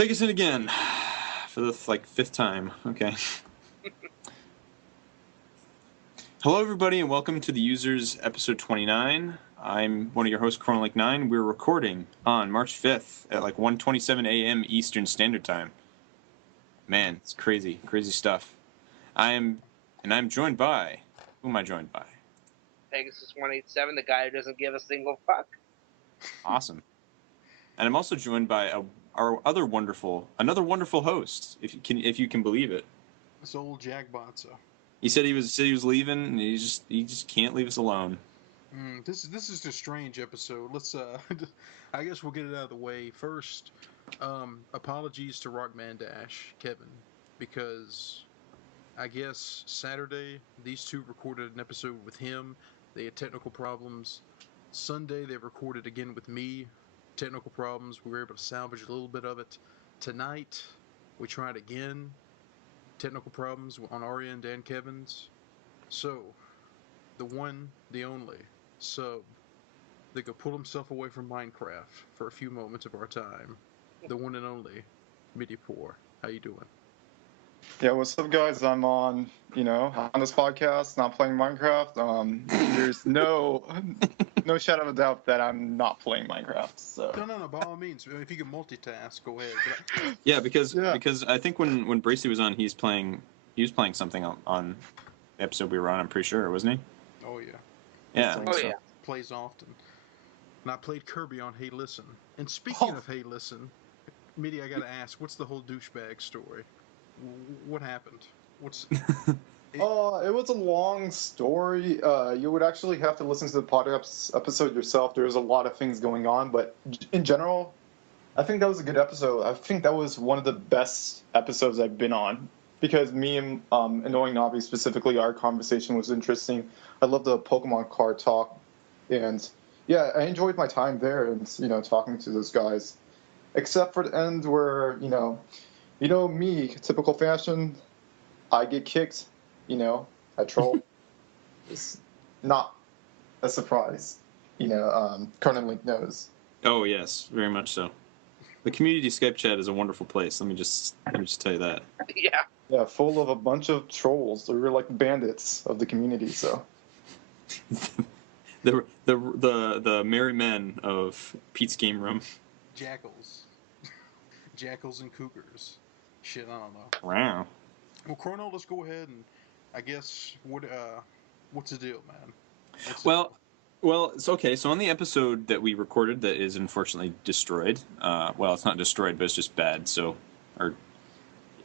Take us in again for the fifth time. Okay. Hello, everybody, and welcome to the Users episode 29. I'm one of your hosts, Chronologically 9. We're recording on March 5th at 1:27 a.m. Eastern Standard Time. Man, it's crazy stuff. I'm joined by. Who am I joined by? Pegasus 187, the guy who doesn't give a single fuck. Awesome. And I'm also joined by another wonderful host, if you can believe it. This old Jack Botza. He said he was leaving, and he just can't leave us alone. This is a strange episode. Let's I guess we'll get it out of the way first. Apologies to Rockmandash, Kevin, because I guess Saturday these two recorded an episode with him. They had technical problems. Sunday they recorded again with me. Technical problems. We were able to salvage a little bit of it. Tonight we tried again. Technical problems on our end and Kevin's. So, the one, the only sub that could pull himself away from Minecraft for a few moments of our time. The one and only MidiPour. How you doing? Yeah, what's up, guys? I'm on this podcast, not playing Minecraft. There's no shadow of a doubt that I'm not playing Minecraft. So No, by all means. If you can multitask, go ahead. Yeah, because I think when Bracey was on, he was playing something on the episode we were on. I'm pretty sure, wasn't he? Oh yeah. Yeah. Yeah. Plays often. And I played Kirby on Hey Listen. And speaking of Hey Listen, Midi, I gotta ask, what's the whole douchebag story? What happened? it was a long story. You would actually have to listen to the podcast episode yourself. There was a lot of things going on, but in general, I think that was a good episode. I think that was one of the best episodes I've been on, because me and Annoying Navi specifically, our conversation was interesting. I love the Pokemon card talk, and yeah, I enjoyed my time there and talking to those guys, except for the end where me, typical fashion, I get kicked. I troll. It's not a surprise. Crono Link knows. Oh yes, very much so. The community Skype chat is a wonderful place. Let me just tell you that. Yeah. Yeah, full of a bunch of trolls. We're like bandits of the community. So. the merry men of Pete's game room. Jackals and cougars. Shit, I don't know. Wow. Well, Chrono, let's go ahead and I guess what's the deal, man? Well, it's okay. So on the episode that we recorded that is unfortunately destroyed. Well, it's not destroyed, but it's just bad. So, or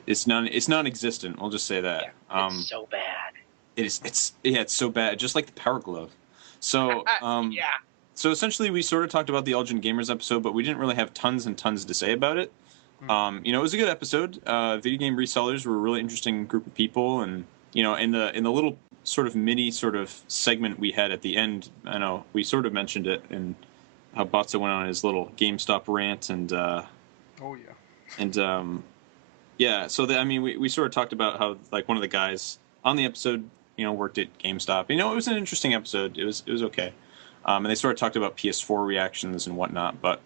it's non-existent. We'll just say that. Yeah, it's so bad. It's so bad, just like the Power Glove. So yeah. So essentially, we sort of talked about the Elgin Gamers episode, but we didn't really have tons and tons to say about it. It was a good episode. Video game resellers were a really interesting group of people, and in the little sort of mini sort of segment we had at the end, I know we sort of mentioned it, and how Botza went on his little GameStop rant, and so we sort of talked about how one of the guys on the episode worked at GameStop. It was an interesting episode. It was okay, and they sort of talked about PS4 reactions and whatnot, but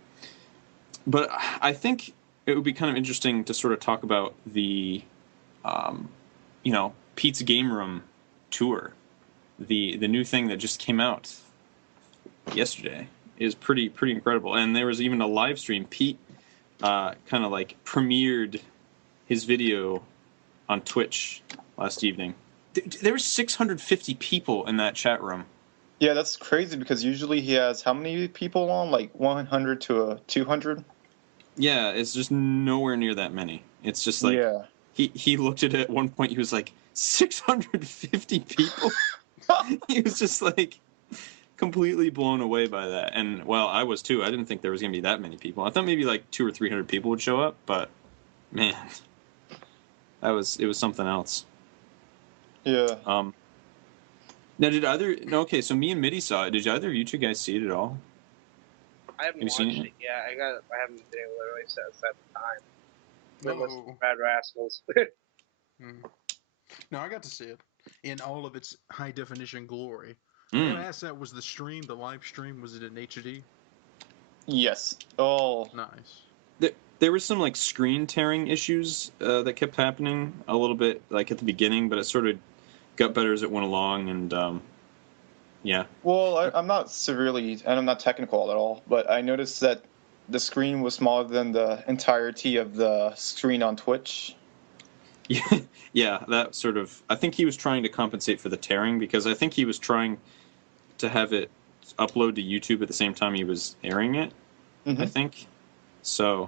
I think it would be kind of interesting to sort of talk about the, Pete's Game Room tour, the new thing that just came out yesterday is pretty incredible. And there was even a live stream. Pete kind of premiered his video on Twitch last evening. There were 650 people in that chat room. Yeah, that's crazy because usually he has how many people on? 100 to 200? Yeah, it's just nowhere near that many. It's just he looked at it at one point. He was like, 650 people? He was just completely blown away by that. And well, I was too. I didn't think there was going to be that many people. I thought maybe 200 or 300 people would show up, but man, it was something else. Yeah. Now okay, so me and Midi saw it. Did either of you two guys see it at all? I haven't watched it yet. I haven't been able to really set aside the time. No. Bad Rascals. No, I got to see it in all of its high definition glory. I'm gonna ask that, was the live stream, was it in HD? Yes. Oh, nice. there was some like screen tearing issues that kept happening a little bit like at the beginning, but it sort of got better as it went along, and yeah. Well, I'm not severely, and I'm not technical at all, but I noticed that the screen was smaller than the entirety of the screen on Twitch. Yeah, that sort of. I think he was trying to compensate for the tearing because I think he was trying to have it upload to YouTube at the same time he was airing it. I think so.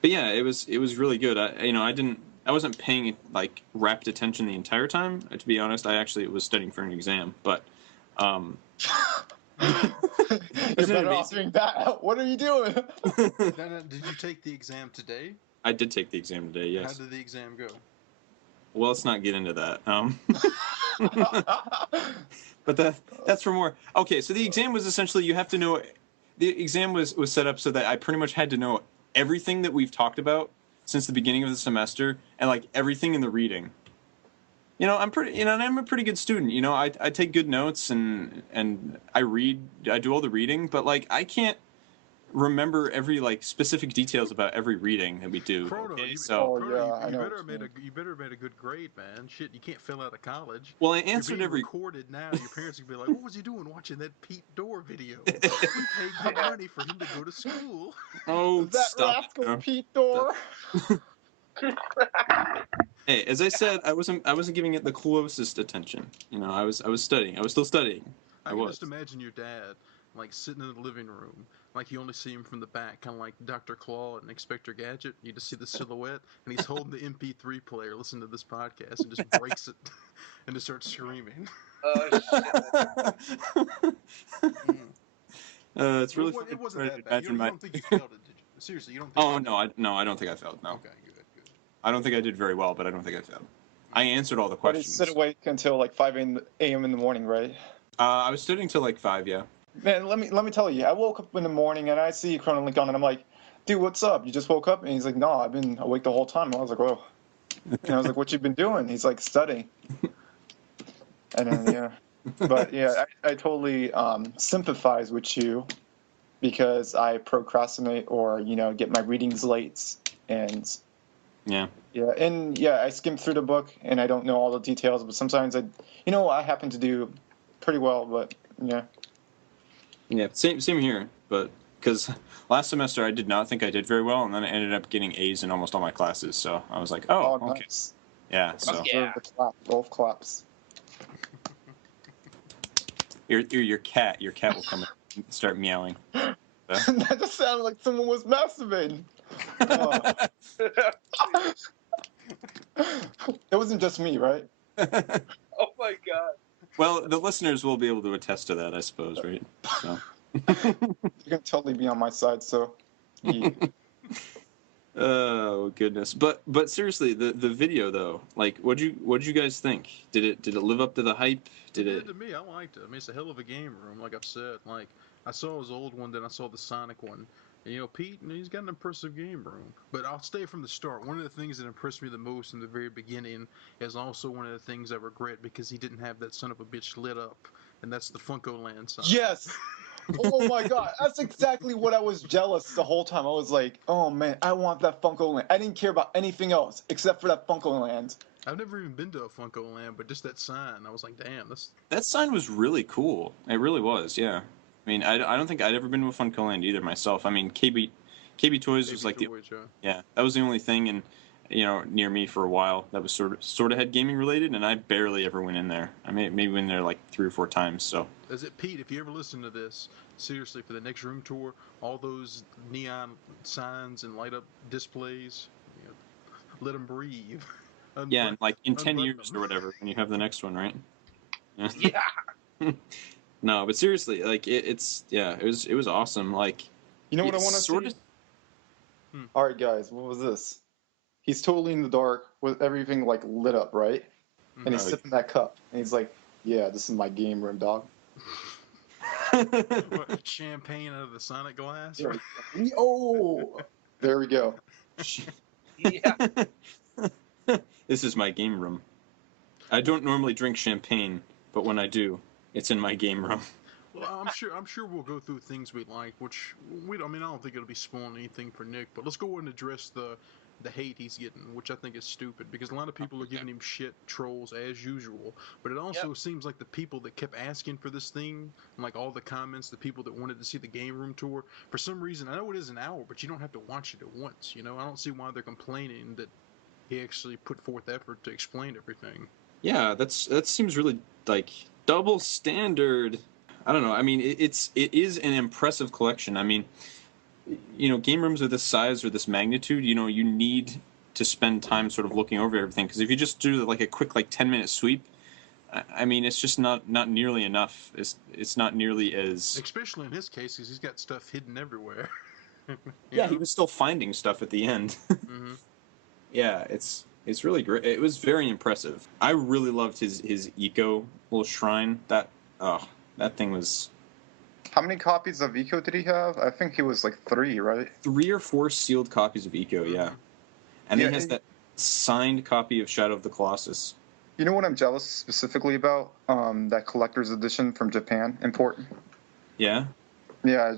But yeah, it was really good. I wasn't paying like rapt attention the entire time. To be honest, I actually was studying for an exam. But you're better off doing that. What are you doing? Did you take the exam today? I did take the exam today. Yes. How did the exam go? Well, let's not get into that. But that's for more. Okay, so the exam was essentially you have to know. The exam was set up so that I pretty much had to know everything that we've talked about since the beginning of the semester and like everything in the reading. I'm a pretty good student. I take good notes and I do all the reading, but like I can't remember every like specific details about every reading that we do. Chrono, okay? you better have made a good grade, man. Shit, you can't fail out of college. Well, I answered You're being recorded now. Your parents are gonna be like, "What was he doing watching that PeteDorr video? We paid good money for him to go to school." Oh, that stop rascal PeteDorr. Hey, as I said, I wasn't giving it the closest attention. I was studying. I was still studying. I can just imagine your dad like sitting in the living room, like you only see him from the back, kind of like Dr. Claw and Inspector Gadget. You just see the silhouette, and he's holding the MP3 player, listening to this podcast, and just breaks it, and just starts screaming. Oh shit! It's really. It wasn't that bad. You don't think you failed it, did you? Seriously, you don't think? Oh no, I don't think I failed. No. Okay, good. I don't think I did very well, but I don't think I failed. I answered all the questions. But you sit awake until like 5 a.m. in the morning, right? I was studying till like 5, yeah. Man, let me tell you, I woke up in the morning and I see Crono link on, and I'm like, dude, what's up? You just woke up? And he's like, no, I've been awake the whole time. I was like, oh. And I was like, what you been doing? He's like, studying. And then, yeah. But yeah, I totally sympathize with you because I procrastinate or, get my readings late. And yeah. Yeah, and yeah, I skim through the book and I don't know all the details, but sometimes I happen to do pretty well, but yeah. Yeah, same here, but because last semester I did not think I did very well, and then I ended up getting A's in almost all my classes, so I was like, oh okay. Nice. Yeah, so. Yeah. Golf claps. Your cat will come and start meowing. So. That just sounded like someone was masturbating. It wasn't just me, right? Oh my god. Well, the listeners will be able to attest to that, I suppose, right? So. You can totally be on my side, so. Yeah. Oh goodness! But seriously, the video though, like, what'd you guys think? Did it live up to the hype? Did it? To me, I liked it. I mean, it's a hell of a game room, like I've said. Like I saw his old one, then I saw the Sonic one. And, Pete, he's got an impressive game room. But I'll stay from the start. One of the things that impressed me the most in the very beginning is also one of the things I regret because he didn't have that son of a bitch lit up, and that's the Funko Land sign. Yes. Oh my god, that's exactly what I was jealous the whole time. I was like, oh man, I want that Funko Land. I didn't care about anything else except for that Funko Land. I've never even been to a Funko Land, but just that sign, I was like, damn, that sign was really cool. It really was, yeah. I mean, I don't think I'd ever been to a Funko Land either myself. I mean, KB Toys was like yeah, that was the only thing in near me for a while that was sort of had gaming related, and I barely ever went in there. I maybe went in there like 3 or 4 times. So. Is it Pete? If you ever listen to this, seriously, for the next room tour, all those neon signs and light up displays, let them breathe. Yeah, and like in 10 years or whatever, when you have the next one, right? Yeah. No, but seriously, like it was awesome. Like, you know what I want to see? All right, guys, what was this? He's totally in the dark with everything like lit up, right? And he's sipping that cup, and he's like, "Yeah, this is my game room, dog." What, champagne out of the Sonic glass? Oh, there we go. Yeah. This is my game room. I don't normally drink champagne, but when I do, it's in my game room. Well, I'm sure we'll go through things we like, which I don't think it'll be spoiling anything for Nick. But let's go ahead and address the hate he's getting, which I think is stupid because a lot of people are giving him shit, trolls as usual. But it also seems like the people that kept asking for this thing, like all the comments, the people that wanted to see the game room tour, for some reason, I know it is an hour, but you don't have to watch it at once. You know, I don't see why they're complaining that he actually put forth effort to explain everything. Yeah, that seems really like double standard. I don't know. I mean, it is an impressive collection. I mean, you know, game rooms of this size or this magnitude, you know, you need to spend time sort of looking over everything, because if you just do like a quick like 10-minute sweep, I mean, it's just not nearly enough. It's not nearly as, especially in his case, because he's got stuff hidden everywhere. Yeah, he was still finding stuff at the end. Mm-hmm. Yeah, it's really great. It was very impressive. I really loved his eco little shrine. That thing was. How many copies of Eco did he have? I think he was like 3, right? 3 or 4 sealed copies of Eco, yeah. And then he has that signed copy of Shadow of the Colossus. You know what I'm jealous specifically about? That collector's edition from Japan import. Yeah? Yeah,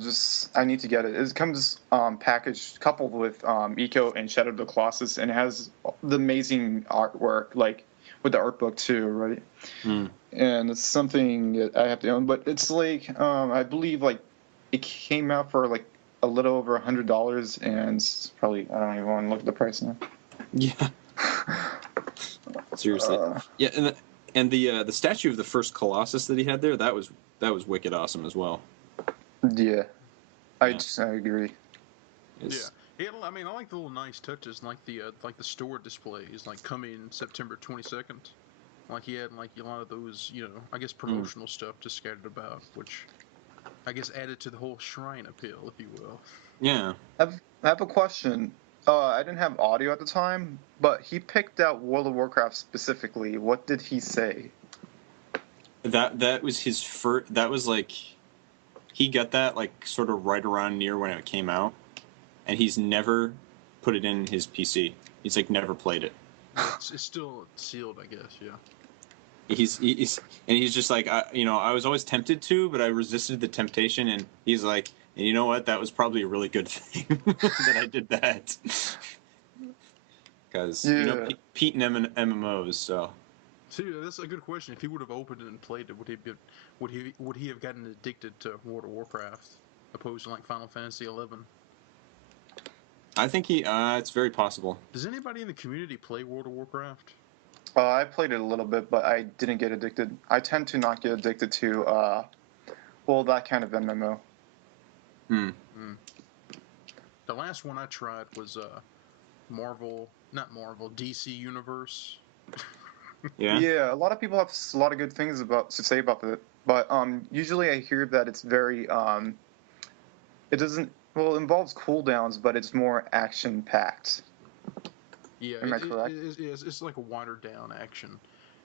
I need to get it. It comes packaged, coupled with Eco and Shadow of the Colossus, and it has the amazing artwork, like with the art book too, right? Mm. And it's something that I have to own, but it's like I believe like it came out for like a little over $100, and it's probably, I don't even want to look at the price now. Yeah. Seriously. Yeah, and the statue of the first Colossus that he had there, that was wicked awesome as well. Yeah, I agree. Yeah, I mean, I like the little nice touches, like the store displays, like coming September 22nd. Like he had like a lot of those, you know, I guess promotional stuff just scattered about, which I guess added to the whole shrine appeal, if you will. Yeah. I have a question. I didn't have audio at the time, but he picked out World of Warcraft specifically. What did he say? That was his first. That was like, he got that like sort of right around near when it came out, and he's never put it in his PC. He's like never played it. It's still sealed, I guess. Yeah. He's just like, I was always tempted to, but I resisted the temptation, and he's like, and you know what? That was probably a really good thing that I did that. Because you know, Pete and MMOs, so. See, that's a good question. If he would have opened it and played it, would he have gotten addicted to World of Warcraft, opposed to like Final Fantasy XI? I think it's very possible. Does anybody in the community play World of Warcraft? I played it a little bit, but I didn't get addicted. I tend to not get addicted to, that kind of MMO. The last one I tried was DC Universe. Yeah, a lot of people have a lot of good things to say about it, but usually I hear that it's very it involves cooldowns, but it's more action packed. Yeah, am I correct? It's like a watered down action.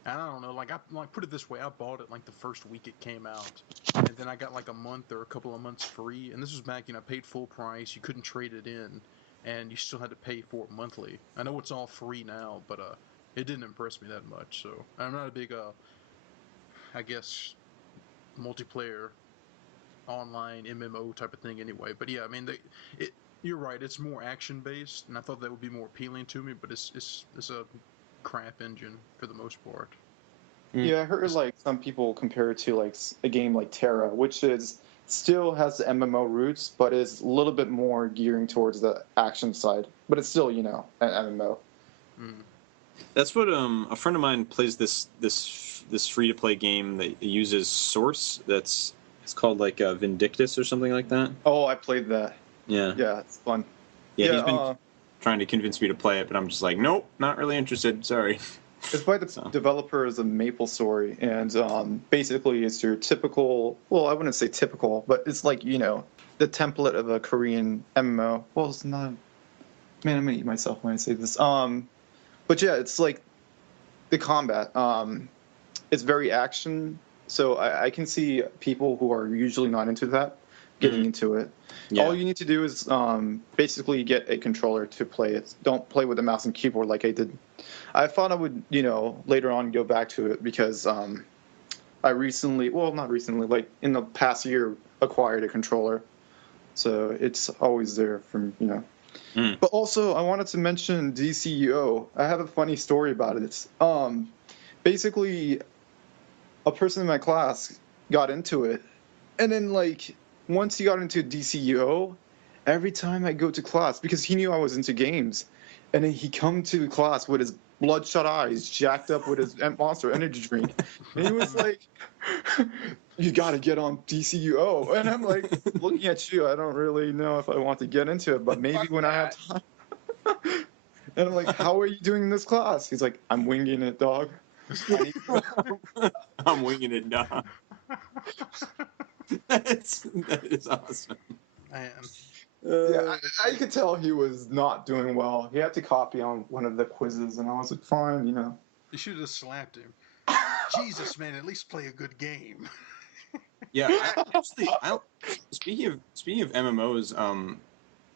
And I don't know, like put it this way, I bought it like the first week it came out, and then I got like a month or a couple of months free, and this was back, I paid full price, you couldn't trade it in, and you still had to pay for it monthly. I know it's all free now, but it didn't impress me that much, so I'm not a big I guess multiplayer online MMO type of thing anyway. But yeah, I mean you're right, it's more action based, and I thought that would be more appealing to me, but it's a crap engine for the most part. Yeah, I heard like some people compare it to like a game like Terra, which still has the MMO roots, but is a little bit more gearing towards the action side. But it's still, an MMO. That's what a friend of mine plays this free to play game that uses Source. It's called like Vindictus or something like that. Oh, I played that. Yeah. Yeah, it's fun. Yeah, he's been trying to convince me to play it, but I'm just like, nope, not really interested. Sorry. It's by the developers of MapleStory, and basically it's your typical, well, I wouldn't say typical, but it's like, the template of a Korean MMO. Well, it's not, man, I'm going to eat myself when I say this. But yeah, it's like the combat. It's very action, so I can see people who are usually not into that getting into it. Yeah. All you need to do is basically get a controller to play it. Don't play with a mouse and keyboard like I did. I thought I would, later on go back to it because I recently, well, not recently, like in the past year, acquired a controller. So it's always there from, But also, I wanted to mention DCUO. I have a funny story about it. Basically, a person in my class got into it. And then, like, once he got into DCUO, every time I go to class, because he knew I was into games, and then he come to class with his bloodshot eyes, jacked up with his Monster Energy drink, and he was like, "You got to get on DCUO." And I'm like, looking at you, I don't really know if I want to get into it, but maybe when I have time. And I'm like, "How are you doing in this class?" He's like, "I'm winging it, dog." I'm winging it, dog. That is awesome. Man. Yeah, I could tell he was not doing well. He had to copy on one of the quizzes, and I was like, fine, You should have slapped him. Jesus, man, at least play a good game. Yeah, I don't. Speaking of MMOs,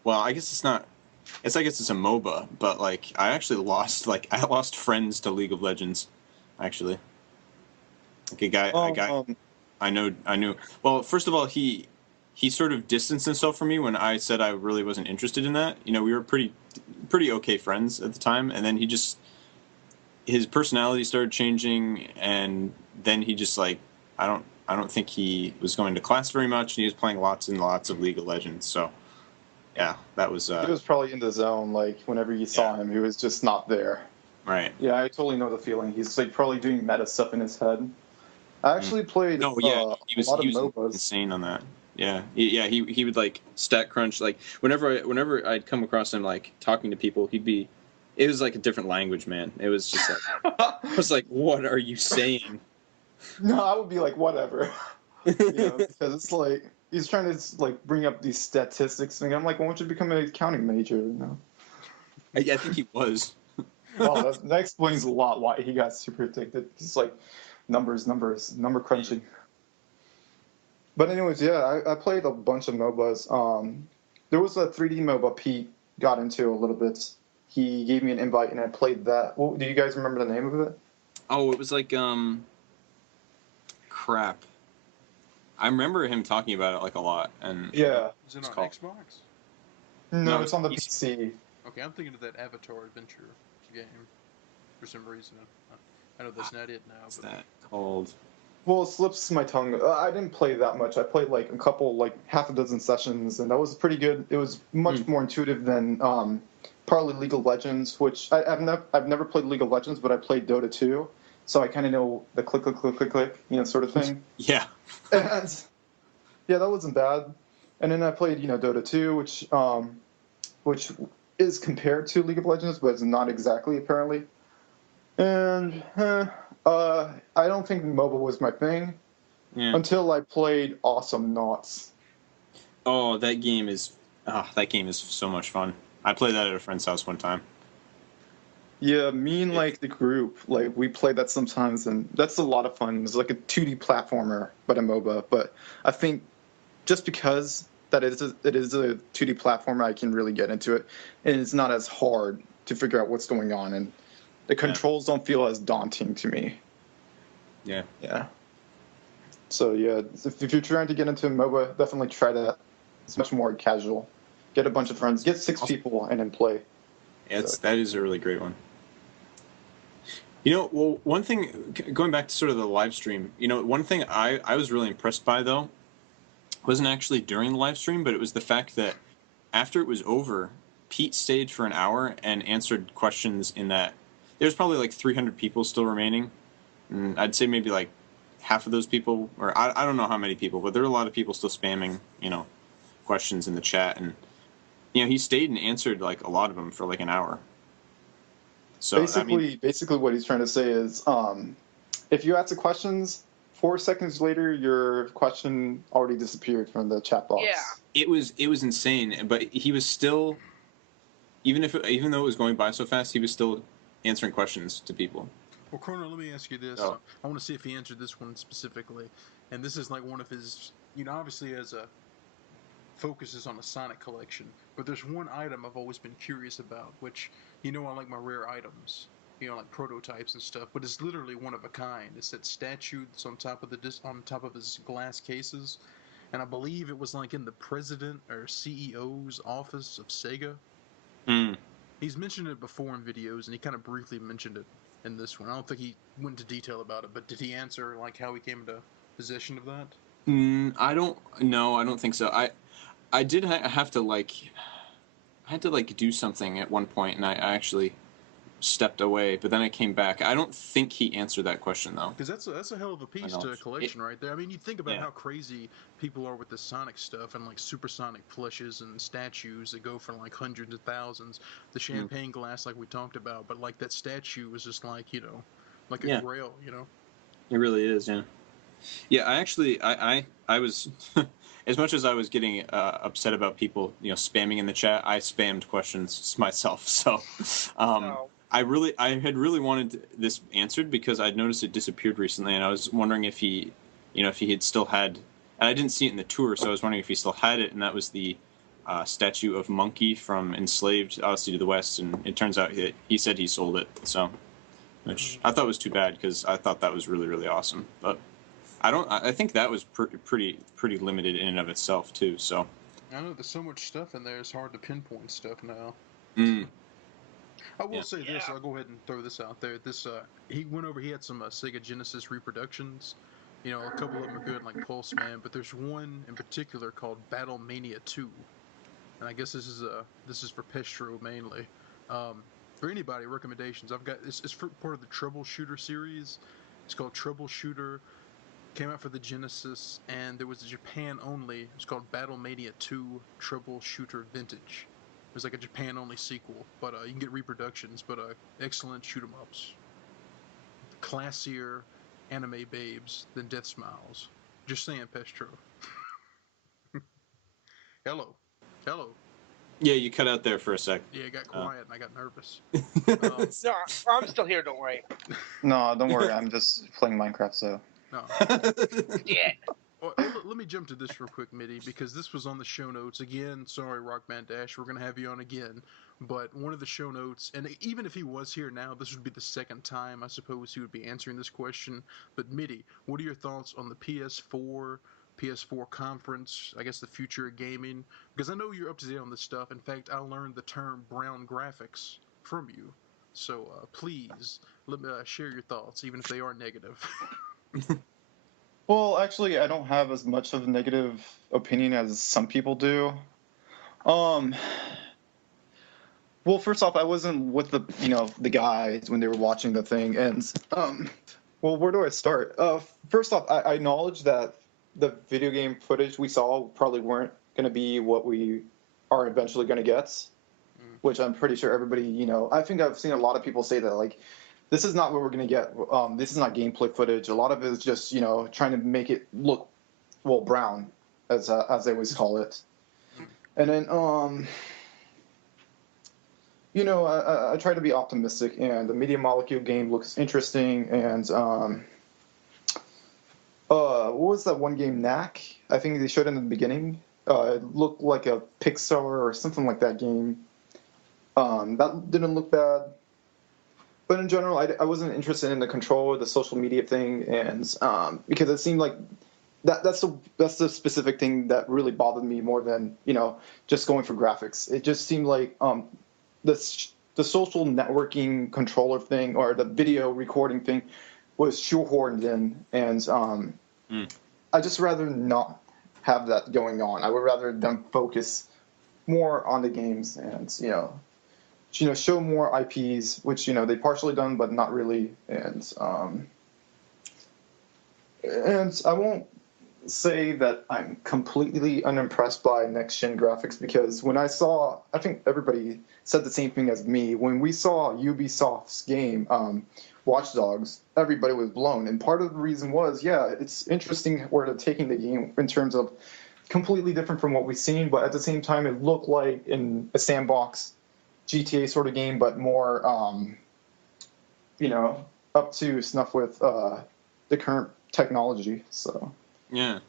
well, I guess it's not. I guess it's a MOBA, but like I actually lost friends to League of Legends, actually. Like a guy I knew. Well, first of all, he sort of distanced himself from me when I said I really wasn't interested in that. We were pretty okay friends at the time, and then his personality started changing, and then he just like I don't think he was going to class very much, and he was playing lots and lots of League of Legends. So yeah, that was. He was probably in the zone. Like whenever you saw him, he was just not there. Right. Yeah, I totally know the feeling. He's like probably doing meta stuff in his head. I actually played a lot of MOBAs. Insane on that. Yeah, he would like stat crunch. Like whenever I'd come across him like talking to people, it was like a different language, man. It was just like I was like, what are you saying? No, I would be like, whatever. Because it's like he's trying to like bring up these statistics, and I'm like, why don't you become an accounting major? I think he was. Well, that explains a lot why he got super addicted. It's like number crunching. But anyways, yeah, I played a bunch of MOBAs. There was a 3D MOBA Pete got into a little bit. He gave me an invite, and I played that. Well, do you guys remember the name of it? Oh, it was like crap. I remember him talking about it like a lot, and yeah. Is it on Xbox? No, it's on the PC. Okay, I'm thinking of that Avatar adventure game for some reason. I know that's not it now. What's that called? Well, it slips my tongue. I didn't play that much. I played like a couple, like half a dozen sessions, and that was pretty good. It was much more intuitive than probably League of Legends, which I've never played League of Legends, but I played Dota 2, so I kind of know the click, sort of thing. Yeah. And yeah, that wasn't bad. And then I played, Dota 2, which is compared to League of Legends, but it's not exactly apparently. And I don't think MOBA was my thing until I played Awesome Knots. Oh, that game is so much fun. I played that at a friend's house one time. Yeah, me and like the group, like we played that sometimes, and that's a lot of fun. It's like a 2D platformer, but a MOBA. But I think just because that it is a 2D platformer, I can really get into it, and it's not as hard to figure out what's going on, and the controls don't feel as daunting to me. Yeah. Yeah. So yeah, if you're trying to get into MOBA, definitely try that. It's much more casual. Get a bunch of friends, get 6 people, and then play. Yeah, that is a really great one. Well, one thing, going back to sort of the live stream, one thing I was really impressed by, though, wasn't actually during the live stream, but it was the fact that after it was over, Pete stayed for an hour and answered questions in that. There's probably like 300 people still remaining. And I'd say maybe like half of those people, or I don't know how many people, but there are a lot of people still spamming, questions in the chat. And, he stayed and answered like a lot of them for like an hour. So basically what he's trying to say is, if you ask the questions, 4 seconds later, your question already disappeared from the chat box. Yeah. It was insane, but he was still, even though it was going by so fast, he was still answering questions to people. Well, Crono, let me ask you this. Oh. I want to see if he answered this one specifically. And this is like one of his, obviously as a focuses on a Sonic collection, but there's one item I've always been curious about, which, I like my rare items. like prototypes and stuff, but it's literally one of a kind. It's that statue that's on top of his glass cases, and I believe it was like in the president or CEO's office of Sega. He's mentioned it before in videos, and he kind of briefly mentioned it in this one. I don't think he went into detail about it, but did he answer like how he came into possession of that? I don't think so. I did have to I had to do something at one point, and I actually stepped away, but then I came back. I don't think he answered that question though. Because that's a hell of a piece to collection right there. I mean, you think about how crazy people are with the Sonic stuff and like supersonic plushes and statues that go for like hundreds of thousands. The champagne glass, like we talked about, but like that statue was just like like a grail, It really is, yeah. Yeah, I was as much as I was getting upset about people spamming in the chat, I spammed questions myself. So I had really wanted this answered because I'd noticed it disappeared recently, and I was wondering if he had still had, and I didn't see it in the tour, so I was wondering if he still had it, and that was the statue of Monkey from Enslaved Odyssey to the West, and it turns out he said he sold it, so which I thought was too bad because I thought that was really, really awesome, but. I think that was pretty limited in and of itself too. So I know there's so much stuff in there; it's hard to pinpoint stuff now. I will say this. I'll go ahead and throw this out there. This he went over. He had some Sega Genesis reproductions. A couple of them are good, like Pulse Man, but there's one in particular called Battle Mania 2, and I guess this is for PeteDorr mainly. For anybody, recommendations. I've got it's for part of the Troubleshooter series. It's called Troubleshooter. Came out for the Genesis, and there was a Japan only. It's called Battle Mania 2 Troubleshooter Vintage. It was like a Japan only sequel, but you can get reproductions, but excellent shoot 'em ups. Classier anime babes than Death Smiles. Just saying, PeteDorr. Hello. Yeah, you cut out there for a sec. Yeah, it got quiet and I got nervous. No, I'm still here, don't worry. No, don't worry, I'm just playing Minecraft, so... No. Yeah. Well, let me jump to this real quick, Midi, because this was on the show notes. Again, sorry, Rockmandash, we're going to have you on again. But one of the show notes, and even if he was here now, this would be the second time, I suppose, he would be answering this question. But Midi, what are your thoughts on the PS4 conference, I guess the future of gaming? Because I know you're up to date on this stuff. In fact, I learned the term brown graphics from you. So please, let me share your thoughts, even if they are negative. Well, actually, I don't have as much of a negative opinion as some people do. Well, first off, I wasn't with the guys when they were watching the thing, and well, where do I start? First off, I acknowledge that the video game footage we saw probably weren't going to be what we are eventually going to get, which I'm pretty sure everybody, I think I've seen a lot of people say that, like, this is not what we're going to get. This is not gameplay footage. A lot of it is just, trying to make it look, well, brown, as they always call it. And then, I try to be optimistic, and the Media Molecule game looks interesting, and, what was that one game, Knack? I think they showed in the beginning. It looked like a Pixar or something like that game. That didn't look bad. But in general, I wasn't interested in the controller, the social media thing, and because it seemed like that's the specific thing that really bothered me more than just going for graphics. It just seemed like the social networking controller thing or the video recording thing was shoehorned in, and I just rather not have that going on. I would rather them focus more on the games and show more IPs, which they partially done, but not really. And I won't say that I'm completely unimpressed by next-gen graphics, because when I think everybody said the same thing as me. When we saw Ubisoft's game, Watch Dogs, everybody was blown. And part of the reason was, it's interesting where they're taking the game in terms of completely different from what we've seen, but at the same time, it looked like in a sandbox GTA sort of game, but more, up to snuff with the current technology. So yeah,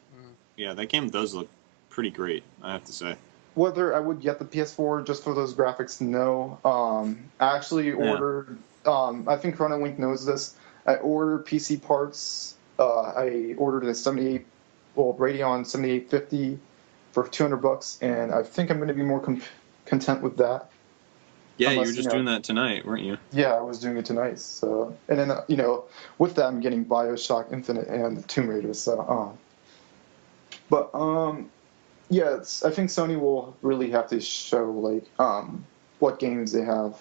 that game does look pretty great, I have to say. Whether I would get the PS4 just for those graphics, no. I actually ordered I think Chrono Link knows this. I ordered PC parts. I ordered a Radeon 7850 for $200, and I think I'm going to be more content with that. Yeah, you were just doing that tonight, weren't you? Yeah, I was doing it tonight. So, and then with that, I'm getting BioShock Infinite and Tomb Raider. So, yeah, I think Sony will really have to show what games they have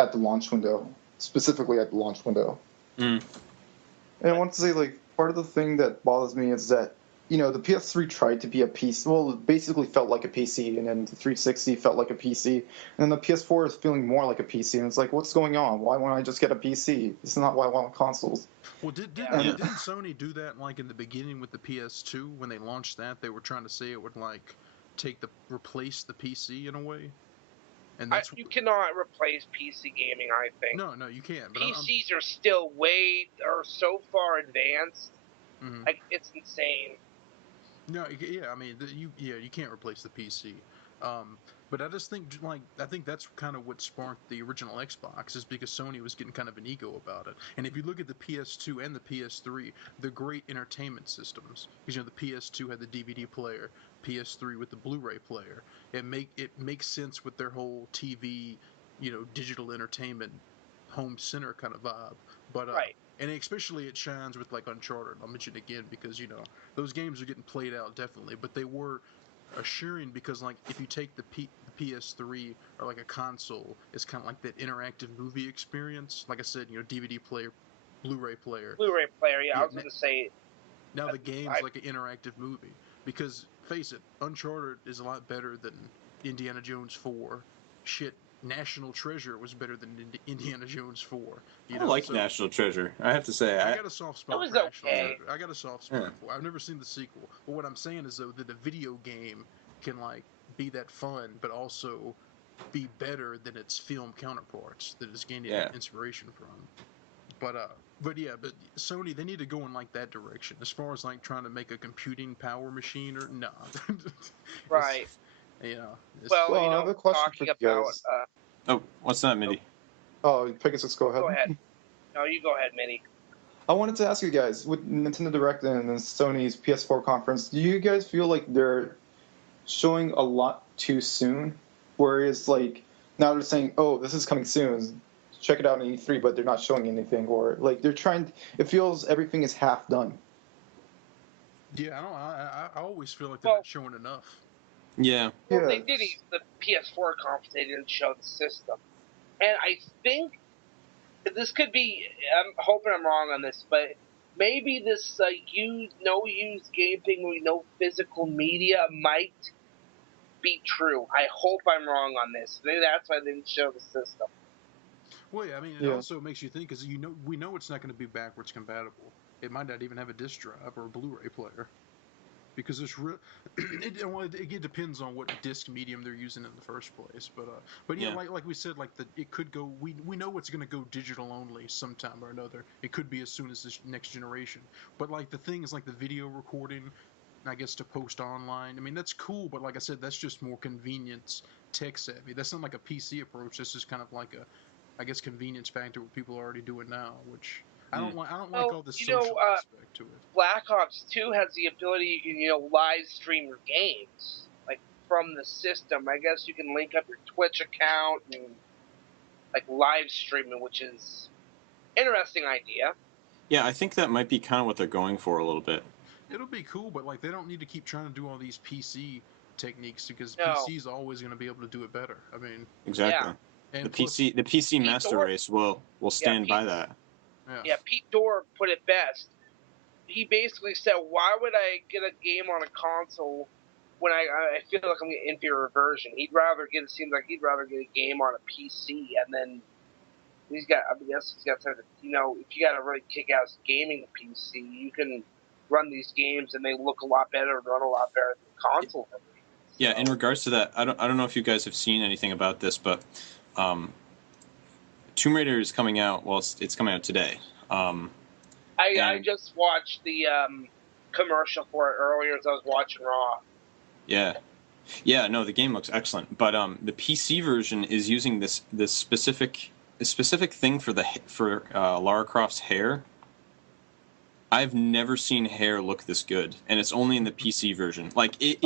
at the launch window, specifically at the launch window. And I want to say, part of the thing that bothers me is that, the PS3 tried to be a PC. Well, it basically felt like a PC, and then the 360 felt like a PC, and then the PS4 is feeling more like a PC. And it's like, what's going on? Why won't I just get a PC? This is not why I want consoles. Well, didn't Sony do that in the beginning with the PS2 when they launched that? They were trying to say it would replace the PC in a way. And you cannot replace PC gaming, I think. No, you can't. But PCs are still so far advanced. Mm-hmm. It's insane. No, yeah, I mean, you can't replace the PC. But I just think, I think that's kind of what sparked the original Xbox, is because Sony was getting kind of an ego about it. And if you look at the PS2 and the PS3, they're great entertainment systems. Because, the PS2 had the DVD player, PS3 with the Blu-ray player. It makes sense with their whole TV, digital entertainment, home center kind of vibe. But right. And especially it shines with Uncharted. I'll mention it again because those games are getting played out definitely, but they were assuring because if you take the PS3 or a console, it's kind of like that interactive movie experience. Like I said, DVD player, Blu-ray player. Blu-ray player, yeah. I was going to say. Now the game's like an interactive movie because face it, Uncharted is a lot better than Indiana Jones 4. Shit. National Treasure was better than Indiana Jones 4. I like National Treasure. I have to say, I got a soft spot for National Treasure. I got a soft spot for it. I've never seen the sequel, but what I'm saying is though that a video game can be that fun, but also be better than its film counterparts that it's gaining inspiration from. But Sony, they need to go in that direction as far as trying to make a computing power machine or nah. Right. Well, I have a question for you guys. What's that, Midi? Oh, Pegasus, go ahead. Go ahead. No, you go ahead, Midi. I wanted to ask you guys, with Nintendo Direct and Sony's PS4 conference, do you guys feel like they're showing a lot too soon? Whereas, now they're saying, oh, this is coming soon, check it out in E3, but they're not showing anything. Or, they're trying, it feels everything is half done. Yeah, I always feel like they're not showing enough. Yeah. Well, they did use the PS4 conference. They didn't show the system, and I think this could be. I'm hoping I'm wrong on this, but maybe this no use game thing with no physical media might be true. I hope I'm wrong on this. Maybe that's why they didn't show the system. Well, yeah, I mean, it also makes you think because we know it's not going to be backwards compatible. It might not even have a disc drive or a Blu-ray player. Because it depends on what disc medium they're using in the first place, but yeah, like we said, it could go. We know it's going to go digital only sometime or another. It could be as soon as this next generation. But the things the video recording, I guess to post online. I mean that's cool, but like I said, that's just more convenience, tech savvy. That's not like a PC approach. This is kind of I guess convenience factor what people are already doing now, which. I don't like all the social aspect to it. Black Ops 2 has the ability you can live stream your games from the system. I guess you can link up your Twitch account and live stream it, which is interesting idea. Yeah, I think that might be kind of what they're going for a little bit. It'll be cool, but they don't need to keep trying to do all these PC techniques because PC's always going to be able to do it better. I mean, exactly. Yeah. And the PC master race will stand by that. Yeah, PeteDorr put it best. He basically said, why would I get a game on a console when I feel like I'm getting an inferior version? It seems like he'd rather get a game on a PC, and then he's got something, if you got a really kick-ass gaming PC, you can run these games and they look a lot better and run a lot better than console versions. Yeah, in regards to that, I don't know if you guys have seen anything about this, but Tomb Raider is coming out. Well, it's coming out today. I just watched the commercial for it earlier as I was watching Raw. Yeah. No, the game looks excellent, but the PC version is using this specific specific thing for Lara Croft's hair. I've never seen hair look this good, and it's only in the PC version. Like it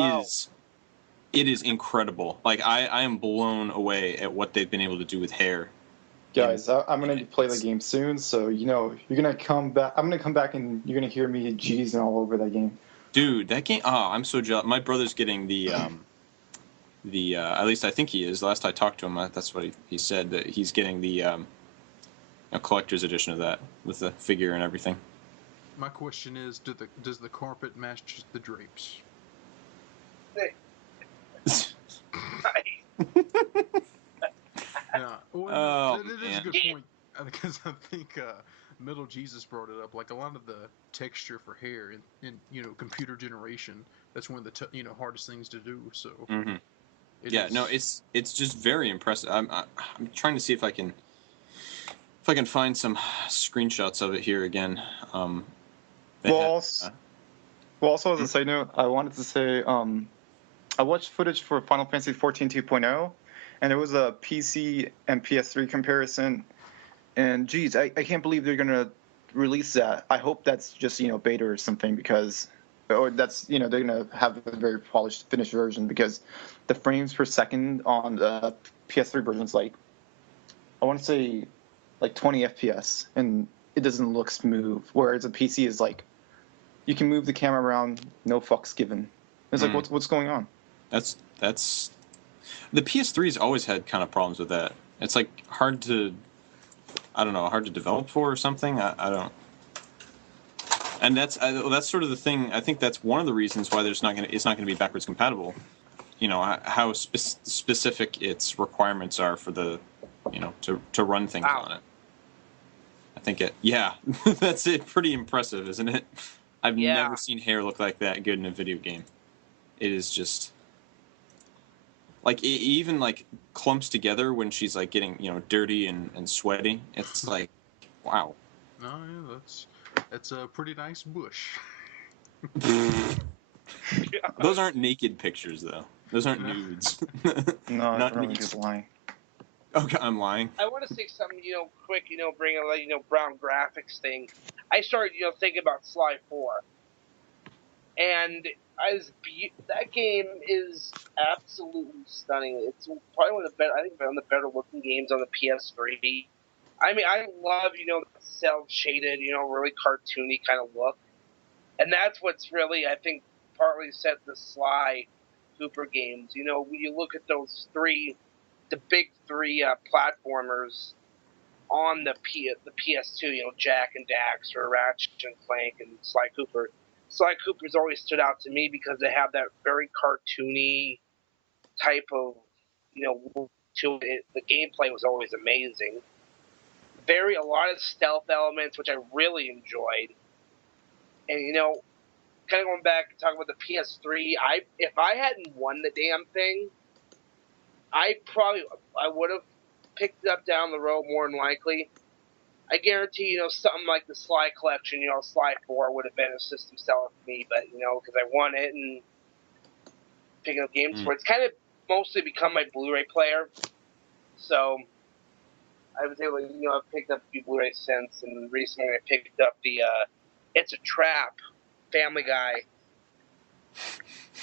is incredible. Like I am blown away at what they've been able to do with hair. Guys, I'm gonna play the game soon, so you're gonna come back. I'm gonna come back and you're gonna hear me G's all over that game. Dude, that game. Oh, I'm so jealous. My brother's getting the at least I think he is. Last I talked to him, that's what he said, that he's getting the a collector's edition of that with the figure and everything. My question is, does the carpet match the drapes? Yeah. Well, that is a good point, because I think Middle Jesus brought it up. Like a lot of the texture for hair in computer generation, that's one of the hardest things to do. So. Mm-hmm. It's just very impressive. I'm trying to see if I can find some screenshots of it here again. Also as a side note, I wanted to say I watched footage for Final Fantasy XIV 2.0, and it was a PC and PS3 comparison. And geez, I can't believe they're gonna release that. I hope that's just beta or something, or that's they're gonna have a very polished, finished version, because the frames per second on the PS3 version is like, I want to say, like 20 FPS, and it doesn't look smooth. Whereas a PC is like, you can move the camera around, no fucks given. It's like, what's going on? That's the PS3's always had kind of problems with that. It's like hard to develop for or something. I don't. And that's sort of the thing. I think that's one of the reasons why it's not going to be backwards compatible. How specific its requirements are for the, to run things on it. I think that's it. Pretty impressive, isn't it? I've never seen hair look like that good in a video game. It is just like it even like clumps together when she's like getting dirty and sweaty. It's like, wow. No, yeah, that's a pretty nice bush. Those aren't naked pictures, though. Those aren't nudes. No, not really just lying. Okay, I'm lying. I want to say something, quick, bring a brown graphics thing. I started, thinking about Sly 4. And that game is absolutely stunning. It's probably one of the better looking games on the PS3. I mean, I love, the cel-shaded, really cartoony kind of look. And that's what's really, I think, partly set the Sly Cooper games. When you look at those the big three platformers on the PS2, Jack and Daxter, Ratchet and Clank, and Sly Cooper. Sly Cooper's always stood out to me because they have that very cartoony type of, to it. The gameplay was always amazing. A lot of stealth elements, which I really enjoyed. And, kind of going back and talking about the PS3, if I hadn't won the damn thing, I would have picked it up down the road more than likely. I guarantee, something like the Sly collection, Sly 4 would have been a system seller for me, but, because I won it and picking up games for it. It's kind of mostly become my Blu-ray player. So I was able to, I've picked up a few Blu-rays since, and recently I picked up the It's a Trap Family Guy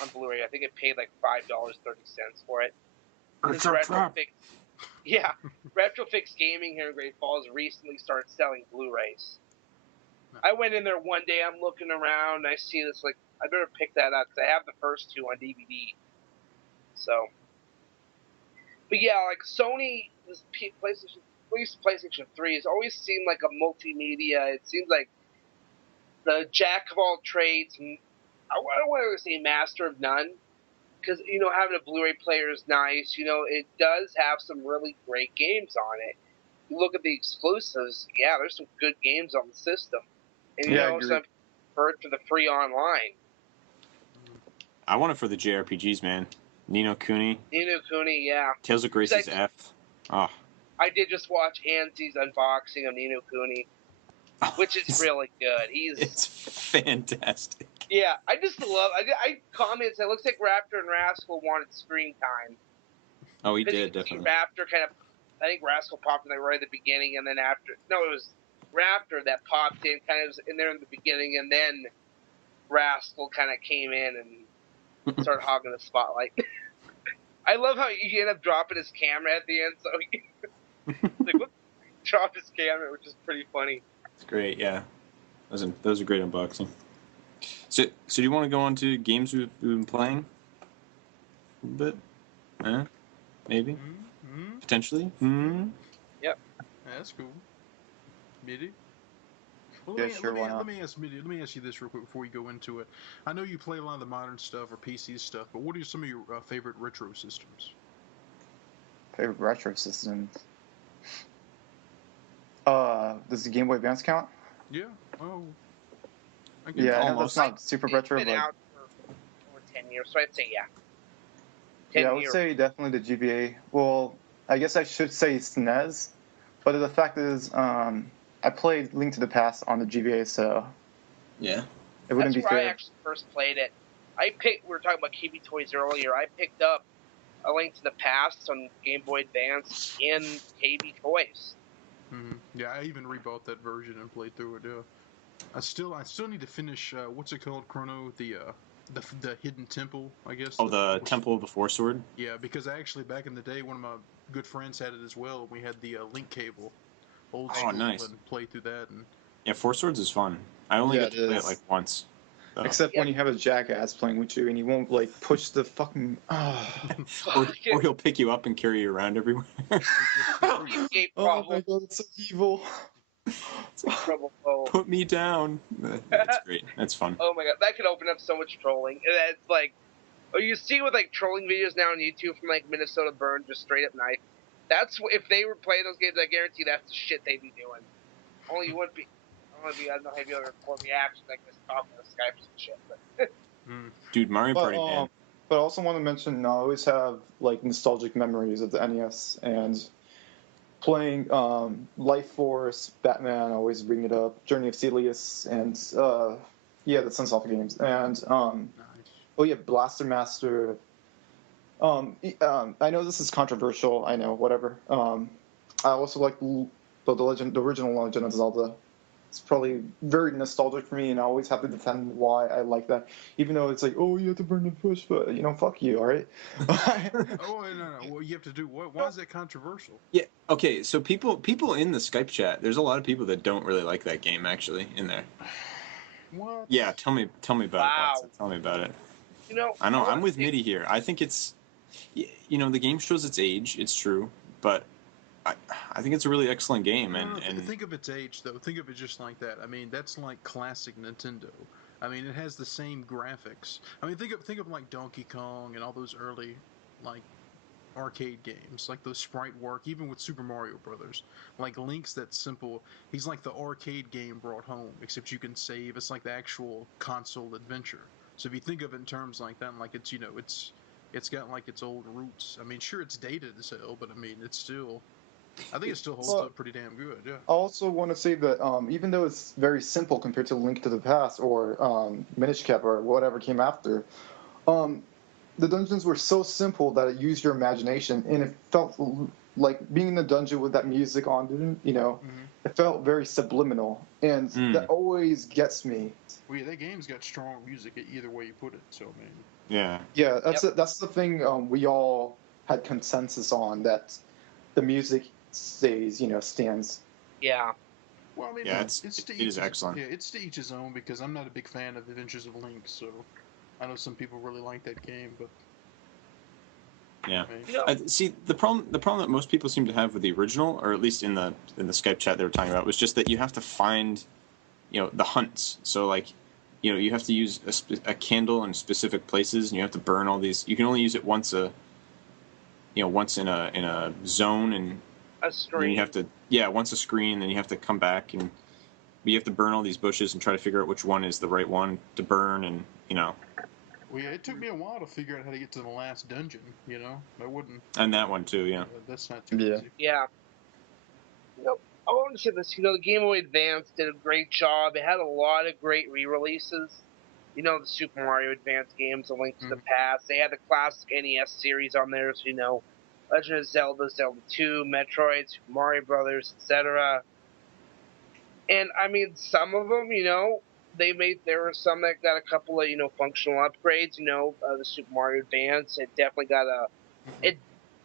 on Blu-ray. I think I paid like $5.30 for it. It's a trap. Yeah, Retrofix Gaming here in Great Falls recently started selling Blu-rays. I went in there one day, I'm looking around, and I see this, like, I better pick that up, because I have the first two on DVD. So, but yeah, like, Sony, this PlayStation 3 has always seemed like a multimedia. It seems like the jack of all trades, I don't want to say master of none, because, having a Blu-ray player is nice. It does have some really great games on it. You look at the exclusives, there's some good games on the system. And, some for it for the free online. I want it for the JRPGs, man. Ni no Kuni, yeah. Tales of Grace's F. Oh. I did just watch Anzi's unboxing of Ni no Kuni, which is really good. It's fantastic. Yeah, I just love. I commented, it looks like Raptor and Rascal wanted screen time. Oh, he did, definitely. Raptor kind of I think Rascal popped in like right at the beginning, and then after, no, it was Raptor that popped in, kind of was in there in the beginning, and then Rascal kind of came in and started hogging the spotlight. I love how he ended up dropping his camera at the end, so he like, what? Drop his camera, which is pretty funny. It's great, yeah. That was a great unboxing. So do you want to go on to games we've been playing? A bit? Maybe? Mm-hmm. Potentially? Yep. Yeah, that's cool. Midi? Well, let me ask you this real quick before we go into it. I know you play a lot of the modern stuff or PC stuff, but what are some of your favorite retro systems? Favorite retro systems? Does the Game Boy Advance count? Yeah. Oh. Yeah, I know that's not super retro, but... It's been out for over 10 years, so I'd say yeah. Yeah, I would say definitely the GBA. Well, I guess I should say SNES, but the fact is, I played Link to the Past on the GBA, so... Yeah. It wouldn't be fair. That's where I actually first played it. We were talking about KB Toys earlier. I picked up A Link to the Past on Game Boy Advance in KB Toys. Mm-hmm. Yeah, I even rebought that version and played through it. Yeah, I still need to finish. What's it called? Chrono, the hidden temple, I guess. Oh, the Temple of the Four Sword. Yeah, because actually back in the day, one of my good friends had it as well. We had the link cable, old school, nice. and played through that. And yeah, Four Swords is fun. I only get to play it like once. So. Except when you have a jackass playing with you and he won't like push the fucking. Or he'll pick you up and carry you around everywhere. Oh my god, it's so evil. Put me down. That's great. That's fun. Oh my god, that could open up so much trolling. And it's like, you see with like trolling videos now on YouTube from like Minnesota Burn, just straight up knife. That's if they were playing those games, I guarantee that's the shit they'd be doing. Only you wouldn't be. I don't know how you'd be able to record reactions like this, talking on Skype and shit. But dude, Mario Party, man. But I also want to mention, I always have like nostalgic memories of the NES and playing Life Force, Batman. I always bring it up. Journey of Celius, and the Sunsoft games, and Blaster Master. I know this is controversial. I know, whatever. I also like the original Legend of Zelda. It's probably very nostalgic for me, and I always have to defend why I like that, even though it's like, oh, you have to burn the push, but fuck you, all right? Oh no! Well, you have to do what? Why is that controversial? Yeah. Okay. So people in the Skype chat, there's a lot of people that don't really like that game actually in there. What? Yeah. Tell me about it. Botza. Tell me about it. I know. I'm with Midi here. I think it's, the game shows its age. It's true, but I think it's a really excellent game. And think of its age, though. Think of it just like that. I mean, that's like classic Nintendo. I mean, it has the same graphics. I mean, think of like Donkey Kong and all those early, like, arcade games, like those sprite work, even with Super Mario Brothers. Like Link's that simple. He's like the arcade game brought home, except you can save. It's like the actual console adventure. So if you think of it in terms like that, like it's it's got like its old roots. I mean, sure, it's dated as hell, but I mean, it's still. I think it still holds up pretty damn good, yeah. I also want to say that even though it's very simple compared to Link to the Past or Minish Cap or whatever came after, the dungeons were so simple that it used your imagination, and it felt like being in the dungeon with that music on, it felt very subliminal, and that always gets me. Well, yeah, that game's got strong music either way you put it, so, man. Yeah. Yeah, that's the thing we all had consensus on, that the music stands. Yeah. Well, I mean, it is excellent. Yeah, it's to each his own, because I'm not a big fan of Adventures of Link, so I know some people really like that game, but yeah. See, the problem that most people seem to have with the original, or at least in the Skype chat they were talking about, was just that you have to find, the hunts. So like, you have to use a candle in specific places, and you have to burn all these. You can only use it once once in a zone, and a screen. Then you have to, once a screen, then you have to come back and you have to burn all these bushes and try to figure out which one is the right one to burn, and Well, yeah, it took me a while to figure out how to get to the last dungeon. I wouldn't. And that one too, yeah. That's not too easy. Yeah. I want to say this. The Game Boy Advance did a great job. It had a lot of great re-releases. The Super Mario Advance games, A Link to the Past. They had the classic NES series on there, so Legend of Zelda, Zelda 2, Metroid, Super Mario Brothers, etc. And I mean, some of them, there were some that got a couple of, functional upgrades. The Super Mario Advance, it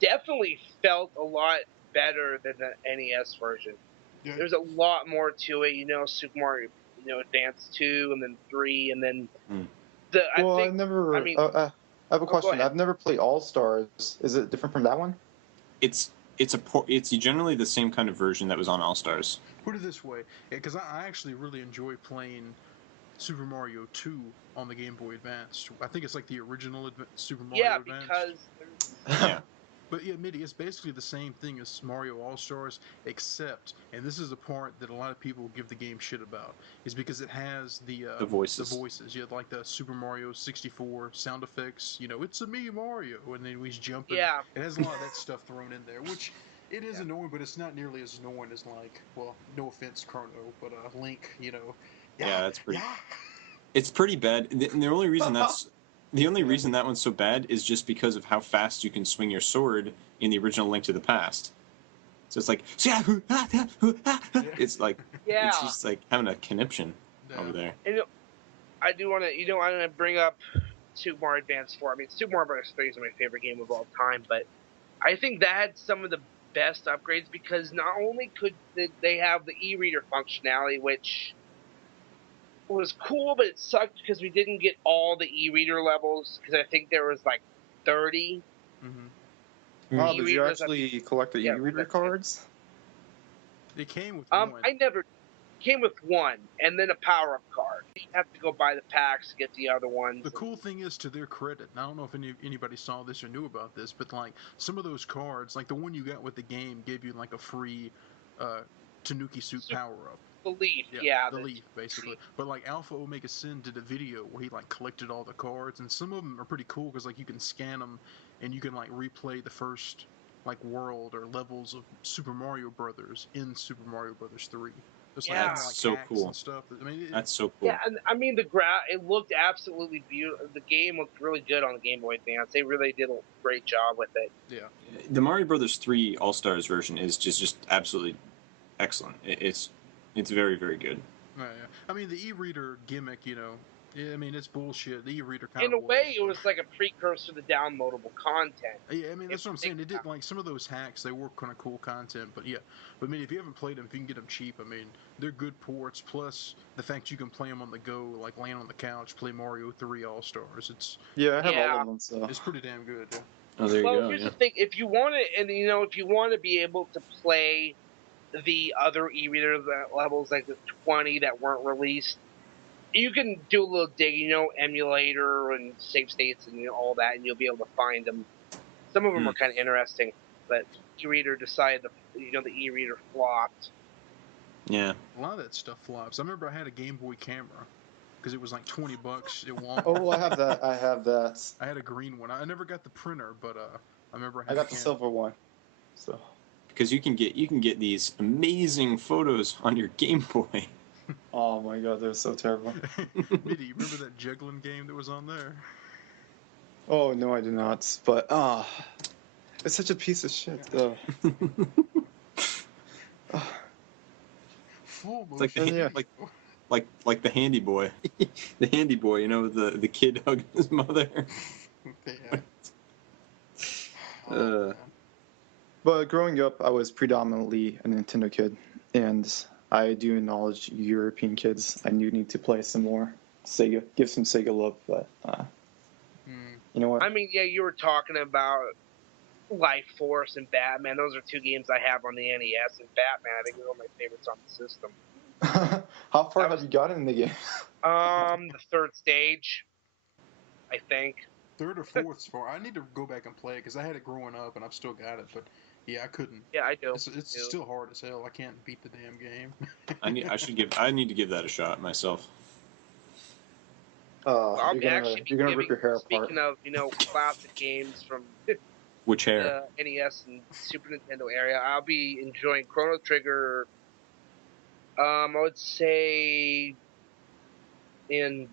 definitely felt a lot better than the NES version. Yeah. There's a lot more to it, Super Mario, Advance 2, and then 3, and then I have a question. I've never played All Stars. Is it different from that one? It's generally the same kind of version that was on All Stars. Put it this way, because I actually really enjoy playing Super Mario 2 on the Game Boy Advance. I think it's like the original Super Mario Advance. Yeah, But yeah, Midi, it's basically the same thing as Mario All-Stars, except, and this is the part that a lot of people give the game shit about, is because it has the voices. The voices, yeah, like the Super Mario 64 sound effects, it's a me, Mario, and then he's jumping. Yeah. It has a lot of that stuff thrown in there, which it is annoying, but it's not nearly as annoying as, like, well, no offense, Crono, but Link, Yeah, that's pretty... Yeah. It's pretty bad. The only reason reason that one's so bad is just because of how fast you can swing your sword in the original Link to the Past. So it's like, it's like, it's just like having a conniption over there. And, I do want to bring up Super Mario Advance 4. I mean, Super Mario Bros. 3 is my favorite game of all time, but I think that had some of the best upgrades because not only could they have the e-reader functionality, which was cool, but it sucked because we didn't get all the e-reader levels because I think there was like 30. Mm-hmm. Oh, did you actually collect the e-reader cards? They came with one. Came with one, and then a power-up card. You have to go buy the packs to get the other ones. The cool thing is, to their credit, and I don't know if anybody saw this or knew about this, but like some of those cards, like the one you got with the game, gave you like a free Tanuki suit power-up. The leaf, the leaf, basically. But like Alpha Omega Sin did a video where he like collected all the cards, and some of them are pretty cool because like you can scan them, and you can like replay the first like world or levels of Super Mario Brothers in Super Mario Brothers 3. That's so cool. Stuff. I mean, that's so cool. Yeah, and I mean it looked absolutely beautiful. The game looked really good on the Game Boy Advance. They really did a great job with it. Yeah. The Mario Brothers 3 All Stars version is just absolutely excellent. It's very, very good. Yeah. I mean, the e-reader gimmick, I mean, it's bullshit. The e-reader kind of... In a way, it was like a precursor to downloadable content. Yeah, I mean, that's what I'm saying. They did, like, some of those hacks, they were kind of cool content, but yeah. But, I mean, if you haven't played them, if you can get them cheap, I mean, they're good ports, plus the fact you can play them on the go, like, laying on the couch, play Mario 3 All-Stars. I have all of them, so... It's pretty damn good, yeah. Oh, there you go. Here's the thing. If you want to, and, if you want to be able to play the other e-reader levels, like the 20 that weren't released, you can do a little digging, emulator and save states and all that, and you'll be able to find them. Some of them are kind of interesting, but e-reader decided the e-reader flopped. Yeah. A lot of that stuff flops. I remember I had a Game Boy camera because it was like $20. It won. Oh, I have that. I had a green one. I never got the printer, but I remember I got the silver one. So. Because you can get these amazing photos on your Game Boy. Oh my god, they're so terrible. Midi, you remember that juggling game that was on there? Oh no, I do not. But it's such a piece of shit. It's like the handy boy, the handy boy. The kid hugging his mother. But growing up, I was predominantly a Nintendo kid, and I do acknowledge European kids. I do need to play some more Sega, give some Sega love, but you know what? I mean, yeah, you were talking about Life Force and Batman. Those are two games I have on the NES, and Batman, I think, is one of my favorites on the system. How far have you gotten in the game? The third stage, I think. Third or fourth far. I need to go back and play it because I had it growing up and I've still got it, but yeah, I couldn't. Yeah, I do. It's still hard as hell. I can't beat the damn game. I need to give that a shot myself. Well, you're gonna rip your hair apart. Speaking of, classic games from which hair? The NES and Super Nintendo area, I'll be enjoying Chrono Trigger. I would say in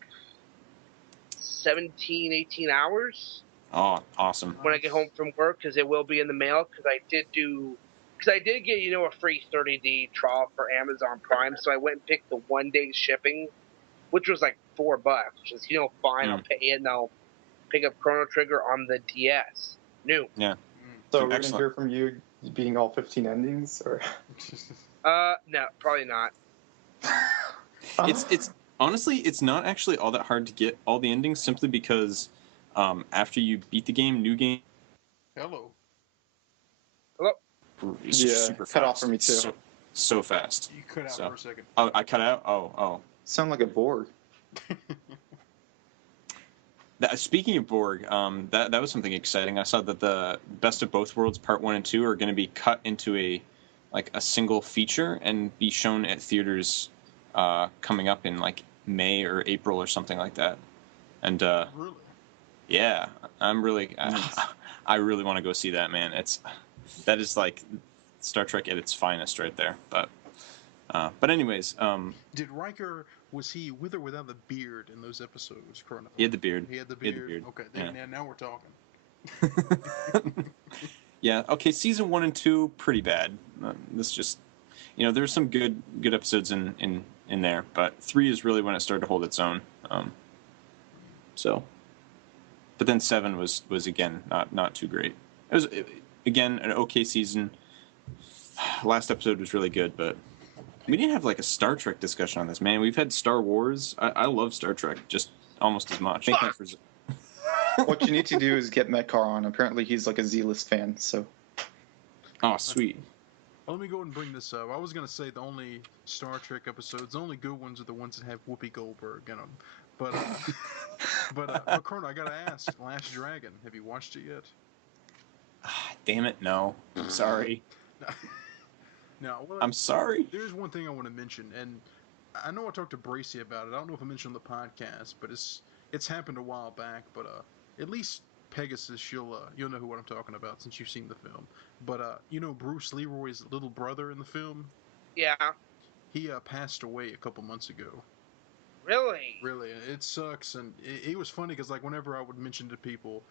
17, 18 hours. Oh, awesome. When I get home from work, because it will be in the mail, because I did get, a free 30-day trial for Amazon Prime, so I went and picked the 1-day shipping, which was like $4, which is, fine, I'll pay it, and I'll pick up Chrono Trigger on the DS. New. Yeah. So we're going to hear from you beating all 15 endings, or? No, probably not. It's honestly, it's not actually all that hard to get all the endings, simply because after you beat the game, new game. Hello. It's super fast. Cut off for me too. So fast. You cut out for a second. Oh, I cut out? Oh. Sound like a Borg. Speaking of Borg, that was something exciting. I saw that the Best of Both Worlds Part 1 and 2 are going to be cut into a single feature and be shown at theaters coming up in May or April or something like that. And really? Yeah, I'm really I really want to go see that, man. That is like Star Trek at its finest right there. But anyways, did Riker, was he with or without the beard in those episodes, Chrono? He had the beard. He had the beard. Okay, now we're talking. Yeah, okay, season 1 and 2 pretty bad. This just there's some good episodes in there, but 3 is really when it started to hold its own. But then 7 was again not too great. It was again an okay season. Last episode was really good, but we didn't have a Star Trek discussion on this, man. We've had Star Wars. I love Star Trek just almost as much. What you need to do is get Metcar on. Apparently he's a Z-list fan, so. Oh, sweet. Well, let me go ahead and bring this up. I was going to say the only Star Trek episodes, the only good ones are the ones that have Whoopi Goldberg in them. But Chrono, I got to ask, Last Dragon, have you watched it yet? Damn it, no. I'm sorry. Now, I'm sorry. There's one thing I want to mention, and I know I talked to Bracy about it. I don't know if I mentioned on the podcast, but it's happened a while back. But at least Pegasus, you'll know what I'm talking about since you've seen the film. But Bruce Leroy's little brother in the film? Yeah. He passed away a couple months ago. Really? Really. It sucks, and it was funny because whenever I would mention to people,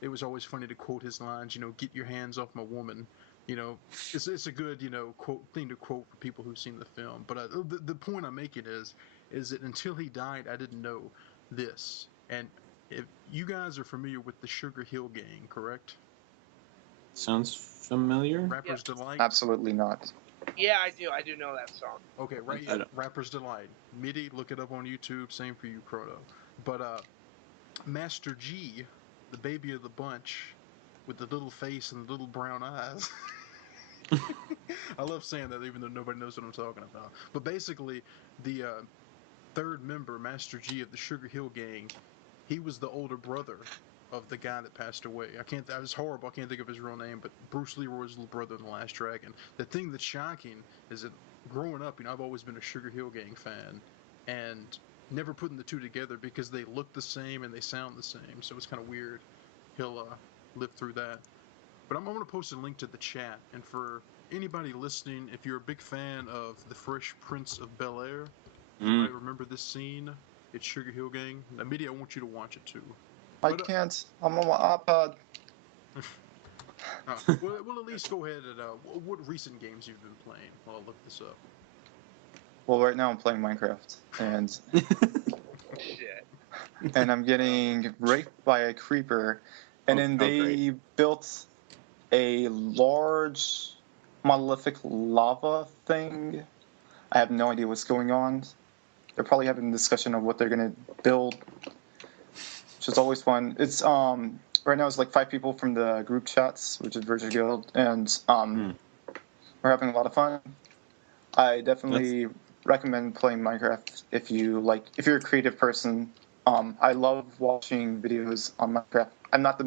it was always funny to quote his lines, get your hands off my woman. It's a good, thing to quote for people who've seen the film. But the point I'm making is that until he died, I didn't know this. And if you guys are familiar with the Sugar Hill Gang, correct? Sounds familiar. Rapper's Delight? Absolutely not. Yeah, I do. I do know that song. Okay, right. Rapper's Delight. Midi, look it up on YouTube. Same for you, Crono. But Master G, the baby of the bunch, with the little face and the little brown eyes. I love saying that even though nobody knows what I'm talking about. But basically, the third member, Master G of the Sugar Hill Gang, he was the older brother of the guy that passed away. That was horrible. I can't think of his real name, but Bruce Leroy's little brother in The Last Dragon. The thing that's shocking is that growing up, I've always been a Sugar Hill Gang fan, and never putting the two together because they look the same and they sound the same. So it's kind of weird. He'll live through that. But I'm going to post a link to the chat, and for anybody listening, if you're a big fan of The Fresh Prince of Bel-Air, you might remember this scene. It's Sugar Hill Gang. Now, Midi, I want you to watch it too. I can't. I'm on my iPad. We'll at least go ahead and what recent games you've been playing while I look this up. Well, right now I'm playing Minecraft, and Shit. And I'm getting raped by a creeper, and then they built a large monolithic lava thing. I have no idea what's going on. They're probably having a discussion of what they're gonna build, which is always fun. It's right now it's 5 people from the group chats, which is Virtual Guild, and we're having a lot of fun. I definitely recommend playing Minecraft if you're a creative person. I love watching videos on Minecraft. I'm not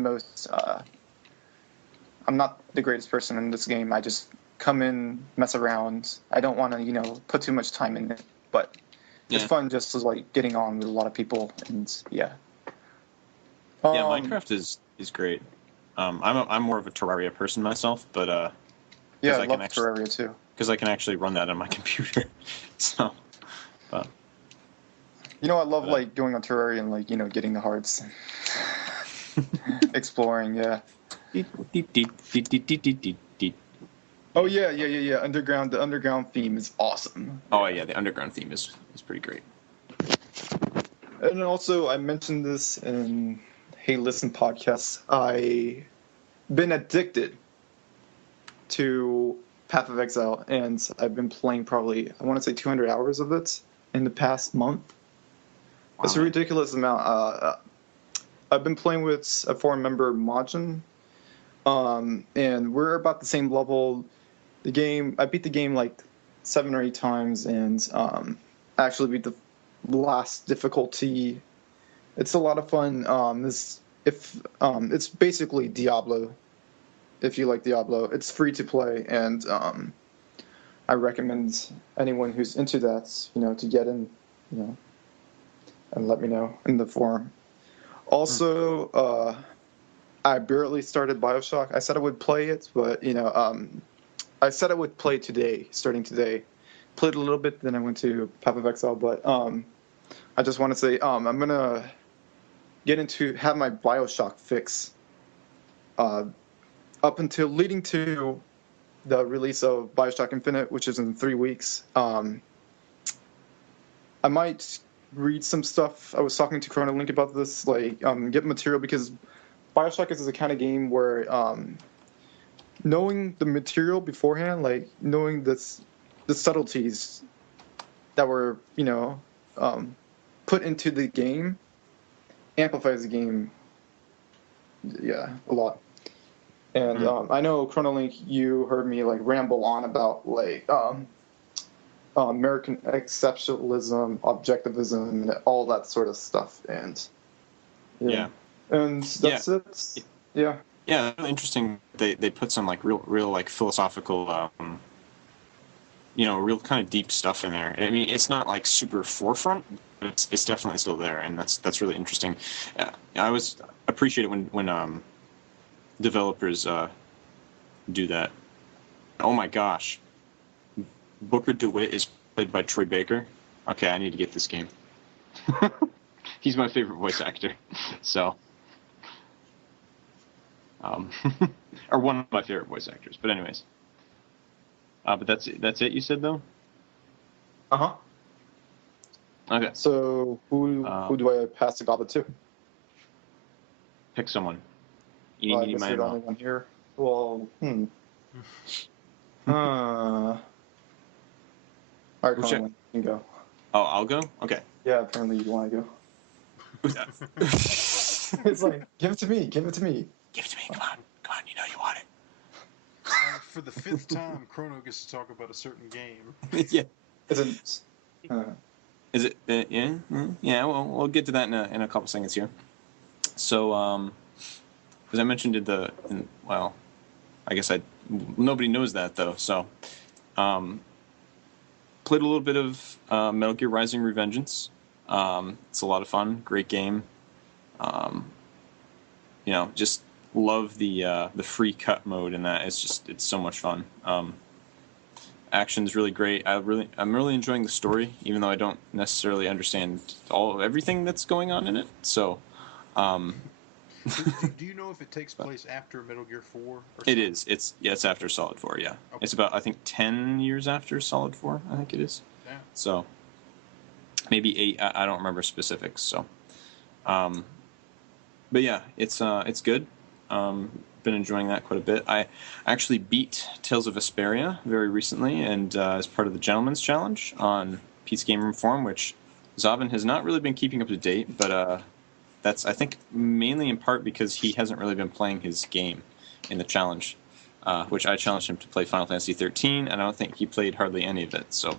the greatest person in this game. I just come in, mess around. I don't want to, put too much time in it, but it's fun just to getting on with a lot of people, and yeah. Minecraft is great. I'm more of a Terraria person myself, but I love Terraria too. Because I can actually run that on my computer. So, but I love going on Terraria and getting the hearts. Exploring, yeah. Oh yeah. Underground. The underground theme is awesome. Oh yeah, the underground theme is pretty great. And also, I mentioned this in Hey Listen podcast. I been addicted to Path of Exile, and I've been playing probably, I want to say 200 hours of it in the past month. Wow. It's a ridiculous amount. I've been playing with a foreign member, Majin, and we're about the same level. I beat the game like 7 or 8 times, and I actually beat the last difficulty. It's a lot of fun. It's basically Diablo. If you like Diablo, it's free to play, and I recommend anyone who's into that, to get in, and let me know in the forum. Also, I barely started BioShock. I said I would play it, but I said I would play today, starting today. Played a little bit, then I went to Path of Exile, but I just want to say I'm gonna have my BioShock fix up until leading to the release of BioShock Infinite, which is in 3 weeks. I might read some stuff. I was talking to Crono Link about this, get material, because BioShock is the kind of game where knowing the material beforehand, knowing the subtleties that were, put into the game, amplifies the game, a lot. And I know, Crono Link, you heard me ramble on about American exceptionalism, objectivism, and all that sort of stuff. And yeah. And that's it. Yeah. Yeah, really interesting. They put some real philosophical, real kind of deep stuff in there. I mean, it's not super forefront, but it's definitely still there, and that's really interesting. I always appreciate it when developers do that. Oh my gosh, Booker DeWitt is played by Troy Baker. Okay, I need to get this game. He's my favorite voice actor, so or one of my favorite voice actors. But anyways, but that's it. You said though. Okay. So who do I pass the goblet to? Pick someone. I guess you're the only one here. Well, All right, Colin, you can go. Oh, I'll go? Okay. Yeah, apparently you want to go. It's give it to me. Give it to me. Give it to me. Come on. You know you want it. For the 5th time, Crono gets to talk about a certain game. Yeah. Is it? Yeah. Yeah. Well, we'll get to that in a couple seconds here. So, as I mentioned I guess nobody knows that though. So, played a little bit of Metal Gear Rising: Revengeance. It's a lot of fun. Great game. Just love the free cut mode in that. It's so much fun. Action's really great. I'm really enjoying the story, even though I don't necessarily understand everything that's going on in it. So, do you know if it takes place after Metal Gear 4? Or it is. It's after Solid 4. Yeah, okay. It's about, I think, 10 years after Solid 4. I think it is. Yeah. So maybe 8. I don't remember specifics. So, but yeah, it's good. Been enjoying that quite a bit. I actually beat Tales of Vesperia very recently, and as part of the Gentleman's Challenge on Pete's Game Room Forum, which Zavin has not really been keeping up to date, but that's, I think, mainly in part because he hasn't really been playing his game in the challenge, which I challenged him to play Final Fantasy 13, and I don't think he played hardly any of it. So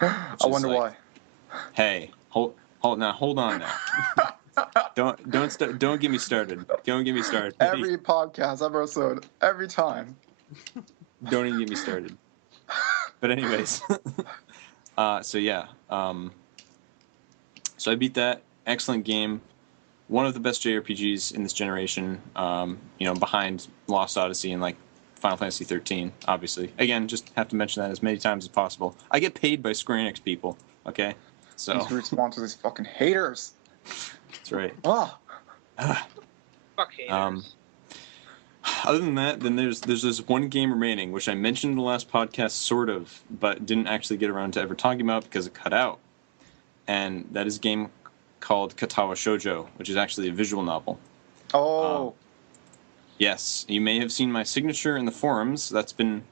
I wonder why. Hey, hold on now. Don't get me started. Don't get me started. Every podcast episode, every time. Don't even get me started. But anyways, so yeah, so I beat that. Excellent game. One of the best JRPGs in this generation. Behind Lost Odyssey and Final Fantasy 13. Obviously, again, just have to mention that as many times as possible. I get paid by Square Enix people. Okay, so these respond to these fucking haters. That's right. Fuck haters. Other than that, then there's this one game remaining, which I mentioned in the last podcast, sort of, but didn't actually get around to ever talking about because it cut out. And that is a game called Katawa Shoujo, which is actually a visual novel. Oh. Yes, you may have seen my signature in the forums. That's been,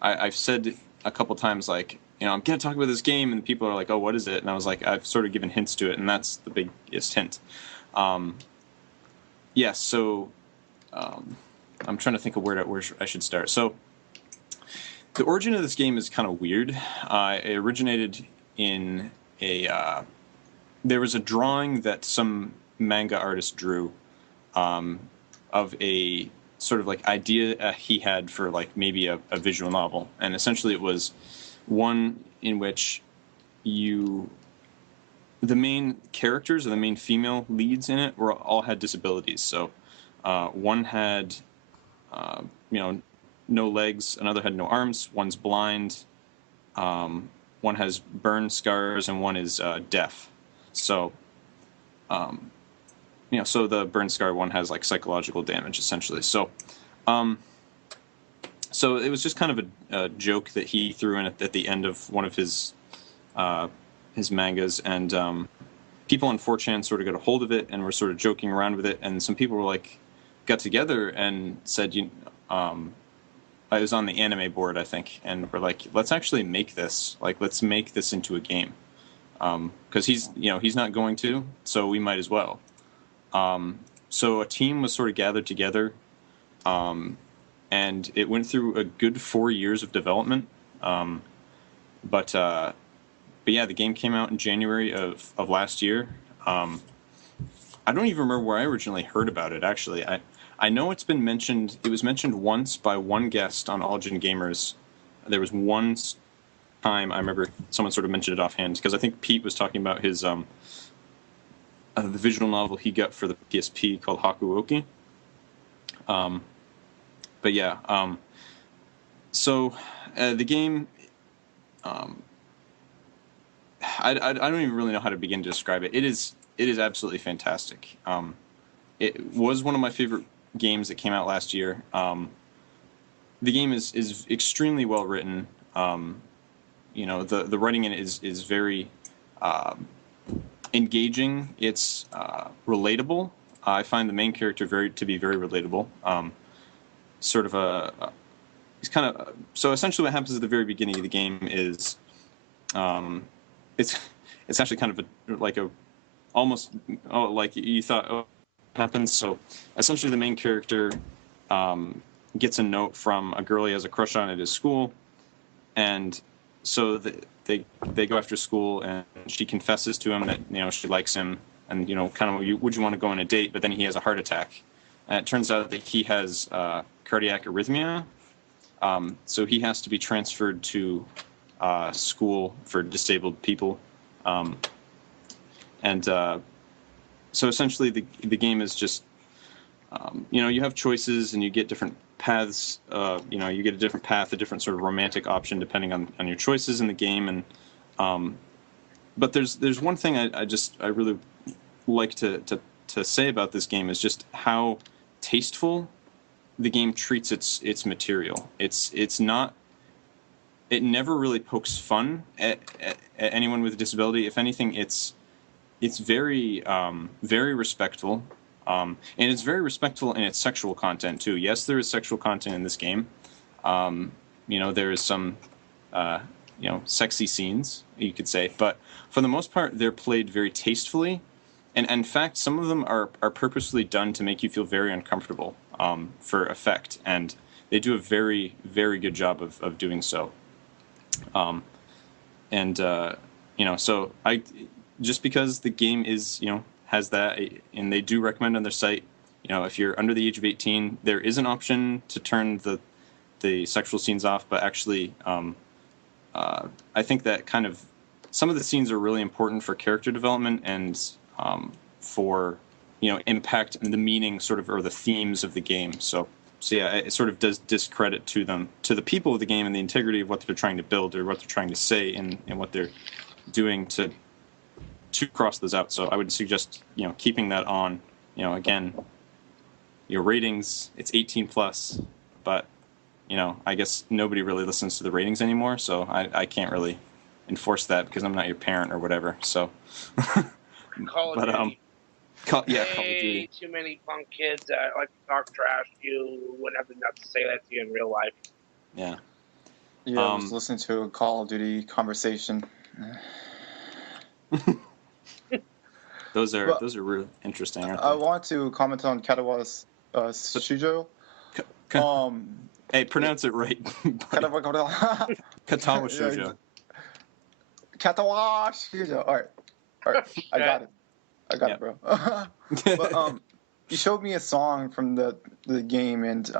I've said a couple times, like, I'm going to talk about this game, and people are like, oh, what is it? And I was like, I've sort of given hints to it, and that's the biggest hint. Yes, so I'm trying to think of where I should start. So the origin of this game is kind of weird. It originated in there was a drawing that some manga artist drew of a sort of like idea he had for like maybe a visual novel, and essentially it was one in which the main characters or the main female leads in it all had disabilities. So one had no legs, another had no arms, one's blind, one has burn scars, and one is deaf. So so the burn scar one has like psychological damage essentially. So so it was just kind of a joke that he threw in at the end of one of his mangas, and people on 4chan sort of got a hold of it and were sort of joking around with it, and some people were like, got together and said, I was on the anime board, I think, and we're like, let's actually make this, like, let's make this into a game, because he's not going to, so we might as well. So a team was sort of gathered together, and it went through a good 4 years of development. But yeah, the game came out in January of last year. I don't even remember where I originally heard about it, actually. I know it's been mentioned. It was mentioned once by one guest on All Gen Gamers. There was one time I remember someone sort of mentioned it offhand, because I think Pete was talking about his the visual novel he got for the PSP called Hakuoki. But yeah, so the game, I don't even really know how to begin to describe it. It is absolutely fantastic. It was one of my favorite games that came out last year. The game is extremely well written. The writing in it is very engaging. It's relatable. I find the main character to be very relatable. Sort of he's kind of, so essentially what happens at the very beginning of the game is it's actually kind of like you thought happens. So essentially the main character gets a note from a girl he has a crush on at his school, and so they go after school, and she confesses to him that she likes him, and kind of, would you want to go on a date? But then he has a heart attack, and it turns out that he has cardiac arrhythmia, so he has to be transferred to school for disabled people, and so essentially the game is just you have choices and you get different paths. You get a different path, a different sort of romantic option depending on your choices in the game, and but there's one thing I really like to say about this game is just how tasteful the game treats its material. It never really pokes fun at anyone with a disability. If anything, it's very very respectful, and it's very respectful in its sexual content too. Yes, there is sexual content in this game. There is some sexy scenes, you could say, but for the most part they're played very tastefully, and in fact some of them are purposely done to make you feel very uncomfortable for effect, and they do a very, very good job of doing so. So I, just because the game is, has that, and they do recommend on their site, if you're under the age of 18, there is an option to turn the sexual scenes off, but actually, I think that kind of, some of the scenes are really important for character development and for, impact and the meaning sort of, or the themes of the game. So yeah, it sort of does discredit to the people of the game and the integrity of what they're trying to build or what they're trying to say and what they're doing to cross those out. So I would suggest, keeping that on again, your ratings, it's 18 plus, but I guess nobody really listens to the ratings anymore, so I can't really enforce that because I'm not your parent or whatever. So, Call of Duty. Call of Duty. Too many punk kids that like to talk trash to you wouldn't have enough to say that to you in real life. Yeah. Yeah, I was listening to a Call of Duty conversation. Those are really interesting, aren't they? I want to comment on Katawa Shoujo. Hey, pronounce it right. Katawa Shoujo. Katawa Shoujo. All right, I got it, bro. But you showed me a song from the game, and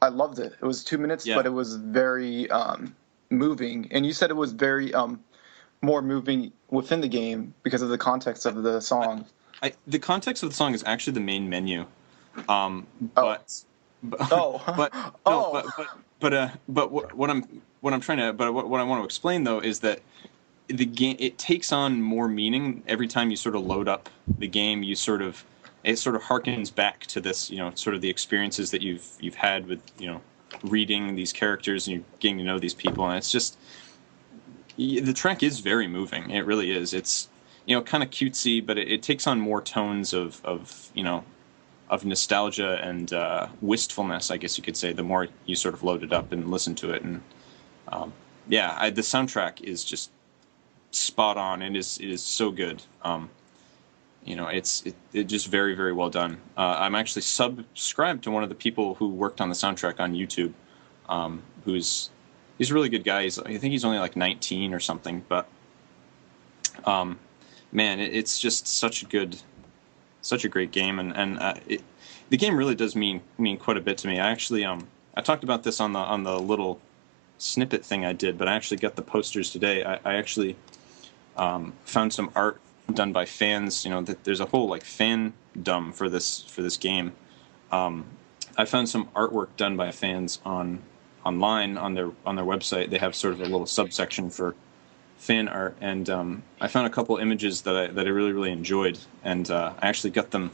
I loved it. It was 2 minutes, but it was very moving. And you said it was very more moving within the game because of the context of the song. The context of the song is actually the main menu. What I want to explain though is that the game, it takes on more meaning every time you sort of load up the game. It sort of harkens back to this, sort of the experiences that you've had with, reading these characters and you're getting to know these people, and it's just, the track is very moving. It really is. It's, kind of cutesy, but it takes on more tones of nostalgia and wistfulness, I guess you could say, the more you sort of load it up and listen to it. And the soundtrack is just spot on and it is so good. It's just very, very well done. I'm actually subscribed to one of the people who worked on the soundtrack on YouTube, he's a really good guy. I think he's only like 19 or something, but man, it's just such a great game, and the game really does mean quite a bit to me. I actually I talked about this on the little snippet thing I did, but I actually got the posters today. I actually found some art done by fans. That there's a whole like fandom for this game. I found some artwork done by fans online on their website. They have sort of a little subsection for fan art, and I found a couple images that I really, really enjoyed, and I actually got them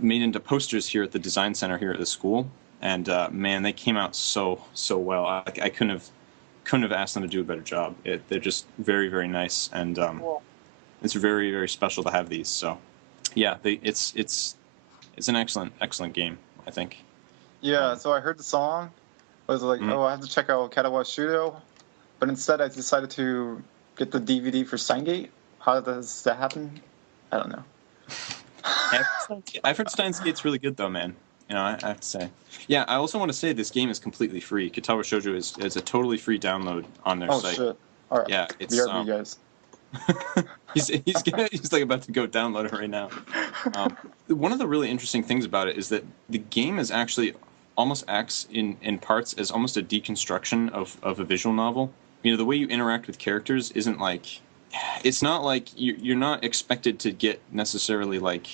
made into posters here at the design center here at the school, and man, they came out so well. I couldn't have asked them to do a better job. They're just very, very nice, and it's very, very special to have these. So yeah, it's an excellent game, I think. Yeah, so I heard the song. I was like, I have to check out Katawa Shoujo. But instead, I decided to get the DVD for Steingate. How does that happen? I don't know. I've heard Steins Gate's really good, though, man. I have to say. Yeah, I also want to say this game is completely free. Katawa Shoujo is a totally free download on their site. Oh, shit. All right. Yeah, it's... BRB, guys. he's like about to go download it right now. One of the really interesting things about it is that the game is actually almost acts in parts as almost a deconstruction of a visual novel. The way you interact with characters isn't like, it's not like you're not expected to get necessarily like,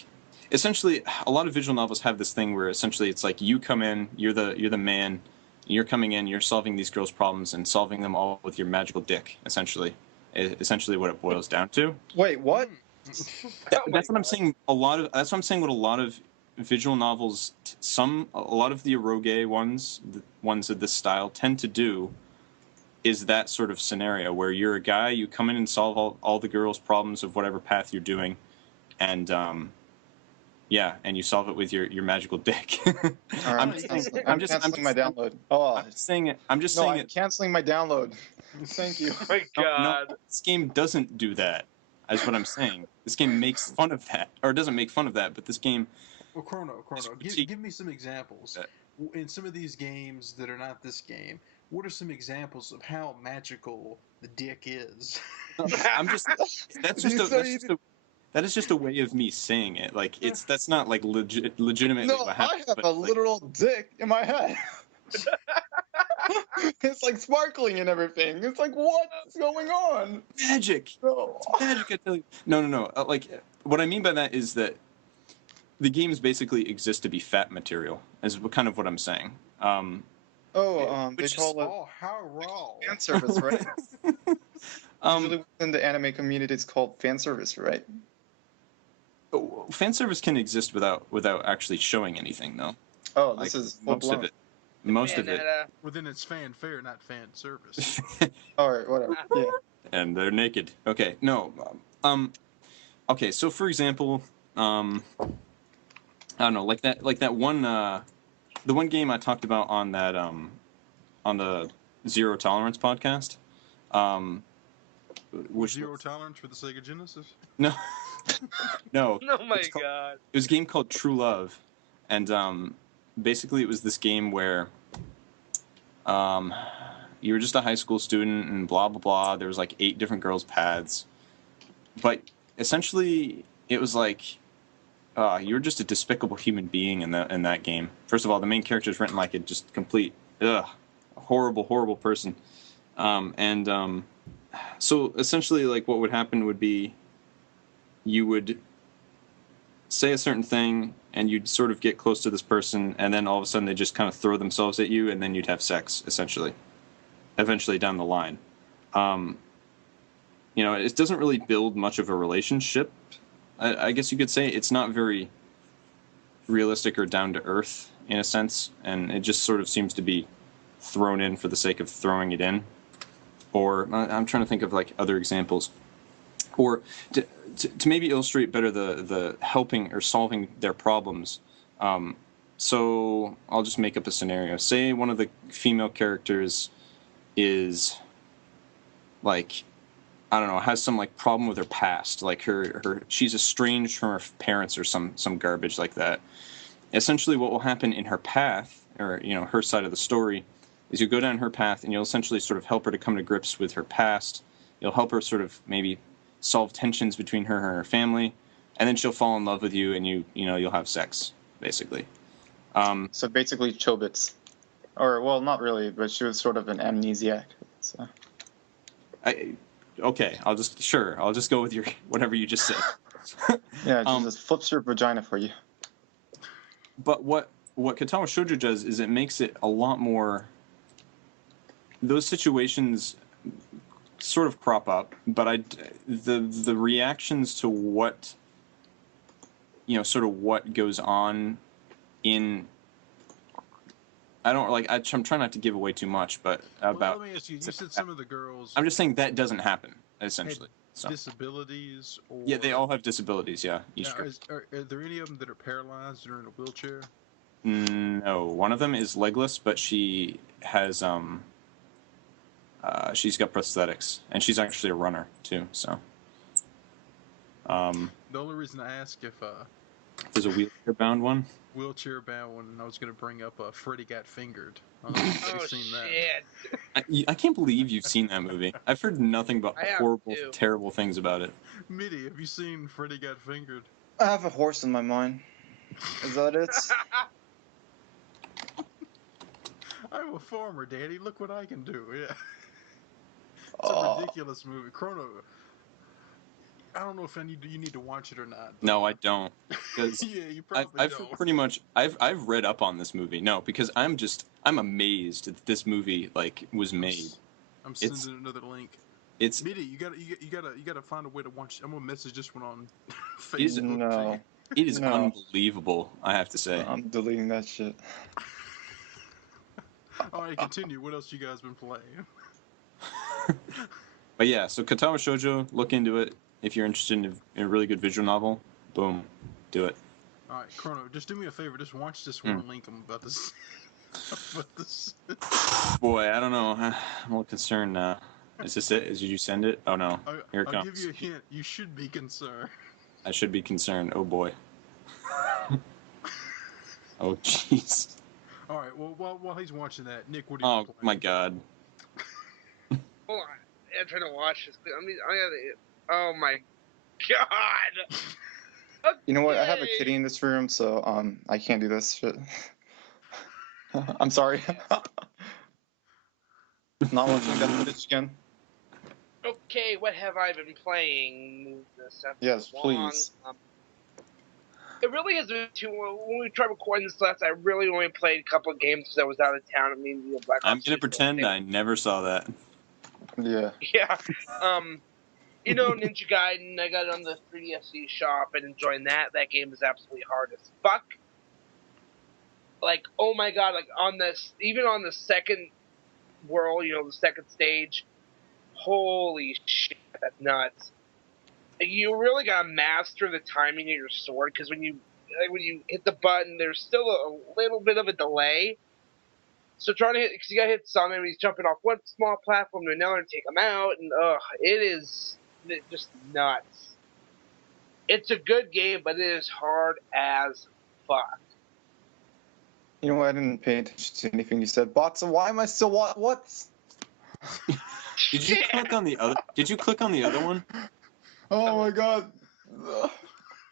essentially a lot of visual novels have this thing where essentially it's like you come in, you're the man, you're coming in, you're solving these girls' problems and solving them all with your magical dick, essentially what it boils down to. Wait, what? That's what I'm saying. That's what I'm saying. What a lot of visual novels, a lot of the eroge ones, the ones of this style, tend to do, is that sort of scenario where you're a guy, you come in and solve all the girls' problems of whatever path you're doing, and and you solve it with your magical dick. I'm just canceling my download. I'm canceling my download. Thank you. Oh my God. No, this game doesn't do that. That's what I'm saying. This game makes fun of that, or doesn't make fun of that, but this game. Well, Chrono, give me some examples. In some of these games that are not this game, what are some examples of how magical the dick is? That is just a way of me saying it. Like that's not like legitimately. No, what happened, I have a literal dick in my head. It's like sparkling and everything. It's like, what's going on? Magic. No. It's magic, I tell you. No. Like what I mean by that is that the games basically exist to be fat material. Is kind of what I'm saying. They call it how raw fan service, right? Usually within the anime community, it's called fan service, right? fan service can exist without actually showing anything, though. Oh, this is most of it. Most of it. Within its fanfare, not fan service. All right, whatever. Yeah. And they're naked. Okay, no. Okay, so for example, I don't know, like that one, the one game I talked about on that, on the Zero Tolerance podcast. Which Zero Tolerance for the Sega Genesis? No. No. Oh my god. It was a game called True Love, and basically it was this game where you were just a high school student and blah blah blah. There was like 8 different girls' paths, but essentially it was like you were just a despicable human being in that game. First of all, the main character is written like a just complete horrible person, so essentially like what would happen would be you would say a certain thing and you'd sort of get close to this person, and then all of a sudden they just kind of throw themselves at you, and then you'd have sex, essentially, eventually down the line. It doesn't really build much of a relationship. I guess you could say it's not very realistic or down to earth in a sense, and it just sort of seems to be thrown in for the sake of throwing it in. Or I'm trying to think of like other examples, or to maybe illustrate better the helping or solving their problems. So I'll just make up a scenario. Say one of the female characters is like, I don't know, has some like problem with her past, like she's estranged from her parents or some garbage like that. Essentially, what will happen in her path, or her side of the story, is you go down her path and you'll essentially sort of help her to come to grips with her past. You'll help her sort of maybe solve tensions between her and her family, and then she'll fall in love with you, and you'll have sex, basically. So basically Chobits. Or, well, not really, but she was sort of an amnesiac. So. Okay, I'll just go with your whatever you just said. Yeah, it just flips your vagina for you. But what Katawa Shoujo does is it makes it a lot more. Those situations sort of crop up, but the reactions to what sort of what goes on in. I don't like. I'm trying not to give away too much, but about. Let me ask you. You said some of the girls. I'm just saying that doesn't happen essentially. Disabilities. Or... Yeah, they all have disabilities. Yeah. Are there any of them that are paralyzed or in a wheelchair? No, one of them is legless, but she has she's got prosthetics, and she's actually a runner too. So. The only reason I ask if there's a wheelchair-bound one. Wheelchair-bound one, and I was going to bring up Freddy Got Fingered. I don't know if you've seen that. I can't believe you've seen that movie. I've heard nothing but horrible, terrible things about it. Midi, have you seen Freddy Got Fingered? I have a horse in my mind. Is that it? I'm a farmer, Daddy. Look what I can do. Yeah. It's a ridiculous movie. Crono. I don't know if you need to watch it or not. No, I don't. Yeah, you probably don't. Pretty much, I've read up on this movie. No, because I'm amazed that this movie was made. I'm sending another link. It's Midi, you gotta find a way to watch. I'm gonna message this one on Facebook. No. It is unbelievable, I have to say. I'm deleting that shit. All right, continue. What else you guys been playing? But yeah, so Katawa Shoujo, look into it. If you're interested in a really good visual novel, boom, do it. All right, Crono, just do me a favor. Just watch this one link I'm about to. Boy, I don't know. I'm a little concerned now. Is this it? Did you send it? Oh no, here it comes. I'll give you a hint. You should be concerned. I should be concerned. Oh boy. Oh jeez. All right. Well, while he's watching that, Nick, what are you playing? Oh my god. Hold on. I'm trying to watch this. Oh my god. Okay. You know what? I have a kitty in this room, so I can't do this shit. I'm sorry. Not watching that footage again. Okay, what have I been playing? Yes, please. It really has been too. When we tried recording this last, I really only played a couple of games because I was out of town. I'm gonna pretend I never saw that. Yeah. Yeah. You know, Ninja Gaiden, I got it on the 3DS shop and enjoying that. That game is absolutely hard as fuck. Like, oh my god, like on this, even on the second world, you know, the second stage, holy shit, that's nuts. You really gotta master the timing of your sword, because when you hit the button, there's still a little bit of a delay. So trying to hit, because you gotta hit something, and he's jumping off one small platform to another and take him out, and it is just nuts. It's a good game, but it is hard as fuck. You know what? I didn't pay attention to anything you said. Botza, why am I still what? Did you click on the other? Did you click on the other one? Oh my god.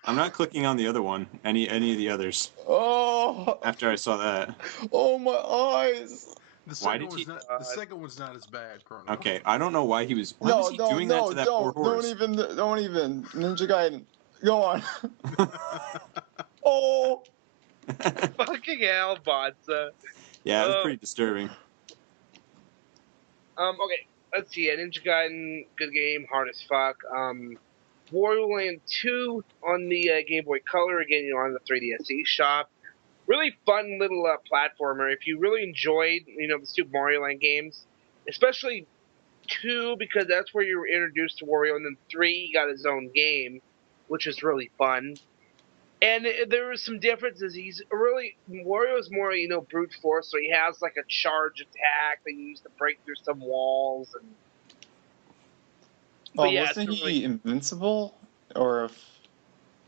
I'm not clicking on the other one. Any of the others. Oh. After I saw that. Oh my eyes. The second one's not as bad, Crono. Okay, I don't know why he was. Why was he doing that to that poor horse? Don't even. Ninja Gaiden. Go on. Oh. Fucking hell, Botza. Yeah, it was pretty disturbing. Okay, let's see. Ninja Gaiden, good game, hard as fuck. Wario Land 2 on the Game Boy Color, again, you know, on the 3DS shop. Really fun little platformer. If you really enjoyed, you know, the Super Mario Land games, especially 2, because that's where you were introduced to Wario, and then 3 got his own game, which is really fun. And there was some differences. Wario's more, you know, brute force, so he has like a charge attack that you use to break through some walls. And but yeah, wasn't he invincible? Or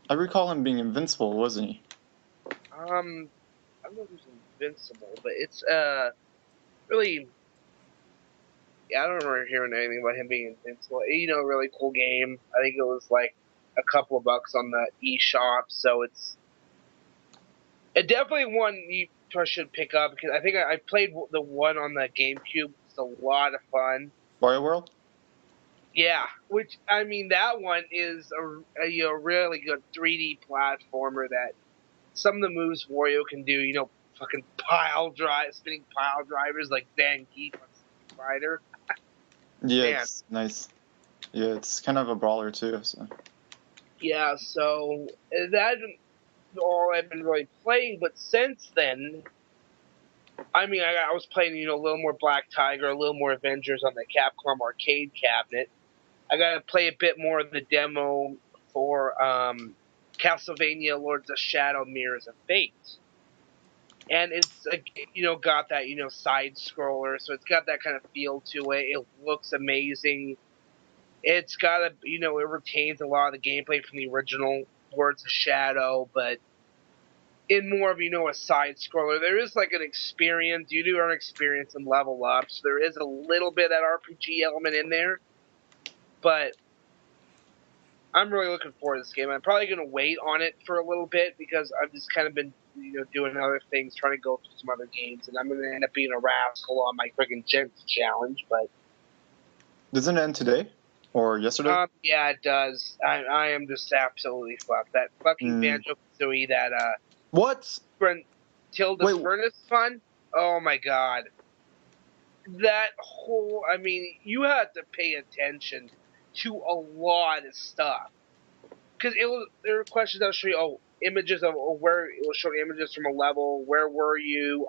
I recall him being invincible, wasn't he? I don't know if he's invincible, but it's really, yeah, I don't remember hearing anything about him being invincible. You know, really cool game. I think it was like a couple of bucks on the eShop, so it's definitely one you should pick up, because I think I played the one on the GameCube. It's a lot of fun. Wario World? Yeah, which, I mean, that one is a you know, really good 3D platformer that some of the moves Wario can do, you know, fucking spinning pile drivers like Dan Geep on Street Fighter. Yeah, man. It's nice. Yeah, it's kind of a brawler too. So. Yeah, so that's all I've been really playing, but since then, I mean, I was playing, you know, a little more Black Tiger, a little more Avengers on the Capcom arcade cabinet. I got to play a bit more of the demo for Castlevania Lords of Shadow Mirrors of Fate. And it's, you know, got that, you know, side scroller, so it's got that kind of feel to it. It looks amazing. It's got you know, it retains a lot of the gameplay from the original Lords of Shadow, but in more of, you know, a side scroller. There is like an experience. You do earn experience and level up, so there is a little bit of that RPG element in there. But I'm really looking forward to this game. I'm probably going to wait on it for a little bit, because I've just kind of been, you know, doing other things, trying to go through some other games, and I'm going to end up being a rascal on my friggin' challenge. But doesn't it end today or yesterday? Yeah, it does. I am just absolutely fucked. That fucking Banjo-Kazooie, that what? Tilda's Furnace Fun. Oh my god. That whole, I mean, you have to pay attention to a lot of stuff, because there are questions that'll show you images of where it will show you images from a level. Where were you?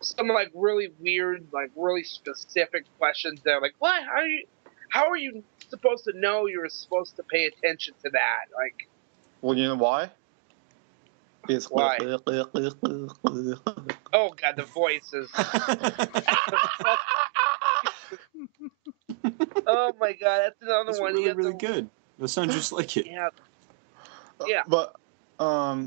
Some like really weird, like really specific questions that are like, what? How are you supposed to know you're supposed to pay attention to that? Like, well, you know why? Why? Oh god, the voices. Oh my god, that's another that's one. Really, really good. That sounds just like it. Yeah. Yeah. But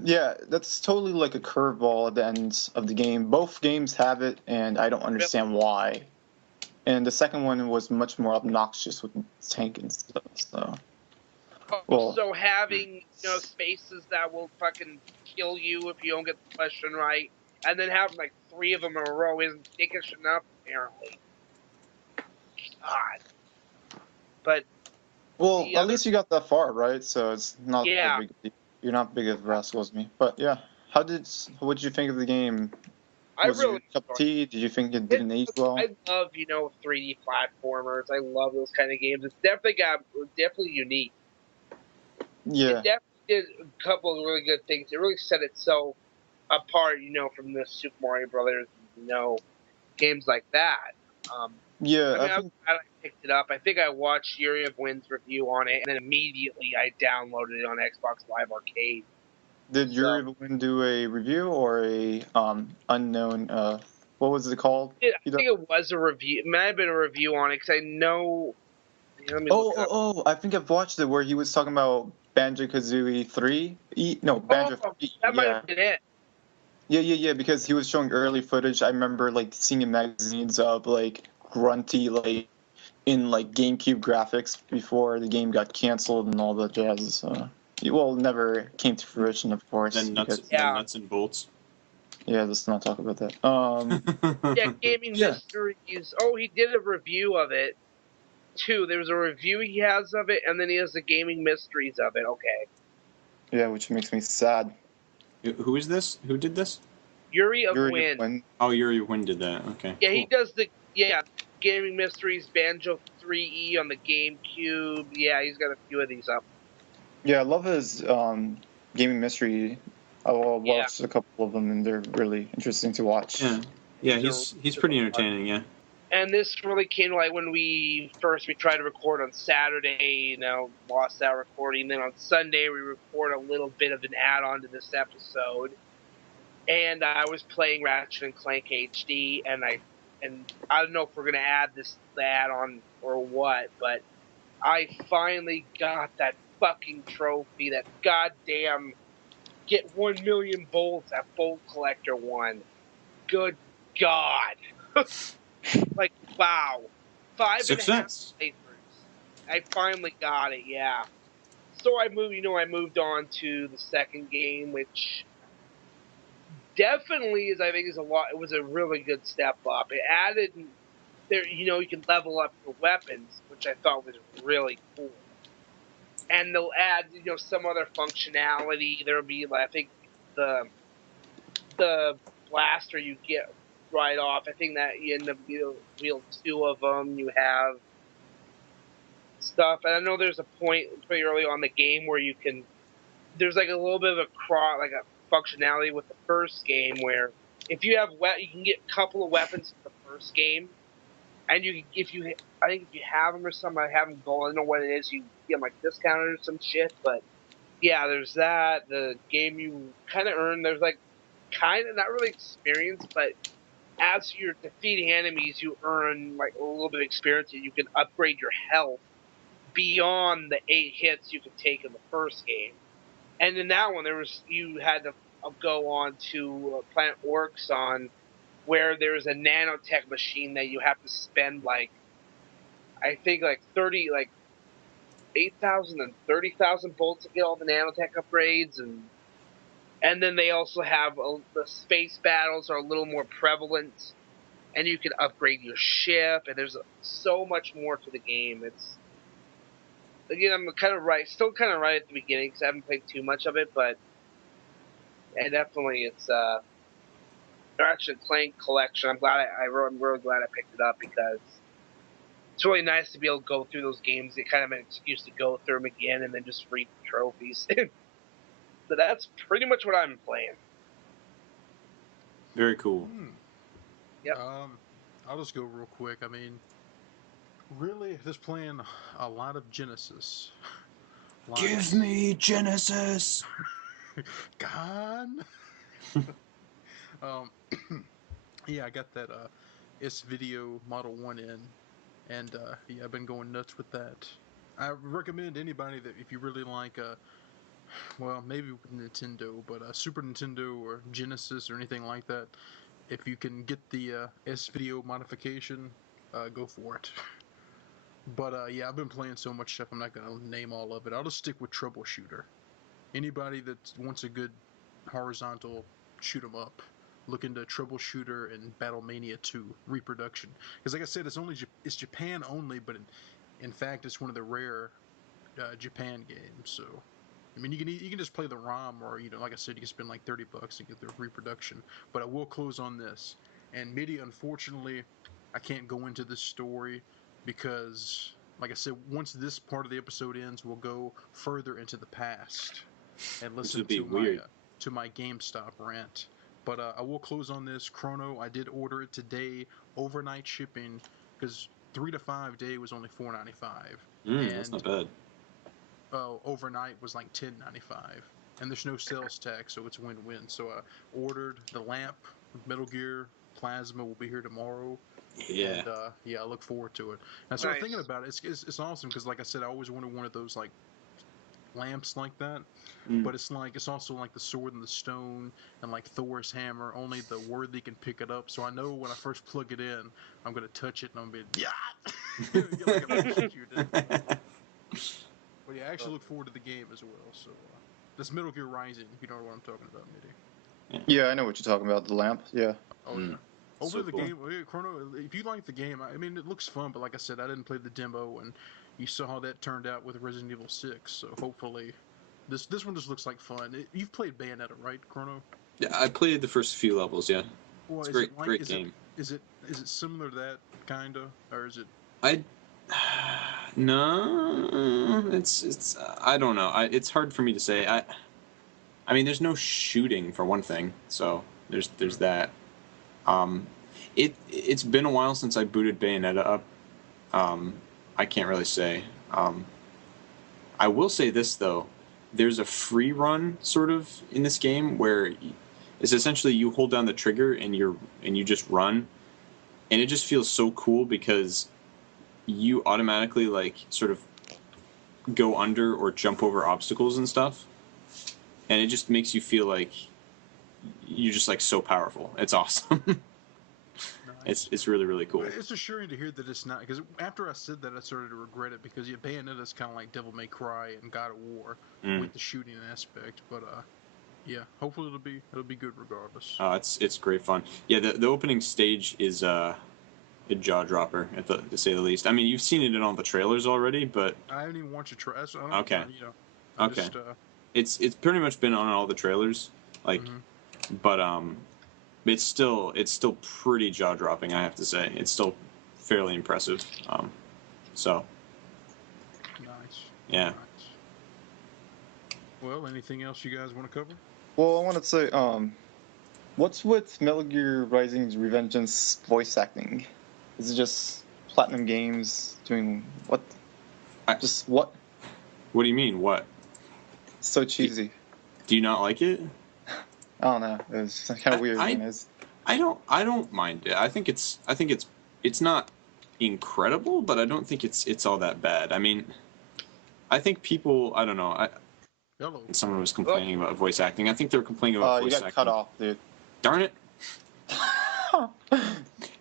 yeah, that's totally like a curveball at the end of the game. Both games have it, and I don't understand why. And the second one was much more obnoxious with tank and stuff. So having, you know, spaces that will fucking kill you if you don't get the question right, and then having like 3 of them in a row isn't dickish enough, apparently. God. But well, at least you got that far, right? So it's not a big. You're not big of a rascal as me. But yeah, what did you think of the game? I Was it really your cup of tea? Did you think it didn't age well? I love 3D platformers. I love those kind of games. It's definitely unique. Yeah. It definitely did a couple of really good things. It really set itself apart, from the Super Mario Brothers, games like that. Yeah, I was glad I picked it up. I think I watched Yuri of Wynn's review on it, and then immediately I downloaded it on Xbox Live Arcade. Did Yuri of Wynn do a review or a unknown what was it called? I think it was a review. It might have been a review on it because I know. Let me look it up. Oh! I think I've watched it where he was talking about Banjo-Kazooie 3. No, Banjo 3. That might have been it. Yeah. Because he was showing early footage. I remember seeing in magazines of grunty in GameCube graphics before the game got canceled and all that jazz. Never came to fruition, of course. Then nuts and bolts. Yeah, let's not talk about that. Gaming Mysteries. Oh, he did a review of it too. There was a review he has of it, and then he has the Gaming Mysteries of it. Okay. Yeah, which makes me sad. Who is this? Who did this? Yuri of Wynn. Oh, Yuri of Wynn did that. Okay. Yeah, cool. He does Gaming Mysteries, Banjo 3E on the GameCube. Yeah, he's got a few of these up. Yeah, I love his Gaming Mystery. I'll watch a couple of them, and they're really interesting to watch. Yeah, he's pretty entertaining. Yeah. And this really came when we tried to record on Saturday. Lost that recording. Then on Sunday we record a little bit of an add-on to this episode. And I was playing Ratchet and Clank HD, and I don't know if we're gonna add the add-on or what, but I finally got that fucking trophy, that goddamn get 1 million bolts at Bolt Collector 1. Good God. Wow. 5.5 playthroughs. I finally got it, yeah. So I moved on to the second game, which definitely it was a really good step up. It added there, you can level up your weapons, which I thought was really cool. And they'll add, some other functionality. There'll be, I think, the blaster you get right off. I think that you end up wield 2 of them. You have stuff, and I know there's a point pretty early on the game where there's a little bit of a functionality with the first game where if you have you can get a couple of weapons in the first game, and if you have them or something, I haven't I don't know what it is, you get them discounted or some shit, but yeah, there's that. The game you kind of earn, there's kind of not really experience, but as you're defeating enemies, you earn a little bit of experience, and you can upgrade your health beyond the 8 hits you could take in the first game. And in that one, you had to go on to Planet Orxon, where there's a nanotech machine that you have to spend I think 8,000 and 30,000 bolts to get all the nanotech upgrades, and then they also have the space battles are a little more prevalent, and you can upgrade your ship, and there's so much more to the game. It's, again, I'm still kind of right at the beginning because I haven't played too much of it, but definitely it's Ratchet and Clank collection. I'm really glad I picked it up because it's really nice to be able to go through those games. It's kind of an excuse to go through them again and then just read the trophies. So that's pretty much what I'm playing. Very cool. Yep. I'll just go real quick. I mean, really, just playing a lot of Genesis. Give me Genesis! God! Yeah, I got that S-Video Model 1 in, and I've been going nuts with that. I recommend anybody that if you really like maybe Nintendo, but Super Nintendo or Genesis or anything like that, if you can get the S-Video modification, go for it. But I've been playing so much stuff, I'm not going to name all of it. I'll just stick with Troubleshooter. Anybody that wants a good horizontal shoot 'em up, look into Troubleshooter and Battlemania 2 Reproduction. Because like I said, it's Japan only, but in fact it's one of the rare Japan games, so I mean, you can just play the ROM, or like I said, you can spend like $30 and get the reproduction. But I will close on this. And Midi, unfortunately, I can't go into this story because, like I said, once this part of the episode ends, we'll go further into the past and listen to my GameStop rant. But I will close on this. Chrono, I did order it today, overnight shipping, because 3 to 5 day was only $4.95. That's not bad. Overnight was like $10.95, and there's no sales tax, so it's win-win. So I ordered the lamp, Metal Gear Plasma will be here tomorrow. Yeah. And I look forward to it. And I started thinking about it. It's awesome because, like I said, I always wanted one of those like lamps like that. But it's also like the Sword and the Stone and like Thor's hammer. Only the worthy can pick it up. So I know when I first plug it in, I'm gonna touch it and I'm gonna be But yeah, I actually look forward to the game as well. So that's Metal Gear Rising, if you know what I'm talking about, Midi. Yeah, I know what you're talking about. The lamp. Yeah. Oh yeah. Over the game, Chrono. If you like the game, I mean, it looks fun. But like I said, I didn't play the demo, and you saw how that turned out with Resident Evil 6. So hopefully, this one just looks like fun. You've played Bayonetta, right, Chrono? Yeah, I played the first few levels. Yeah. Well, it's a great game. Is it similar to that kinda, or is it? No, it's I don't know. It's hard for me to say. I mean, there's no shooting for one thing, so there's that. It's been a while since I booted Bayonetta up. I can't really say. I will say this though. There's a free run sort of in this game where it's essentially you hold down the trigger and you just run, and it just feels so cool because you automatically like sort of go under or jump over obstacles and stuff, and it just makes you feel like you're just like so powerful. It's awesome. Nice. It's really, really cool. It's assuring to hear that it's not, because after I said that, I started to regret it, because Bayonetta is kind of like Devil May Cry and God of War with the shooting aspect. But yeah, hopefully it'll be good regardless. It's great fun. Yeah, the opening stage is a jaw dropper to say the least. I mean, you've seen it in all the trailers already, but I haven't even watched a trailer. Okay. It's pretty much been on all the trailers, like, but it's still pretty jaw dropping. I have to say, it's still fairly impressive. So. Nice. Yeah. Nice. Well, anything else you guys want to cover? Well, I want to say, what's with Metal Gear Rising's Revengeance voice acting? Is it just Platinum Games doing what? Just what? What do you mean, what? So cheesy. Do you not like it? I don't know. It's kind of weird. I don't mind it. I think it's not incredible, but I don't think it's all that bad. I mean, I think people, I don't know. Someone was complaining about voice acting. I think they were complaining about voice acting. You got cut off, dude. Darn it.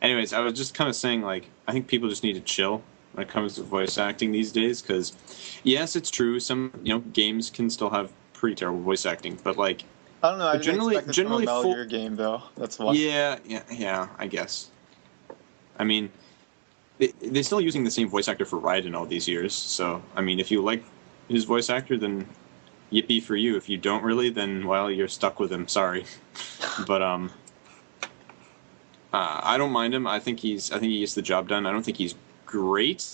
Anyways, I was just kind of saying, like, I think people just need to chill when it comes to voice acting these days, because, yes, it's true. Some games can still have pretty terrible voice acting, but like, I don't know. I generally from a Metal Gear game though. That's why. Yeah. I guess. I mean, they're still using the same voice actor for Raiden all these years. So I mean, if you like his voice actor, then yippee for you. If you don't really, then well, you're stuck with him. Sorry, but I don't mind him. I think he gets the job done. I don't think he's great,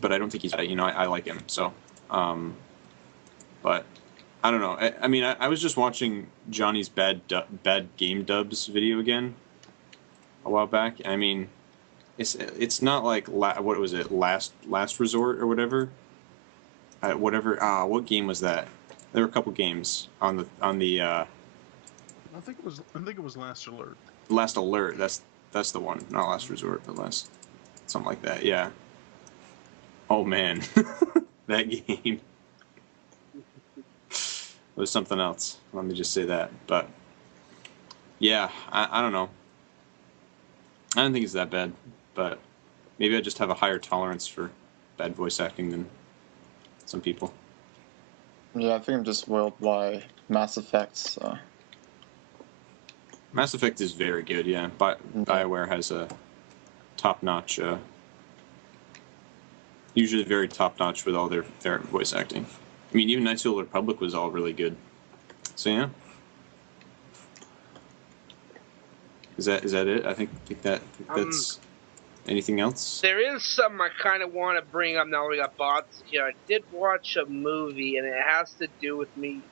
but I don't think he's I like him. So, but I don't know. I mean, I was just watching Johnny's bad game dubs video again a while back. I mean, it's not like what was it, last resort or whatever. What game was that? There were a couple games on the. I think it was Last Alert. Last Alert. That's the one. Not Last Resort, but something like that. Yeah. Oh man, that game was something else. Let me just say that. But yeah, I don't know. I don't think it's that bad, but maybe I just have a higher tolerance for bad voice acting than some people. Yeah, I think I'm just spoiled by Mass Effect. So. Mass Effect is very good, yeah. BioWare has a top-notch, usually very top-notch with all their voice acting. I mean, even Knights of the Old Republic was all really good. So yeah. Is that it? I think that's. Anything else? There is something I kind of want to bring up now we got Botza here. I did watch a movie, and it has to do with me.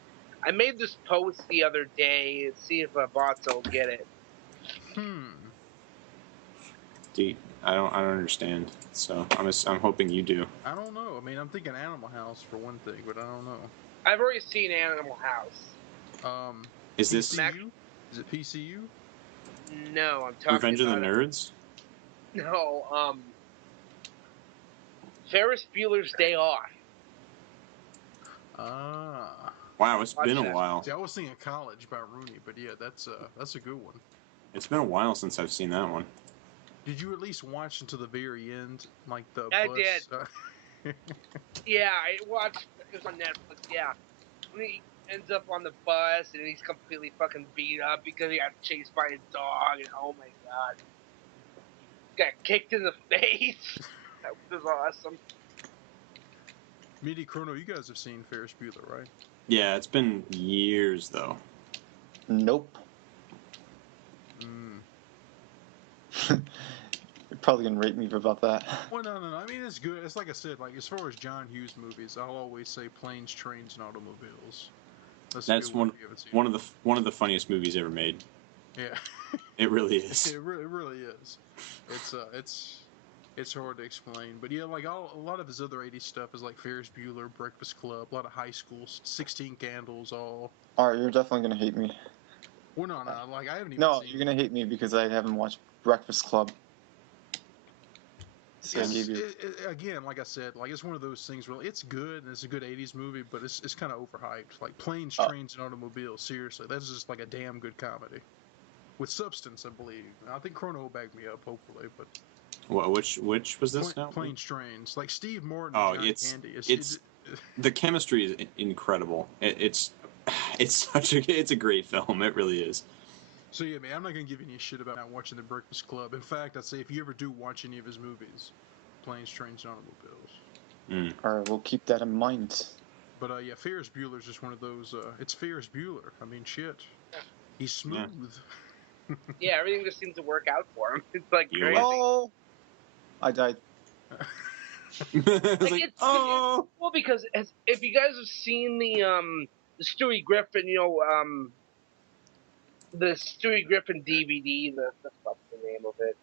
I made this post the other day. See if Botza will get it. Dude, I don't understand. So I'm hoping you do. I don't know. I mean, I'm thinking Animal House for one thing, but I don't know. I've already seen Animal House. Is this PCU? Is it PCU? No, I'm talking Revenge of the Nerds? No, Ferris Bueller's Day Off. Wow, it's been a while. See, I was thinking College by Rooney, but yeah, that's a good one. It's been a while since I've seen that one. Did you at least watch until the very end, like the I bus? did. Yeah, I watched. It was on Netflix. Yeah, when he ends up on the bus and he's completely fucking beat up because he got chased by a dog, and oh my god, got kicked in the face. That was awesome. Chrono, you guys have seen Ferris Bueller, right? Yeah, it's been years though. Nope. You're probably gonna rate me about that. Well, no. I mean, it's good. It's like I said, like as far as John Hughes movies, I'll always say Planes, Trains, and Automobiles. That's one of the funniest movies ever made. Yeah, it really is. It really is. It's hard to explain, but yeah, like a lot of his other '80s stuff is like Ferris Bueller, Breakfast Club, a lot of High School, 16 Candles, all. All right, you're definitely gonna hate me. Well, no, like I haven't even. No, you're gonna hate me because I haven't watched Breakfast Club. So again, like I said, like it's one of those things where it's good and it's a good '80s movie, but it's kind of overhyped. Like Planes, Trains, and Automobiles. Seriously, that's just like a damn good comedy with substance, I believe. I think Crono will back me up, hopefully, but. What? Which was this now? Planes, Trains, like Steve Martin. Oh, and John Candy. It's the chemistry is incredible. It's a great film. It really is. So yeah, man, I'm not gonna give you any shit about not watching The Breakfast Club. In fact, I'd say if you ever do watch any of his movies, Planes, Trains, and Automobiles. All right, we'll keep that in mind. But yeah, Ferris Bueller's just one of those. It's Ferris Bueller. I mean, shit, he's smooth. Yeah, everything just seems to work out for him. It's like crazy. Oh, I died. Well, because if you guys have seen the Stewie Griffin, the Stewie Griffin DVD, what's the name of it?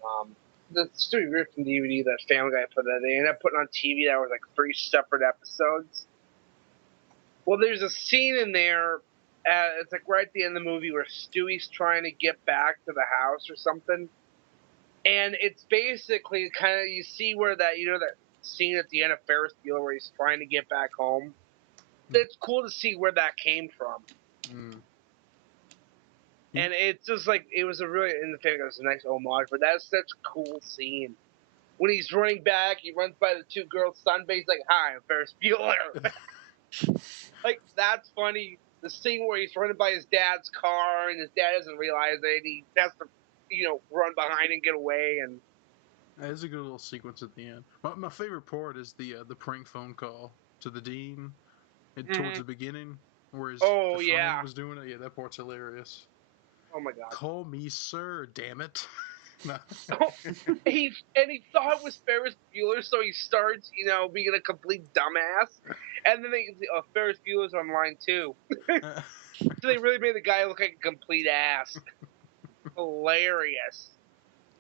The Stewie Griffin DVD that Family Guy put out, they ended up putting on TV that was like 3 separate episodes. Well, there's a scene in there, it's like right at the end of the movie where Stewie's trying to get back to the house or something. And it's basically kind of, you see where that scene at the end of Ferris Bueller where he's trying to get back home. It's cool to see where that came from. And it's just like, it was a nice homage, but that's such a cool scene. When he's running back, he runs by the 2 girls' sunbase, like, "Hi, I'm Ferris Bueller." Like, that's funny. The scene where he's running by his dad's car and his dad doesn't realize it, he has to, run behind and get away. And there's a good little sequence at the end. My favorite part is the prank phone call to the dean towards the beginning, where his friend was doing it. Yeah, that part's hilarious. Oh my god! Call me sir, damn it! He thought it was Ferris Bueller, so he starts, being a complete dumbass, and then Ferris Bueller's on line too. So they really made the guy look like a complete ass. Hilarious.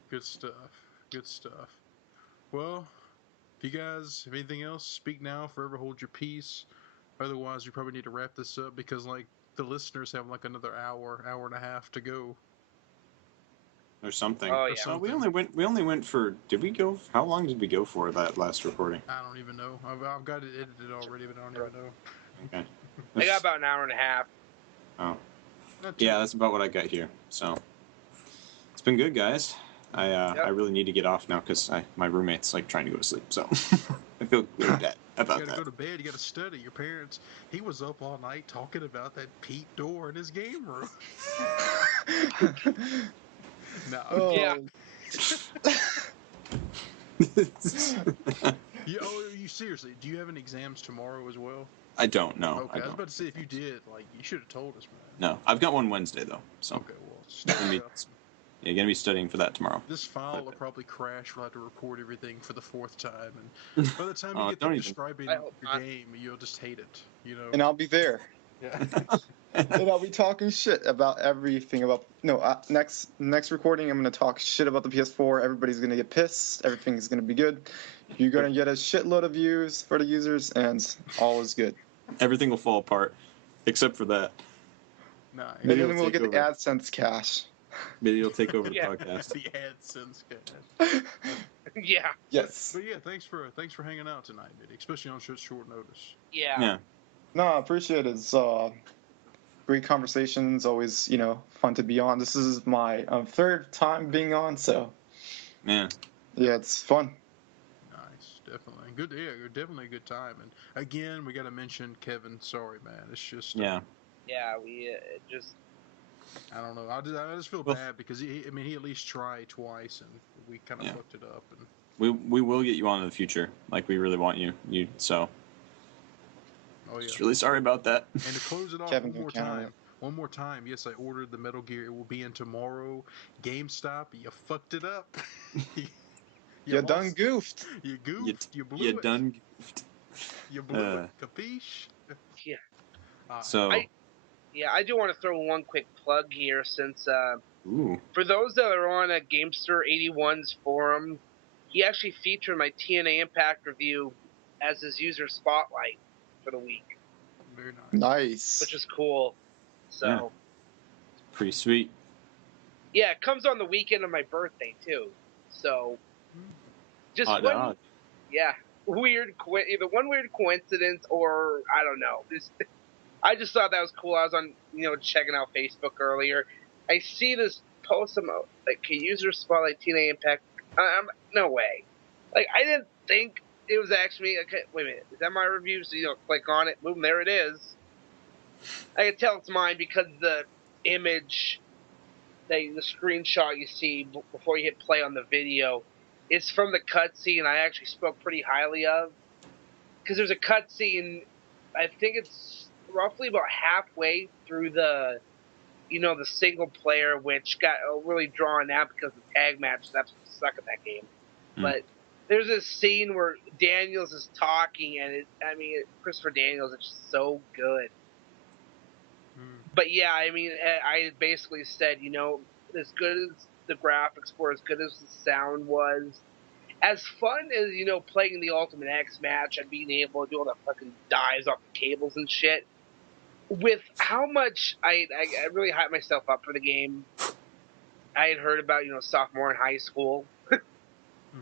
Good stuff. Well, if you guys have anything else, speak now, forever hold your peace. Otherwise, you probably need to wrap this up because, like, the listeners have like another hour and a half to go. Or something. Oh yeah. We only went for. Did we go? How long did we go for that last recording? I don't even know. I've got it edited already, but I don't even know. Okay. I got about an hour and a half. Oh. Yeah, that's about what I got here. So it's been good, guys. I really need to get off now because my roommate's like trying to go to sleep. So I feel really bad about that. You gotta go to bed. You gotta study. Your parents. He was up all night talking about that PeteDorr in his game room. No. Oh. Yeah. You seriously? Do you have any exams tomorrow as well? I don't know. Okay, I was about to say if you did, like, you should have told us, man. No, I've got one Wednesday though. So. Okay, well, you're gonna be studying for that tomorrow. This file will probably crash. We'll have to record everything for the 4th time, and by the time you get to describing your game, you'll just hate it. You know. And I'll be there. Yeah. And I'll be talking shit about everything about. No, next recording, I'm gonna talk shit about the PS4. Everybody's gonna get pissed. Everything's gonna be good. You're gonna get a shitload of views for the users, and all is good. Everything will fall apart, except for that. Nice. And then we'll get the AdSense cash. Maybe you'll take over the podcast. The AdSense cash. Yeah. Yes. But yeah, thanks for hanging out tonight, Midi, especially on short notice. Yeah. Yeah. No, I appreciate it. It's great conversations. Always, fun to be on. This is my 3rd time being on, so. Yeah. Yeah, it's fun. Nice, definitely good. Yeah, definitely a good time. And again, we got to mention Kevin. Sorry, man. It's just. Yeah. Yeah, we just. I don't know. I just feel bad because he at least tried twice and we kind of fucked it up. And we will get you on in the future. Like we really want you. So. Oh yeah. Just really sorry about that. And to close it off one more time. Yes, I ordered the Metal Gear. It will be in tomorrow. GameStop, you fucked it up. You done goofed. You goofed. You blew it. You done goofed. You blew it. Capiche? Yeah. So. I do want to throw one quick plug here since for those that are on a Gamester 81's forum, he actually featured my TNA Impact review as his user spotlight for the week. Very nice. Which is cool. So pretty sweet. Yeah, it comes on the weekend of my birthday too. So just weird either one weird coincidence or I don't know. I just thought that was cool. I was on, checking out Facebook earlier. I see this post about, like, a user spotlight TNA Impact. No way. Like, I didn't think it was actually, okay, wait a minute, is that my review? So, click on it, boom, there it is. I can tell it's mine because the image, the screenshot you see before you hit play on the video, is from the cutscene I actually spoke pretty highly of. Because there's a cutscene, I think it's roughly about halfway through the single player, which got really drawn out because the tag matches absolutely suck at that game. But there's this scene where Daniels is talking, and Christopher Daniels is just so good. But yeah, I basically said, as good as the graphics were, as good as the sound was, as fun as, playing the Ultimate X match and being able to do all the fucking dives off the tables and shit, with how much I really hyped myself up for the game. I had heard about, sophomore in high school.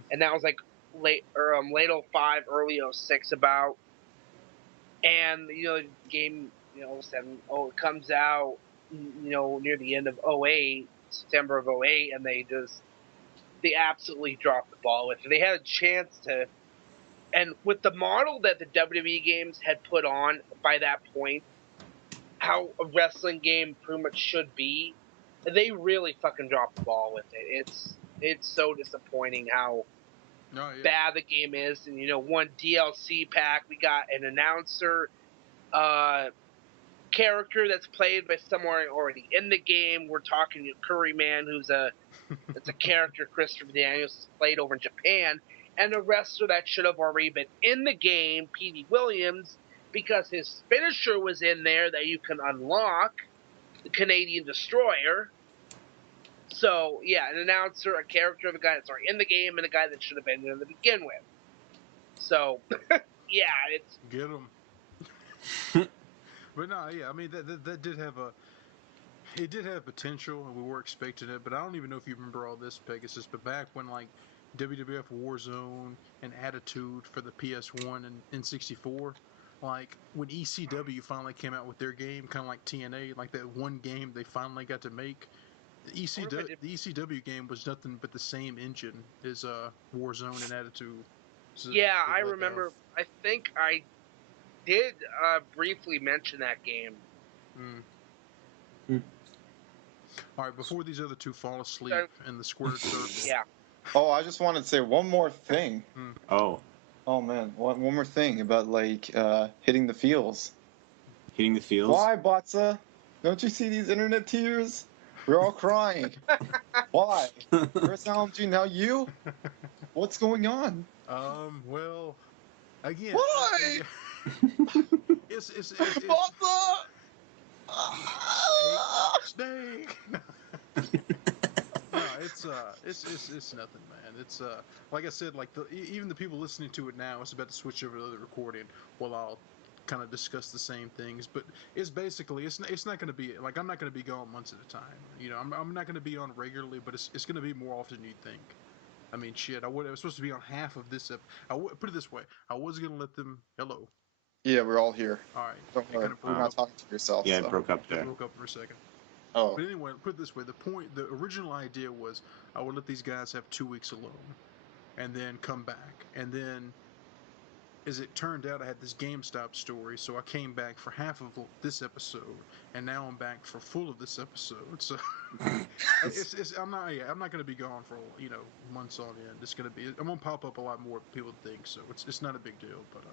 And that was like late 05, early 06 about. And, the game, 07, it comes out, near the end of 08, September of 08, and they absolutely dropped the ball with it. They had a chance to, and with the model that the WWE games had put on by that point, how a wrestling game pretty much should be, they really fucking dropped the ball with it. It's so disappointing how bad the game is. And, one DLC pack, we got an announcer character that's played by someone already in the game. We're talking to Curry Man, it's a character Christopher Daniels has played over in Japan, and a wrestler that should have already been in the game, Petey Williams, because his finisher was in there that you can unlock, the Canadian Destroyer. So, yeah, an announcer, a character of a guy that's already in the game, and a guy that should have been there to begin with. So, yeah, it's... Get him. But no, yeah, that did have it did have potential, and we were expecting it, but I don't even know if you remember all this, Pegasus, but back when, like, WWF Warzone and Attitude for the PS1 and N64, like, when ECW finally came out with their game, kind of like TNA, like that one game they finally got to make, the ECW game was nothing but the same engine as Warzone and Attitude. So yeah, I remember. I think I did briefly mention that game. All right, before these other two fall asleep in the squared circle. Yeah. Oh, I just wanted to say one more thing. Oh. Oh man, one more thing about like hitting the feels. Hitting the fields. Why, Botza? Don't you see these internet tears? We're all crying. Why? First LMG, now you? What's going on? Well, again, Why? it's Botza! Snake. No, it's nothing, man. It's like I said, like even the people listening to it now, it's about to switch over to the recording while I'll kind of discuss the same things. But it's basically it's not going to be like I'm not going to be gone months at a time. You know, I'm not going to be on regularly, but it's going to be more often than you'd think. I mean, shit, I was supposed to be on half of this. Put it this way, I was going to let them. Hello. Yeah, we're all here. All right. Don't worry, you're not talking to yourself. Yeah, so. it broke up there. It broke up for a second. Oh. But anyway, put it this way: the original idea was I would let these guys have 2 weeks alone, and then come back. And then, as it turned out, I had this GameStop story, so I came back for half of this episode, and now I'm back for full of this episode. So I'm not going to be gone for months on end. I'm going to pop up a lot more than people think. So it's not a big deal, but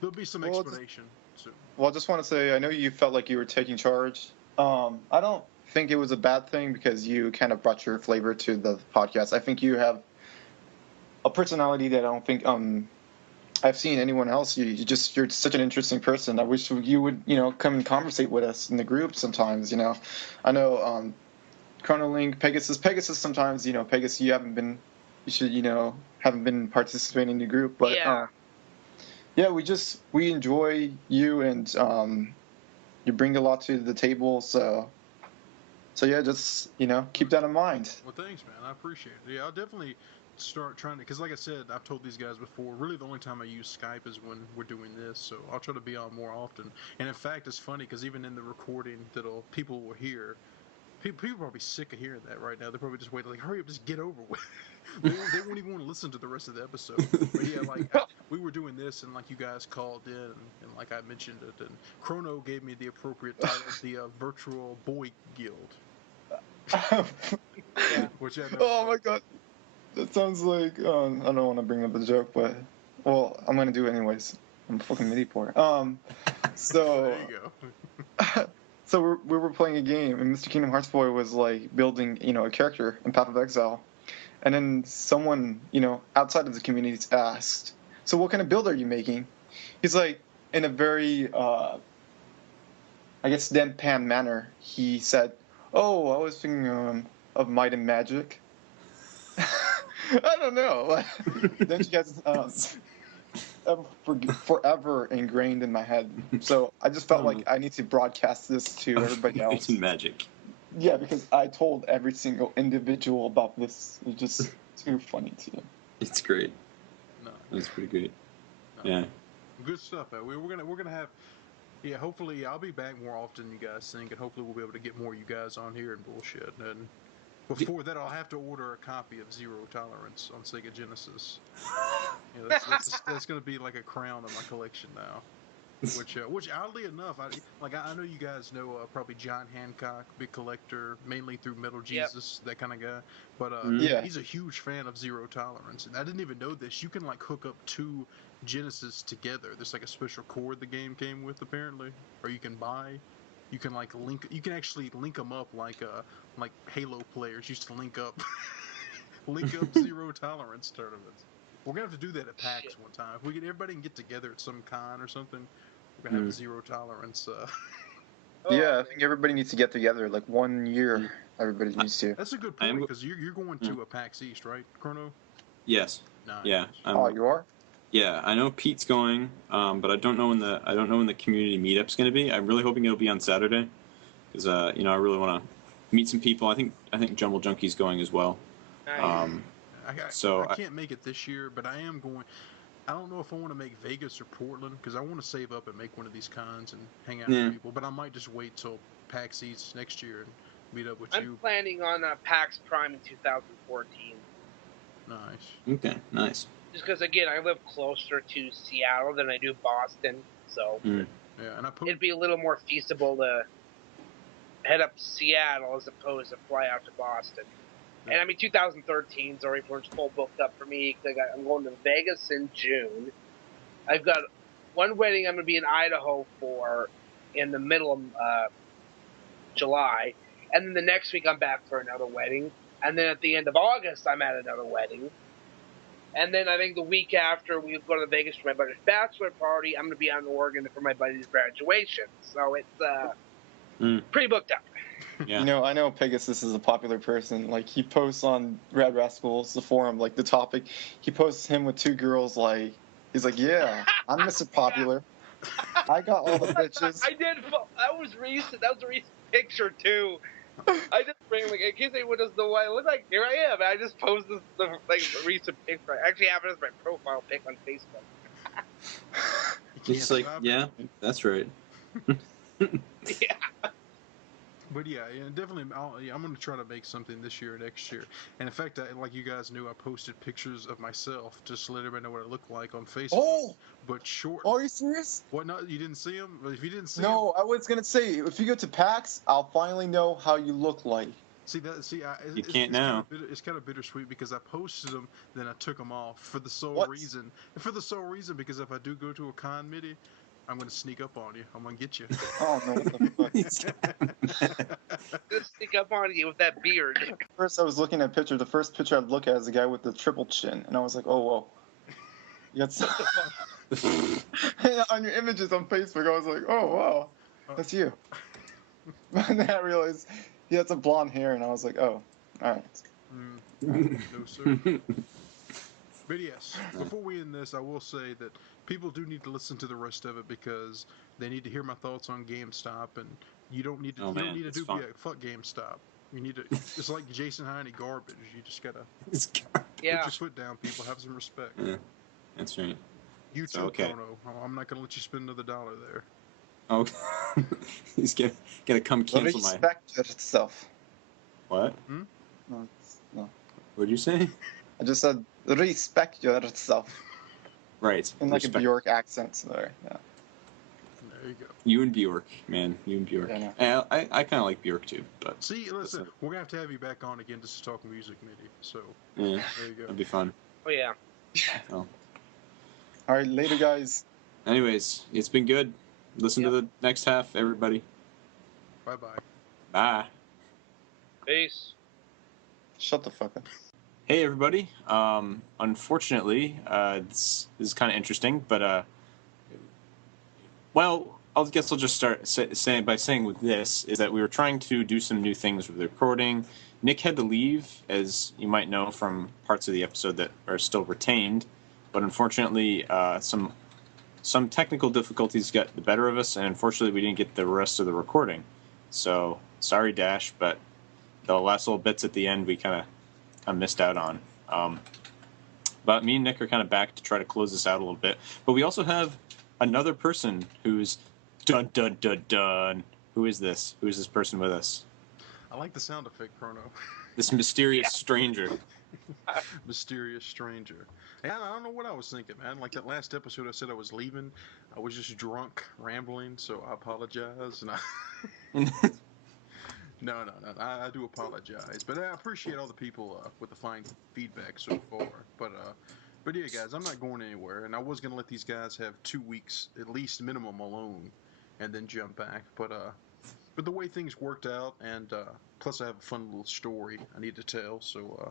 there'll be some explanation soon. Well, I just want to say, I know you felt like you were taking charge. I don't think it was a bad thing because you kind of brought your flavor to the podcast. I think you have a personality that I don't think I've seen anyone else. You're such an interesting person. I wish you would come and conversate with us in the group sometimes. I know Chrono Pegasus sometimes. Pegasus, you haven't been participating in the group, but yeah, we enjoy you, and you bring a lot to the table, so yeah, just keep that in mind. Well, thanks, man. I appreciate it. Yeah, I'll definitely start trying to, because like I said, I've told these guys before, really the only time I use Skype is when we're doing this, so I'll try to be on more often. And in fact, it's funny because even in the recording people will hear. People are probably sick of hearing that right now. They're probably just waiting, like, hurry up, just get over with. They won't even want to listen to the rest of the episode. But yeah, like we were doing this, and like you guys called in, and like I mentioned it, and Crono gave me the appropriate title, the Virtual Boy Guild. Which I know. Oh my god, that sounds like I don't want to bring up a joke, but well, I'm gonna do it anyways. I'm fucking MidiPour. So there you go. So we were playing a game, and Mr. Kingdom Hearts Boy was like building, a character in Path of Exile, and then someone, outside of the community asked, "So what kind of build are you making?" He's like, in a very, I guess, deadpan manner, he said, "Oh, I was thinking of Might and Magic." I don't know. Then you guys. Forever ingrained in my head. So I just felt like I need to broadcast this to everybody else. It's magic. Yeah, because I told every single individual about this. It's just too funny to you. It's great. No. It's pretty great. No. Yeah. Good stuff, man. We're gonna have. Yeah, hopefully I'll be back more often than you guys think, and hopefully we'll be able to get more of you guys on here and bullshit. And before that, I'll have to order a copy of Zero Tolerance on Sega Genesis. That's going to be like a crown of my collection now. Which oddly enough, I know you guys know probably John Hancock, big collector, mainly through Metal Jesus, that kind of guy. But he's a huge fan of Zero Tolerance, and I didn't even know this. You can like hook up 2 Genesis together. There's like a special cord the game came with apparently, or you can buy. You can like link. You can actually link them up like Halo players used to link up Zero Tolerance tournaments. We're gonna have to do that at PAX one time. If we get everybody can get together at some con or something, we're gonna have a Zero Tolerance. Yeah, I think everybody needs to get together. Like 1 year, everybody needs to. That's a good point because you're going to a PAX East, right, Chrono? Yes. Nice. Yeah. You are? Yeah, I know Pete's going, but I don't know when the community meetup's going to be. I'm really hoping it'll be on Saturday, because I really want to meet some people. I think Jumble Junkie's going as well. Nice. I can't make it this year, but I am going. I don't know if I want to make Vegas or Portland because I want to save up and make one of these cons and hang out with people. But I might just wait till PAX East next year and meet up with you. I'm planning on PAX Prime in 2014. Nice. Okay, nice. Just because, again, I live closer to Seattle than I do Boston, so yeah, and it'd be a little more feasible to head up to Seattle as opposed to fly out to Boston. And I mean, 2013 is already pretty full booked up for me. I'm going to Vegas in June. I've got one wedding I'm going to be in Idaho for in the middle of July. And then the next week I'm back for another wedding. And then at the end of August, I'm at another wedding. And then I think the week after, we go to Vegas for my buddy's bachelor party. I'm going to be out in Oregon for my buddy's graduation. So it's pretty booked up. Yeah. You know, I know Pegasus is a popular person. Like, he posts on Rad Rascals, the forum, like, the topic. He posts him with two girls, like, he's like, yeah, I'm Mr. Popular. I got all the bitches. I did. That was recent. That was a recent picture, too. I just bring, like, in case anyone doesn't know what I look like, here I am. I just posted the recent picture. I actually have it as my profile pic on Facebook. It's like, yeah, that's right. Yeah. But yeah, definitely, I'm going to try to make something this year or next year. And in fact, like you guys knew, I posted pictures of myself just to let everybody know what I look like on Facebook. Oh! But short. Oh, are you serious? What? No, you didn't see them? If you didn't see No, I was going to say, if you go to PAX, I'll finally know how you look like. See that? You can't now. It's kind of bittersweet because I posted them, then I took them off for the sole reason. Because if I do go to a con, Midi, I'm gonna sneak up on you. I'm gonna get you. Oh no! What the fuck? Just sneak up on you with that beard. First, I was looking at a picture. The first picture I'd look at is the guy with the triple chin, and I was like, oh whoa. You got some... on your images on Facebook, I was like, oh wow, that's you. And then I realized he had some blonde hair, and I was like, oh, all right. No sir. But yes, before we end this, I will say that people do need to listen to the rest of it because they need to hear my thoughts on GameStop, and you don't need to. Fuck GameStop. You need to. It's like Jason Heine garbage. You just gotta. Put your foot down, people. Have some respect. Yeah, that's right. You too, Crono. I'm not gonna let you spend another $1 there. Oh, he's gonna come cancel my. Respect yourself. What? No. What'd you say? I just said respect yourself. Right. In like a Bjork accent there. Yeah. There you go. You and Bjork, man. You and Bjork. Yeah, I kind of like Bjork too, but. See, listen, we're gonna have to have you back on again just to talk music, Midi. So. Yeah. There you go. That'd be fun. Oh yeah. Oh. All right, later, guys. Anyways, it's been good. Listen to the next half, everybody. Bye-bye. Bye. Peace. Shut the fuck up. Hey, everybody. Unfortunately, this is kind of interesting, but, well, I guess I'll just start by saying with this is that we were trying to do some new things with the recording. Nick had to leave, as you might know from parts of the episode that are still retained, but unfortunately, some technical difficulties got the better of us, and unfortunately, we didn't get the rest of the recording. So, sorry, Dash, but the last little bits at the end we kind of missed out on. But me and Nick are kind of back to try to close this out a little bit. But we also have another person who's dun dun dun dun. Who is this? Who is this person with us? I like the sound effect, Crono. This mysterious stranger. Mysterious stranger. And I don't know what I was thinking, man. Like that last episode I said I was leaving. I was just drunk, rambling, so I apologize. And No, I do apologize, but I appreciate all the people with the fine feedback so far. But yeah, guys, I'm not going anywhere, and I was gonna let these guys have 2 weeks at least minimum alone, and then jump back. But the way things worked out, and plus I have a fun little story I need to tell, so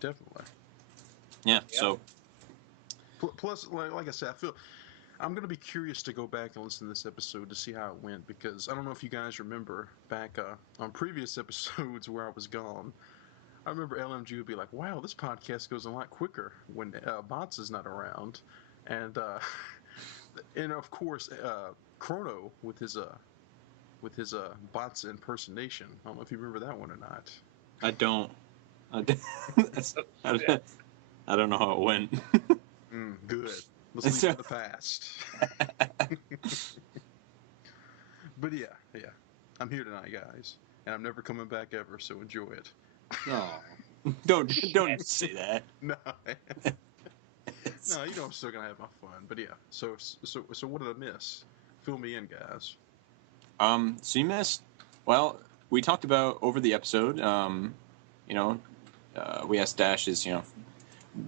definitely. Yeah. So. Plus, like I said, I'm going to be curious to go back and listen to this episode to see how it went, because I don't know if you guys remember back on previous episodes where I was gone. I remember LMG would be like, wow, this podcast goes a lot quicker when Botza's not around. And of course, Crono with his Botza impersonation. I don't know if you remember that one or not. I don't. I don't know how it went. Good. Let's leave it in the past. But yeah. I'm here tonight, guys. And I'm never coming back ever, so enjoy it. No. Don't say that. No. No, you know I'm still going to have my fun. But yeah, so what did I miss? Fill me in, guys. So you missed, well, we talked about over the episode, we asked Dash is,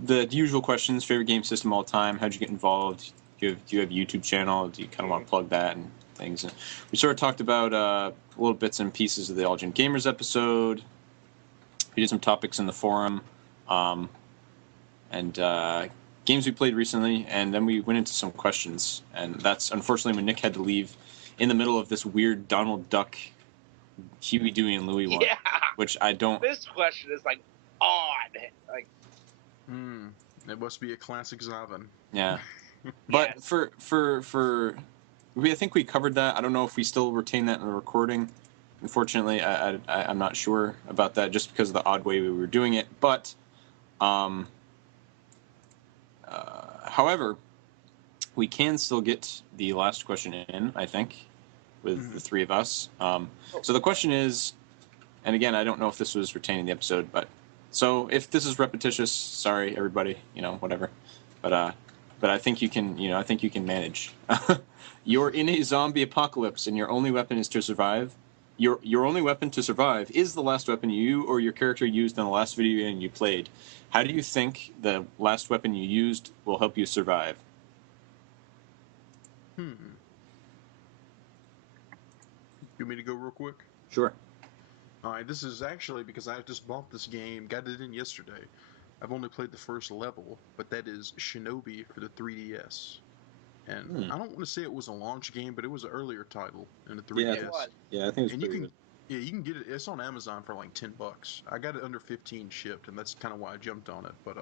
the usual questions: favorite game system all time, how'd you get involved, do you have a YouTube channel, do you kind of want to plug that and things. And we sort of talked about little bits and pieces of the All Gen Gamers episode. We did some topics in the forum, and games we played recently, and then we went into some questions. And that's unfortunately when Nick had to leave in the middle of this weird Donald Duck, Huey, Dewey, and Louie one, which I don't. This question is like odd. Like, it must be a classic Zaven. Yeah, but yes. I think we covered that. I don't know if we still retain that in the recording. Unfortunately, I'm not sure about that, just because of the odd way we were doing it. But, however, we can still get the last question in, I think, with the three of us. So the question is, and again, I don't know if this was retained in the episode, but so if this is repetitious, sorry everybody, whatever. But I think you can, I think you can manage. You're in a zombie apocalypse, and your only weapon is to survive. Your only weapon to survive is the last weapon you or your character used in the last video game you played. How do you think the last weapon you used will help you survive? You want me to go real quick? Sure. Alright, this is actually because I just bought this game, got it in yesterday. I've only played the first level, but that is Shinobi for the 3DS. And I don't want to say it was a launch game, but it was an earlier title in the 3DS. Yeah, I think it's pretty good. Yeah, you can get it. It's on Amazon for like $10. I got it under 15 shipped, and that's kind of why I jumped on it. But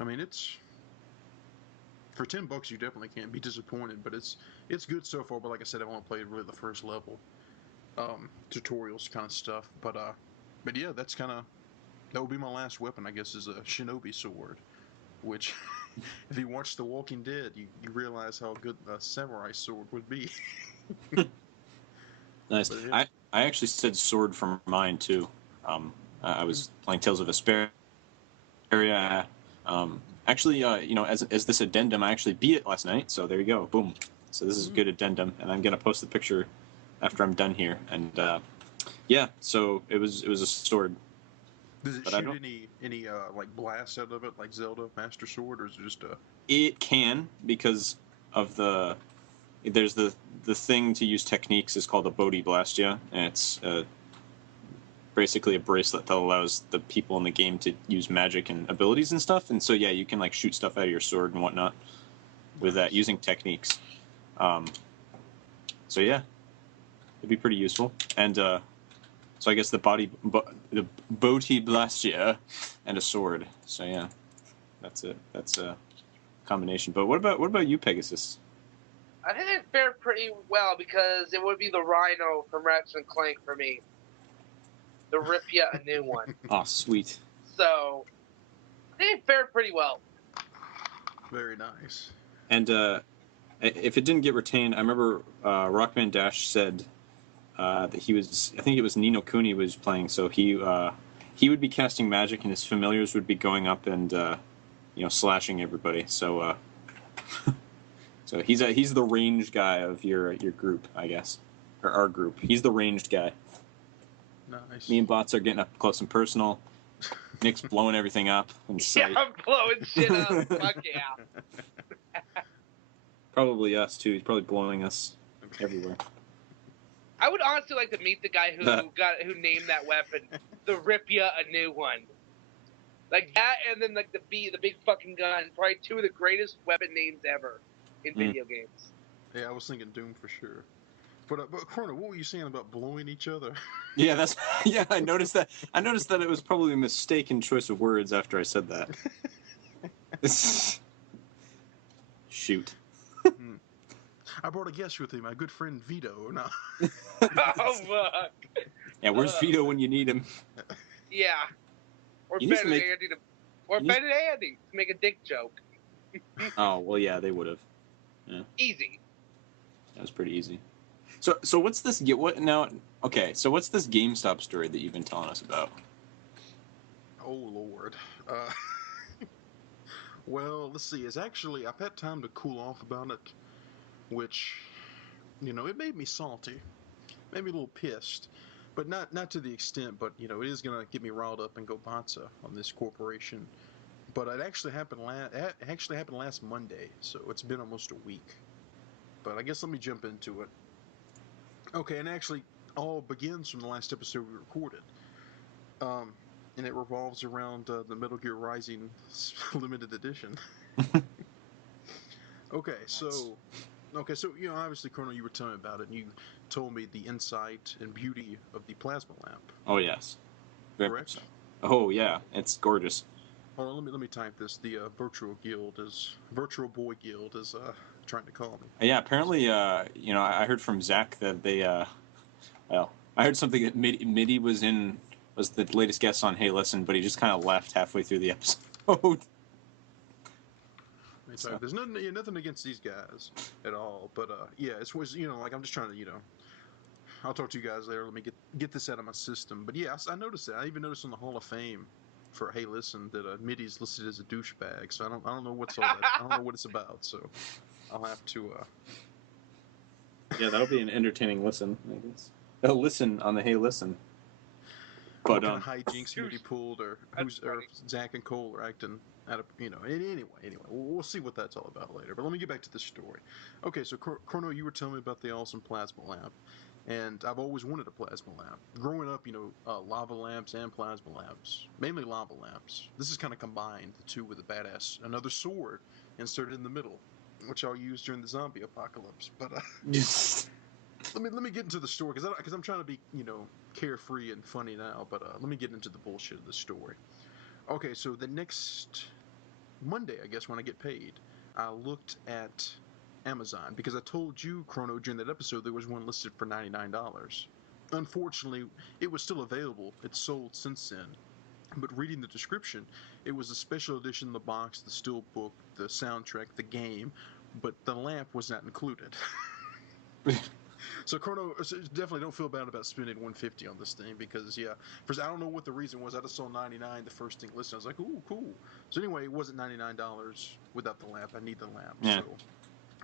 I mean, it's for $10. You definitely can't be disappointed. But it's good so far. But like I said, I've only played really the first level, tutorials kind of stuff. But yeah, that would be my last weapon, I guess, is a Shinobi sword, which. If you watch The Walking Dead, you realize how good a samurai sword would be. Nice. Yeah. I actually said sword from mine too. I was playing Tales of Vesperia. Actually, as this addendum, I actually beat it last night. So there you go. Boom. So this is a good addendum, and I'm gonna post the picture after I'm done here. And yeah, so it was a sword. Does it shoot any like blasts out of it, like Zelda Master Sword, or is it just a? It can, because of there's the thing to use techniques is called a Bodhi Blastia, and it's basically a bracelet that allows the people in the game to use magic and abilities and stuff. And so yeah, you can like shoot stuff out of your sword and whatnot with that using techniques. So yeah, it'd be pretty useful. And so I guess the Bodhi Blastia and a sword. So yeah, that's it. That's a combination. But what about you, Pegasus? I think it fared pretty well because it would be the Rhino from Ratchet and Clank for me. The rip ya a new one. Oh, sweet. So I think it fared pretty well. Very nice. And if it didn't get retained, I remember Rockmandash said that he was, I think it was Ni no Kuni was playing, so he would be casting magic and his familiars would be going up and slashing everybody. So so he's the ranged guy of your group, I guess, or our group. He's the ranged guy. Nice. Me and Botza are getting up close and personal. Nick's blowing everything up. Yeah, I'm blowing shit up. Fuck yeah. Probably us too. He's probably blowing us everywhere. I would honestly like to meet the guy who named that weapon, the rip ya a new one. Like that, and then like the big fucking gun. Probably two of the greatest weapon names ever in video games. Yeah, I was thinking Doom for sure. But Crono, what were you saying about blowing each other? Yeah, I noticed that. I noticed that it was probably a mistaken choice of words after I said that. Shoot. I brought a guest with me, my good friend Vito. No. Oh fuck. Yeah, where's Vito when you need him? Yeah. Or Ben and Andy to make a dick joke. Oh well, yeah, they would have. Yeah. Easy. That was pretty easy. So what's this? What now? Okay, so what's this GameStop story that you've been telling us about? Oh Lord. Well, let's see. It's actually I've had time to cool off about it, which, it made me salty, made me a little pissed. but not to the extent. But you know, it is gonna get me riled up and go Botza on this corporation. But it actually happened last Monday, so it's been almost a week. But I guess let me jump into it. Okay, and actually, all begins from the last episode we recorded. And it revolves around the Metal Gear Rising limited edition. Okay, so you know, obviously, Chrono, you were telling me about it, and you told me the insight and beauty of the plasma lamp. Oh yes, very correct. So. Oh yeah, it's gorgeous. Hold on, let me type this. The Virtual Boy Guild is trying to call me. Yeah, apparently, you know, I heard from Zach that they, well, I heard something that Midi was the latest guest on Hey Listen, but he just kind of left halfway through the episode. So. There's nothing against these guys at all, but yeah, it's you know, like I'm just trying to, you know, I'll talk to you guys later. Let me get this out of my system. But yeah, I noticed that. I even noticed on the Hall of Fame for Hey Listen that Midi's listed as a douchebag. So I don't know what's all that. I don't know what it's about. So I'll have to. Yeah, that'll be an entertaining listen, I guess. A listen on the Hey Listen. But what kind of hijinks Midi pulled, or Zach and Cole are acting out of, you know. Anyway, we'll see what that's all about later. But let me get back to the story. Okay, so Chrono, you were telling me about the awesome plasma lamp, and I've always wanted a plasma lamp. Growing up, you know, lava lamps and plasma lamps, mainly lava lamps. This is kind of combined the two with a badass another sword inserted in the middle, which I'll use during the zombie apocalypse. But let me get into the story because I'm trying to be, you know, carefree and funny now. But let me get into the bullshit of the story. Okay, so the next Monday, I guess, when I get paid, I looked at Amazon because I told you, Chrono, during that episode there was one listed for $99. Unfortunately, it was still available. It's sold since then. But reading the description, it was a special edition in the box, the steelbook, the soundtrack, the game, but the lamp was not included. So Chrono, definitely don't feel bad about spending $150 on this thing because yeah, first I don't know what the reason was. I just saw $99 the first thing listed. I was like, ooh, cool. So anyway, it wasn't $99 without the lamp. I need the lamp. Yeah. So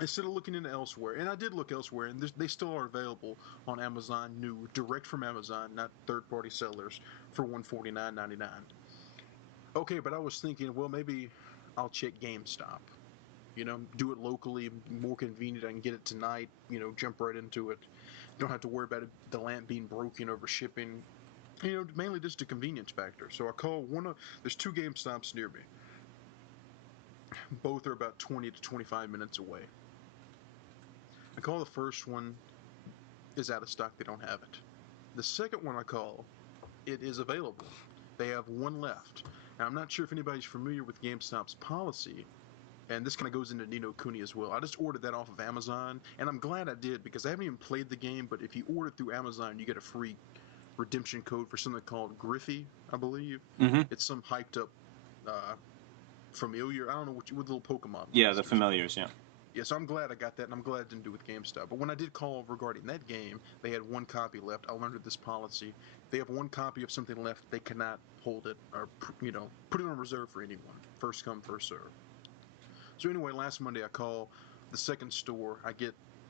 instead of looking into elsewhere, and I did look elsewhere, and they still are available on Amazon, new, direct from Amazon, not third-party sellers, for $149.99. Okay, but I was thinking, well, maybe I'll check GameStop. You know, do it locally, more convenient. I can get it tonight, you know, jump right into it. Don't have to worry about the lamp being broken over shipping. You know, mainly just a convenience factor. So I call there's two GameStops near me. Both are about 20 to 25 minutes away. I call the first one, is out of stock, they don't have it. The second one I call, it is available. They have one left. Now, I'm not sure if anybody's familiar with GameStop's policy, and this kind of goes into Ni no Kuni as well. I just ordered that off of Amazon, and I'm glad I did because I haven't even played the game, but if you order through Amazon, you get a free redemption code for something called Griffey, I believe. Mm-hmm. It's some hyped up familiar. I don't know what little Pokemon. Yeah, the familiars, yeah. Yeah, so I'm glad I got that, and I'm glad I didn't do it with GameStop. But when I did call regarding that game, they had one copy left. I learned this policy. If they have one copy of something left, they cannot hold it or, you know, put it on reserve for anyone. First come, first serve. So anyway, last Monday I call the second store.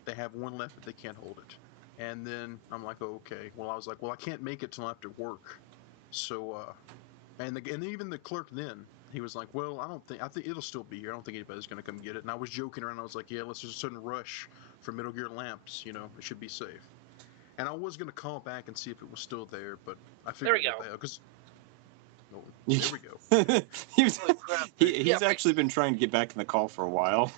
They have one left, but they can't hold it. And then I'm like, oh, okay. Well, I was like, well, I can't make it till after work. So, and even the clerk then, he was like, well, I think it'll still be here. I don't think anybody's going to come get it. And I was joking around. I was like, yeah, let's just a sudden rush for Metal Gear lamps. You know, it should be safe. And I was going to call back and see if it was still there, but I figured there we go. Because there we go. he's actually been trying to get back in the call for a while.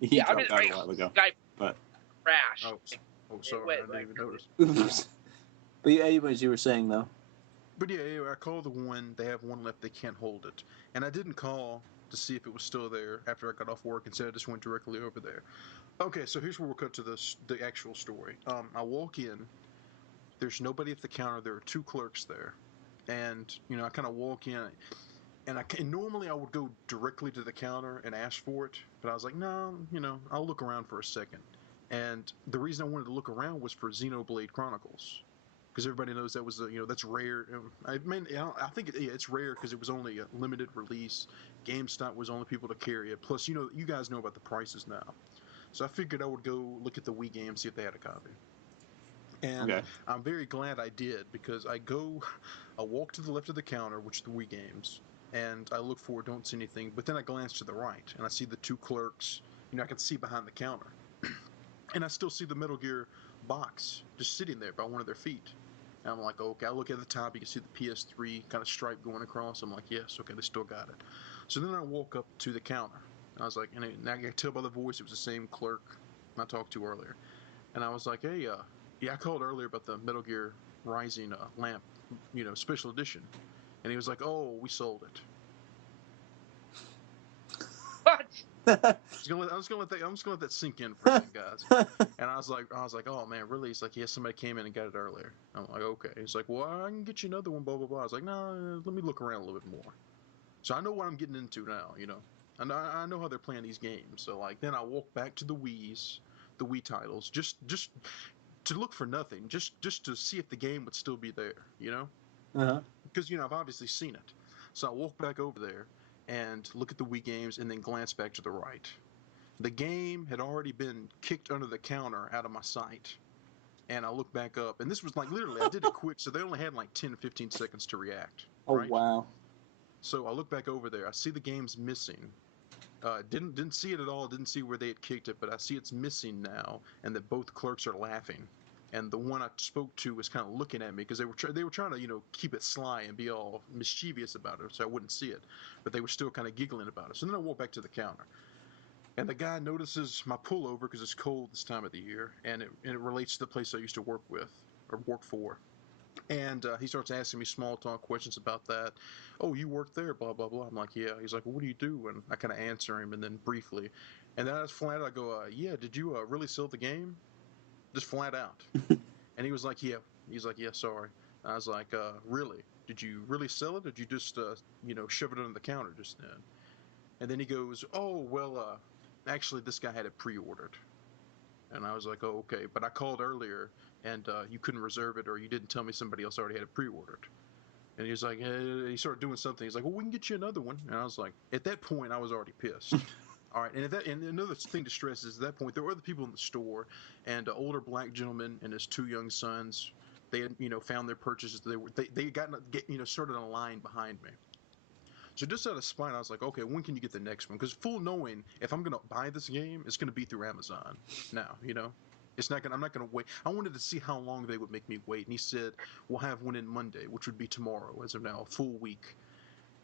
He dropped out a while ago. But crash. Oh, sorry, I didn't even notice. But yeah, anyways, you were saying though. But yeah, anyway, I called the one. They have one left. They can't hold it, and I didn't call to see if it was still there after I got off work. Instead, I just went directly over there. Okay, so here's where we'll cut to the actual story. I walk in. There's nobody at the counter. There are two clerks there. And, you know, I kind of walk in, and normally I would go directly to the counter and ask for it, but I was like, no, you know, I'll look around for a second. And the reason I wanted to look around was for Xenoblade Chronicles, because everybody knows that was, you know, that's rare. I think it's rare because it was only a limited release. GameStop was only people to carry it. Plus, you know, you guys know about the prices now. So I figured I would go look at the Wii game, see if they had a copy. And I'm very glad I did, because I walk to the left of the counter, which is the Wii games, and I look forward, don't see anything, but then I glance to the right, and I see the two clerks, I can see behind the counter. And I still see the Metal Gear box just sitting there by one of their feet. And I'm like, okay, I look at the top, you can see the PS3 kind of stripe going across. I'm like, yes, okay, they still got it. So then I woke up to the counter. I was like, and I could tell by the voice it was the same clerk I talked to earlier. And I was like, hey, yeah, I called earlier about the Metal Gear Rising lamp, special edition. And he was like, oh, we sold it. What? I'm just gonna let that sink in for a second, guys. And I was like, oh man, really? He's like, yeah, somebody came in and got it earlier. I'm like, okay. He's like, well, I can get you another one, blah blah blah. I was like, no, let me look around a little bit more. So I know what I'm getting into now, and I know how they're playing these games. So like, then I walk back to the Wii titles, just to look for nothing, just to see if the game would still be there, because I've obviously seen it. So I walk back over there and look at the Wii games, and then glance back to the right. The game had already been kicked under the counter out of my sight. And I look back up, and this was like literally, I did it quick, so they only had like 10, 15 seconds to react. Right? Oh, wow. So I look back over there, I see the game's missing. Didn't see it at all, didn't see where they had kicked it, but I see it's missing now, and that both clerks are laughing. And the one I spoke to was kind of looking at me, because they were trying to keep it sly and be all mischievous about it, so I wouldn't see it, but they were still kind of giggling about it. So then I walk back to the counter, and the guy notices my pullover, because it's cold this time of the year, and it relates to the place I used to work for. And he starts asking me small talk questions about that. Oh, you work there, blah, blah, blah. I'm like, yeah. He's like, well, what do you do? And I kind of answer him, and then briefly. And then I just flat out I go, yeah, did you really sell the game? Just flat out. And he was like, yeah. He's like, yeah, sorry. I was like, really? Did you really sell it, or did you just, shove it under the counter just then? And then he goes, oh, well, actually, this guy had it pre-ordered. And I was like, oh, okay. But I called earlier, and you couldn't reserve it, or you didn't tell me somebody else already had it pre-ordered. And he was like, he started doing something. He's like, well, we can get you another one. And I was like, at that point, I was already pissed. All right. And another thing to stress is at that point, there were other people in the store, and an older black gentleman and his two young sons. They had, found their purchases. They got started in a line behind me. So just out of spite, I was like, okay, when can you get the next one? Because full knowing if I'm gonna buy this game, it's gonna be through Amazon. Now, it's not gonna. I'm not gonna wait. I wanted to see how long they would make me wait, and he said we'll have one in Monday, which would be tomorrow, as of now, a full week.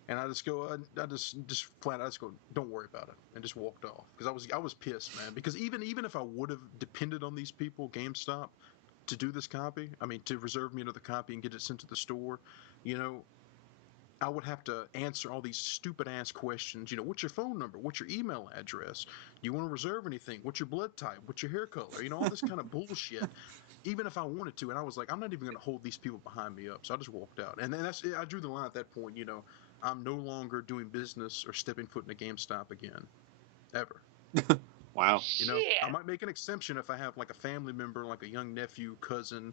And I just go, I just flat out, I just go, don't worry about it, and just walked off, because I was pissed, man. Because even if I would have depended on these people, GameStop, to do this copy, I mean, to reserve me another copy and get it sent to the store, I would have to answer all these stupid ass questions. What's your phone number? What's your email address? Do you want to reserve anything? What's your blood type? What's your hair color? All this kind of bullshit. Even if I wanted to, and I was like, I'm not even going to hold these people behind me up. So I just walked out. And then I drew the line at that point. I'm no longer doing business or stepping foot in a GameStop again, ever. Wow. I might make an exception if I have like a family member, like a young nephew, cousin,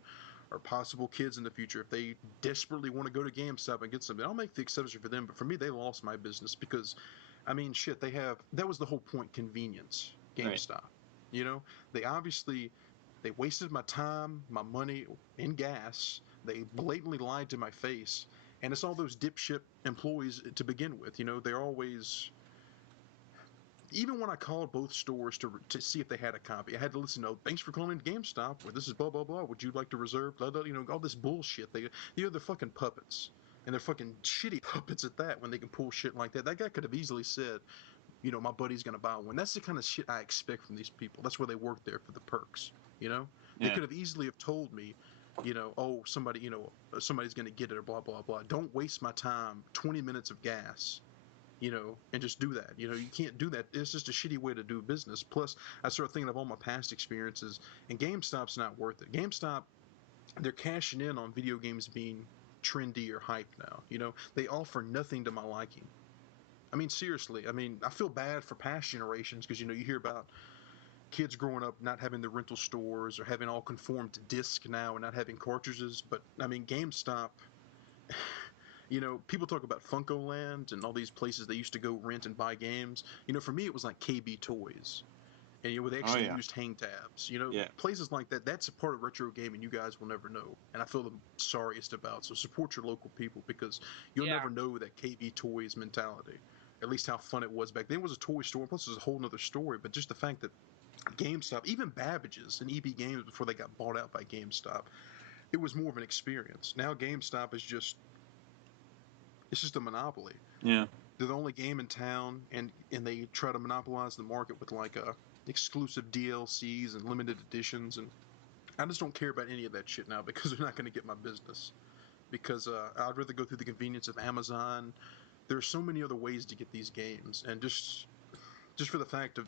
or possible kids in the future. If they desperately want to go to GameStop and get something, I'll make the exception for them. But for me, they lost my business because, I mean, shit, that was the whole point, convenience. GameStop. Right. They wasted my time, my money, and gas. They blatantly lied to my face. And it's all those dipshit employees to begin with. They're always... Even when I called both stores to see if they had a copy, I had to listen to, thanks for calling GameStop, or this is blah, blah, blah, would you like to reserve, blah, blah, all this bullshit. They're fucking puppets. And they're fucking shitty puppets at that when they can pull shit like that. That guy could have easily said, my buddy's going to buy one. That's the kind of shit I expect from these people. That's where they work there for the perks, Yeah. They could have easily have told me, oh, somebody's going to get it, or blah, blah, blah. Don't waste my time, 20 minutes of gas. And just do that. You can't do that. It's just a shitty way to do business. Plus, I start thinking of all my past experiences, and GameStop's not worth it. GameStop, they're cashing in on video games being trendy or hype now. They offer nothing to my liking. I mean, seriously. I mean, I feel bad for past generations because, you hear about kids growing up not having the rental stores or having all conformed to disc now and not having cartridges. But, I mean, GameStop... people talk about Funko Land and all these places they used to go rent and buy games. For me, it was like KB Toys. and where they actually used hang tabs. Places like that. That's a part of retro gaming you guys will never know, and I feel the sorriest about. So support your local people, because you'll never know that KB Toys mentality. At least how fun it was back then. It was a toy store. Plus, it was a whole other story. But just the fact that GameStop, even Babbage's and EB Games before they got bought out by GameStop, it was more of an experience. Now GameStop is it's just a monopoly. Yeah. They're the only game in town, and they try to monopolize the market with like exclusive DLCs and limited editions, and I just don't care about any of that shit now, because they're not going to get my business. Because I'd rather go through the convenience of Amazon. There are so many other ways to get these games, and just for the fact of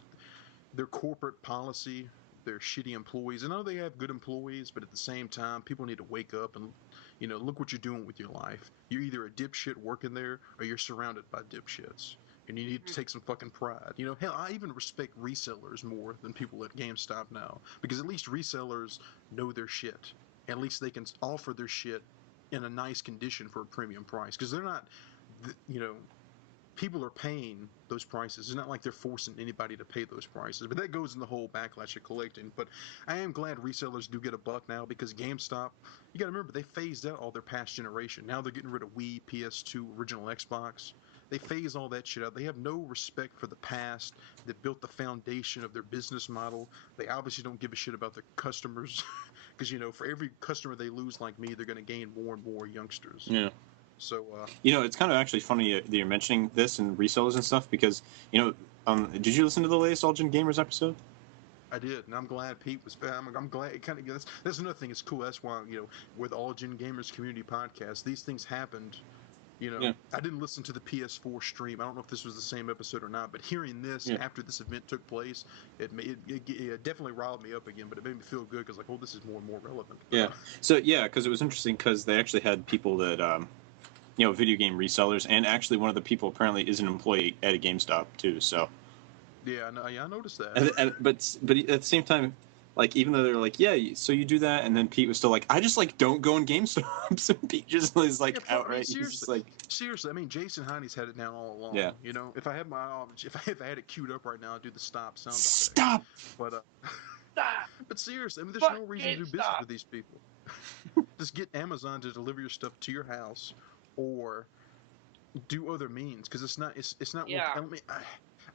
their corporate policy, their shitty employees. I know they have good employees, but at the same time, people need to wake up and, look what you're doing with your life. You're either a dipshit working there, or you're surrounded by dipshits. And you need to take some fucking pride. Hell, I even respect resellers more than people at GameStop now, because at least resellers know their shit. At least they can offer their shit in a nice condition for a premium price, because they're not, people are paying those prices. It's not like they're forcing anybody to pay those prices. But that goes in the whole backlash of collecting. But I am glad resellers do get a buck now, because GameStop, you got to remember, they phased out all their past generation. Now they're getting rid of Wii, PS2, original Xbox. They phase all that shit out. They have no respect for the past. They built the foundation of their business model. They obviously don't give a shit about their customers, because, for every customer they lose like me, they're going to gain more and more youngsters. Yeah. So, it's kind of actually funny that you're mentioning this and resellers and stuff, because, did you listen to the latest All Gen Gamers episode? I did, and I'm glad Pete was. I'm glad it kind of. That's another thing. It's cool. That's why with All Gen Gamers community podcast, these things happened. I didn't listen to the PS4 stream. I don't know if this was the same episode or not, but hearing this after this event took place, it definitely riled me up again. But it made me feel good, because this is more and more relevant. Yeah. So because it was interesting, because they actually had people that. Video game resellers, and actually one of the people apparently is an employee at a GameStop too. So yeah, I noticed that. But at the same time, like, even though they're like, so you do that, and then Pete was still like, I just don't go in GameStops. And Pete just is like outright. Seriously, I mean, Jason Heine's had it down all along. Yeah. If I had if I had it queued up right now, I'd do the stop sound effect. Stop. But stop. But seriously, I mean, there's no reason to do business with these people. Just get Amazon to deliver your stuff to your house, or do other means, because it's not. Yeah.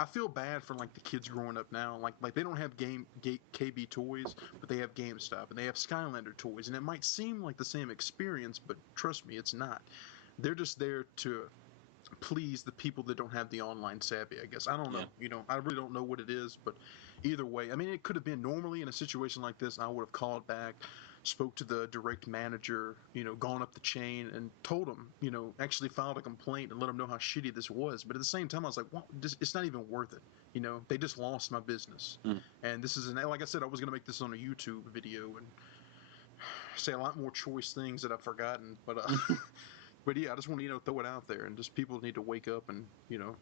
I feel bad for like the kids growing up now. Like they don't have KB Toys, but they have GameStop, and they have Skylander Toys, and it might seem like the same experience, but trust me, it's not. They're just there to please the people that don't have the online savvy, I guess. I don't know. I really don't know what it is, but either way, I mean, it could have been normally in a situation like this, I would have called back, spoke to the direct manager, gone up the chain and told him, actually filed a complaint and let him know how shitty this was. But at the same time, I was like, well, it's not even worth it. They just lost my business. And this is, like I said, I was going to make this on a YouTube video and say a lot more choice things that I've forgotten. But but yeah, I just want to throw it out there, and just people need to wake up, and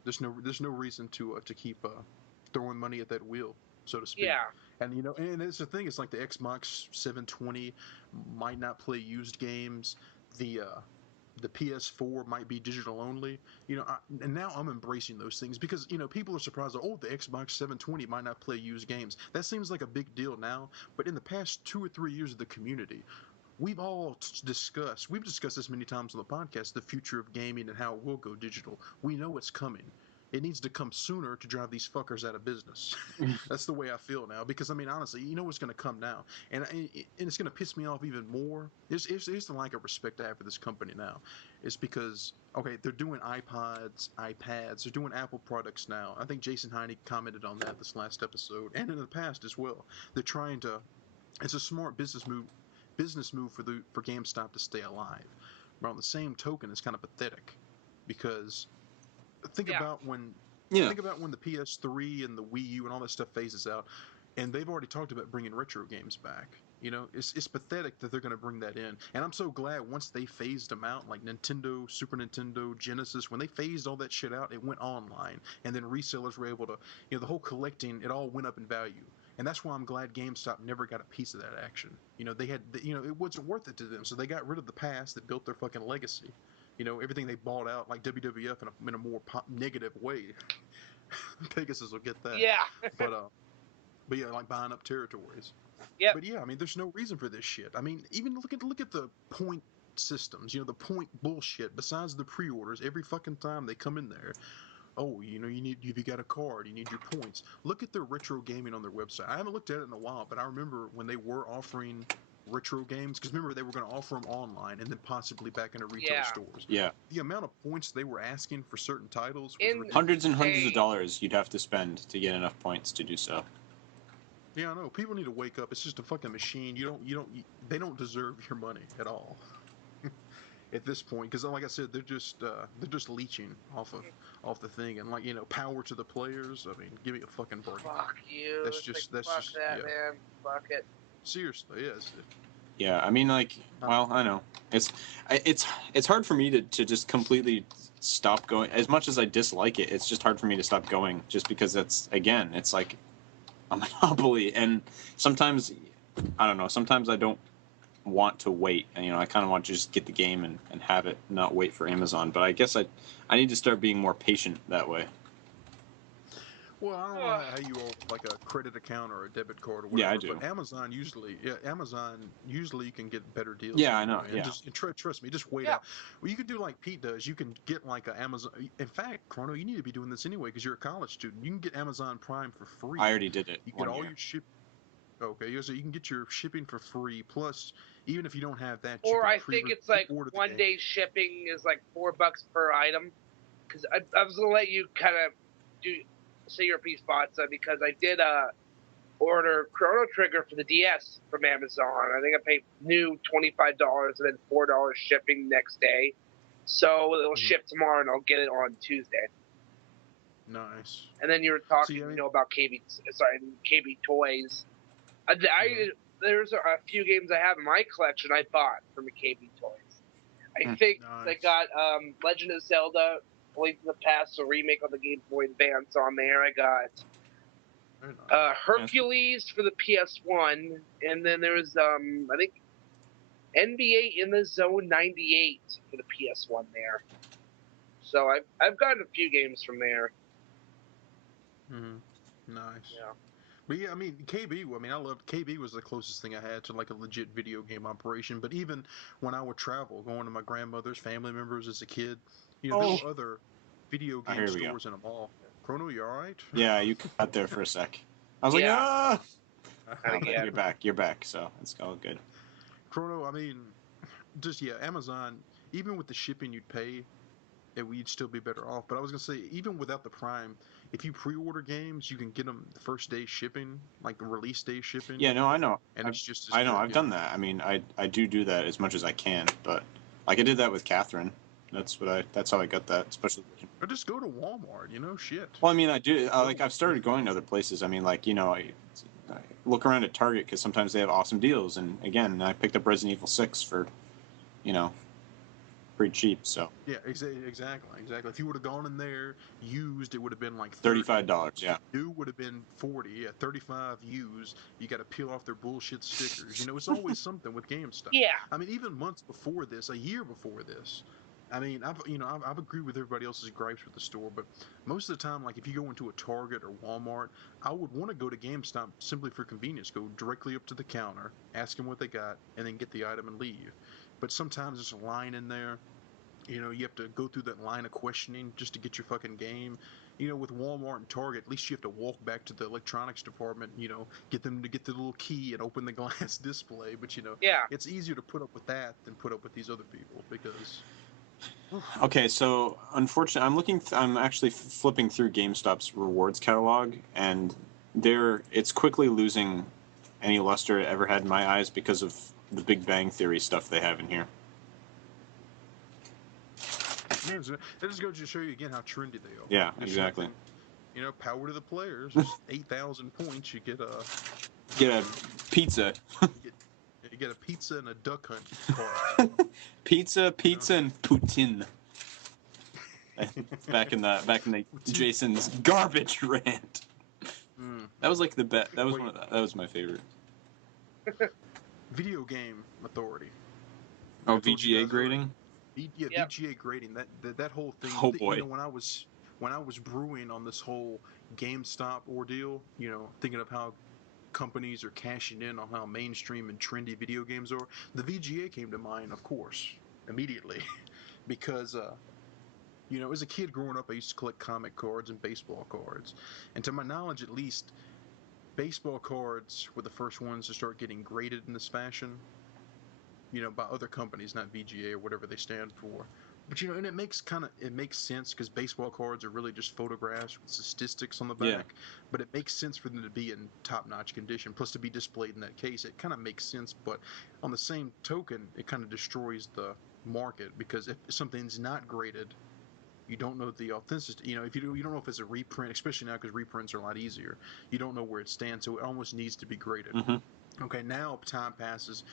there's no reason to keep throwing money at that wheel, so to speak. Yeah. And and it's the thing. It's like the Xbox 720 might not play used games. The PS4 might be digital only. And now I'm embracing those things, because people are surprised. Oh, the Xbox 720 might not play used games. That seems like a big deal now, but in the past 2 or 3 years of the community, we've discussed this many times on the podcast, the future of gaming and how it will go digital. We know it's coming. It needs to come sooner to drive these fuckers out of business. That's the way I feel now, because I mean, honestly, what's going to come now, and it's going to piss me off even more. Here's the lack of respect I have for this company now. It's because, okay, they're doing iPods, iPads, they're doing Apple products now. I think Jason Heine commented on that this last episode, and in the past as well. They're trying to. It's a smart business move for GameStop to stay alive. But on the same token, it's kind of pathetic, because think about when the PS3 and the Wii U and all that stuff phases out, and they've already talked about bringing retro games back. It's pathetic that they're going to bring that in. And I'm so glad once they phased them out, like Nintendo, Super Nintendo, Genesis, when they phased all that shit out, it went online, and then resellers were able to, the whole collecting, it all went up in value. And that's why I'm glad GameStop never got a piece of that action. They had, it wasn't worth it to them, so they got rid of the past that built their fucking legacy. Everything they bought out, like WWF, in a more negative way. Pegasus will get that. Yeah. But But yeah, like buying up territories. Yeah. But yeah, I mean, there's no reason for this shit. I mean, even look at the point systems. You know, the point bullshit. Besides the pre-orders, every fucking time they come in there, oh, you know, if you got a card, you need your points. Look at their retro gaming on their website. I haven't looked at it in a while, but I remember when they were offering retro games, because remember they were going to offer them online and then possibly back into retail stores. Yeah. The amount of points they were asking for certain titles was ridiculous. Hundreds and hundreds of dollars you'd have to spend to get enough points to do so. Yeah, I know. People need to wake up. It's just a fucking machine. They don't deserve your money at all. At this point, because like I said, they're just leeching off the thing, and like, you know, power to the players. I mean, give me a fucking break. Fuck you. That's just that, yeah. man. Fuck it. Seriously, yes. Yeah, I mean, like, well, I know it's hard for me to just completely stop going. As much as I dislike it, it's just hard for me to stop going, just because it's like a monopoly, and sometimes I don't know. Sometimes I don't want to wait, and I kind of want to just get the game and have it, not wait for Amazon. But I guess I need to start being more patient that way. Well, I don't know how you all like a credit account or a debit card or whatever. Yeah, I do. But Amazon usually you can get better deals. Yeah, I know. And yeah. Just trust me, just wait out. Well, you could do like Pete does. You can get like a Amazon. In fact, Chrono, you need to be doing this anyway because you're a college student. You can get Amazon Prime for free. I already did it. You get all your ship. Okay, so you can get your shipping for free. Plus, even if you don't have that, or I think it's like 1 day shipping is like $4 per item. Because I was gonna let you kind of say your piece, Botza, because I did order Chrono Trigger for the DS from Amazon. I think I paid new $25 and then $4 shipping next day. So it'll ship tomorrow and I'll get it on Tuesday. Nice. And then you were talking, about KB Toys. There's a few games I have in my collection I bought from KB Toys. I think they got Legend of Zelda, Link to the Past, a remake on the Game Boy Advance on there. I got Hercules for the PS1, and then there was I think NBA in the Zone 98 for the PS1 there. So I've gotten a few games from there. Nice. Yeah. But yeah, I mean, I loved KB was the closest thing I had to like a legit video game operation. But even when I would travel, going to my grandmother's family members as a kid, there were other video game stores in a mall. Chrono, you all right? Yeah, you got there for a sec. I was like, You're back. So it's all good. Chrono, I mean, Amazon. Even with the shipping you'd pay, we'd still be better off. But I was gonna say, even without the Prime, if you pre-order games, you can get them the first day shipping, like the release day shipping. Yeah, no, I know. And it's just I know. I've done that. I mean, I do that as much as I can, but like I did that with Catherine. That's how I got that, especially. Or just go to Walmart, shit. Well, I mean, I do. I've started going to other places. I mean, like, I look around at Target because sometimes they have awesome deals. And again, I picked up Resident Evil 6 for, pretty cheap. So yeah, exactly. If you would have gone in there used, it would have been like $35. Yeah, new would have been 40. Yeah, 35 used. You got to peel off their bullshit stickers. It's always something with GameStop. Yeah. I mean, even months before this, a year before this. I mean, I've agreed with everybody else's gripes with the store, but most of the time, like if you go into a Target or Walmart, I would want to go to GameStop simply for convenience. Go directly up to the counter, ask them what they got, and then get the item and leave. But sometimes there's a line in there. You have to go through that line of questioning just to get your fucking game. With Walmart and Target, at least you have to walk back to the electronics department, get them to get the little key and open the glass display. But, it's easier to put up with that than put up with these other people because... Okay, so unfortunately, I'm actually flipping through GameStop's rewards catalog, and it's quickly losing any luster it ever had in my eyes because of the Big Bang Theory stuff they have in here. That just goes to show you again how trendy they are. Yeah, exactly. Power to the players. 8,000 points, you get a pizza. You get a pizza and a duck hunt card. Pizza, and Putin. back in the Jason's garbage rant. That was like the best. That was my favorite. Video Game Authority. Oh, VGA grading. VGA grading. That whole thing. Oh boy. When I was brewing on this whole GameStop ordeal, thinking of how companies are cashing in on how mainstream and trendy video games are, the VGA came to mind, of course, immediately, because as a kid growing up, I used to collect comic cards and baseball cards, and to my knowledge, at least, baseball cards were the first ones to start getting graded in this fashion, by other companies, not VGA or whatever they stand for. But and it makes sense because baseball cards are really just photographs with statistics on the back. Yeah. But it makes sense for them to be in top-notch condition, plus to be displayed in that case. It kind of makes sense, but on the same token, it kind of destroys the market because if something's not graded, you don't know the authenticity. If you don't know if it's a reprint, especially now because reprints are a lot easier. You don't know where it stands, so it almost needs to be graded. Mm-hmm. Okay, now time passes.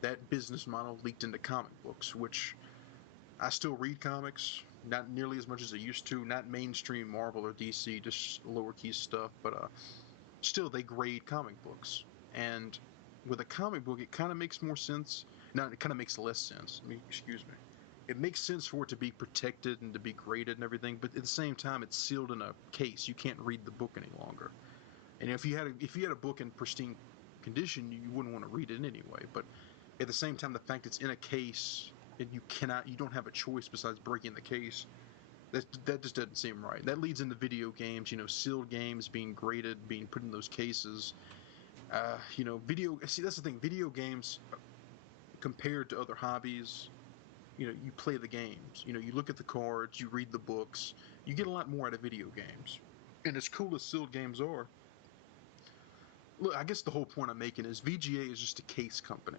That business model leaked into comic books, which I still read comics, not nearly as much as I used to, not mainstream Marvel or DC, just lowercase stuff, but still they grade comic books. And with a comic book, it kind of makes more sense. No, it kind of makes less sense. Excuse me. It makes sense for it to be protected and to be graded and everything, but at the same time, it's sealed in a case. You can't read the book any longer. And if you had a book in pristine condition, you wouldn't want to read it anyway. But at the same time, the fact it's in a case and you don't have a choice besides breaking the case, that just doesn't seem right. That leads into video games, sealed games being graded, being put in those cases. That's the thing, video games compared to other hobbies, you play the games, you look at the cards, you read the books, you get a lot more out of video games. And as cool as sealed games are, look, I guess the whole point I'm making is VGA is just a case company.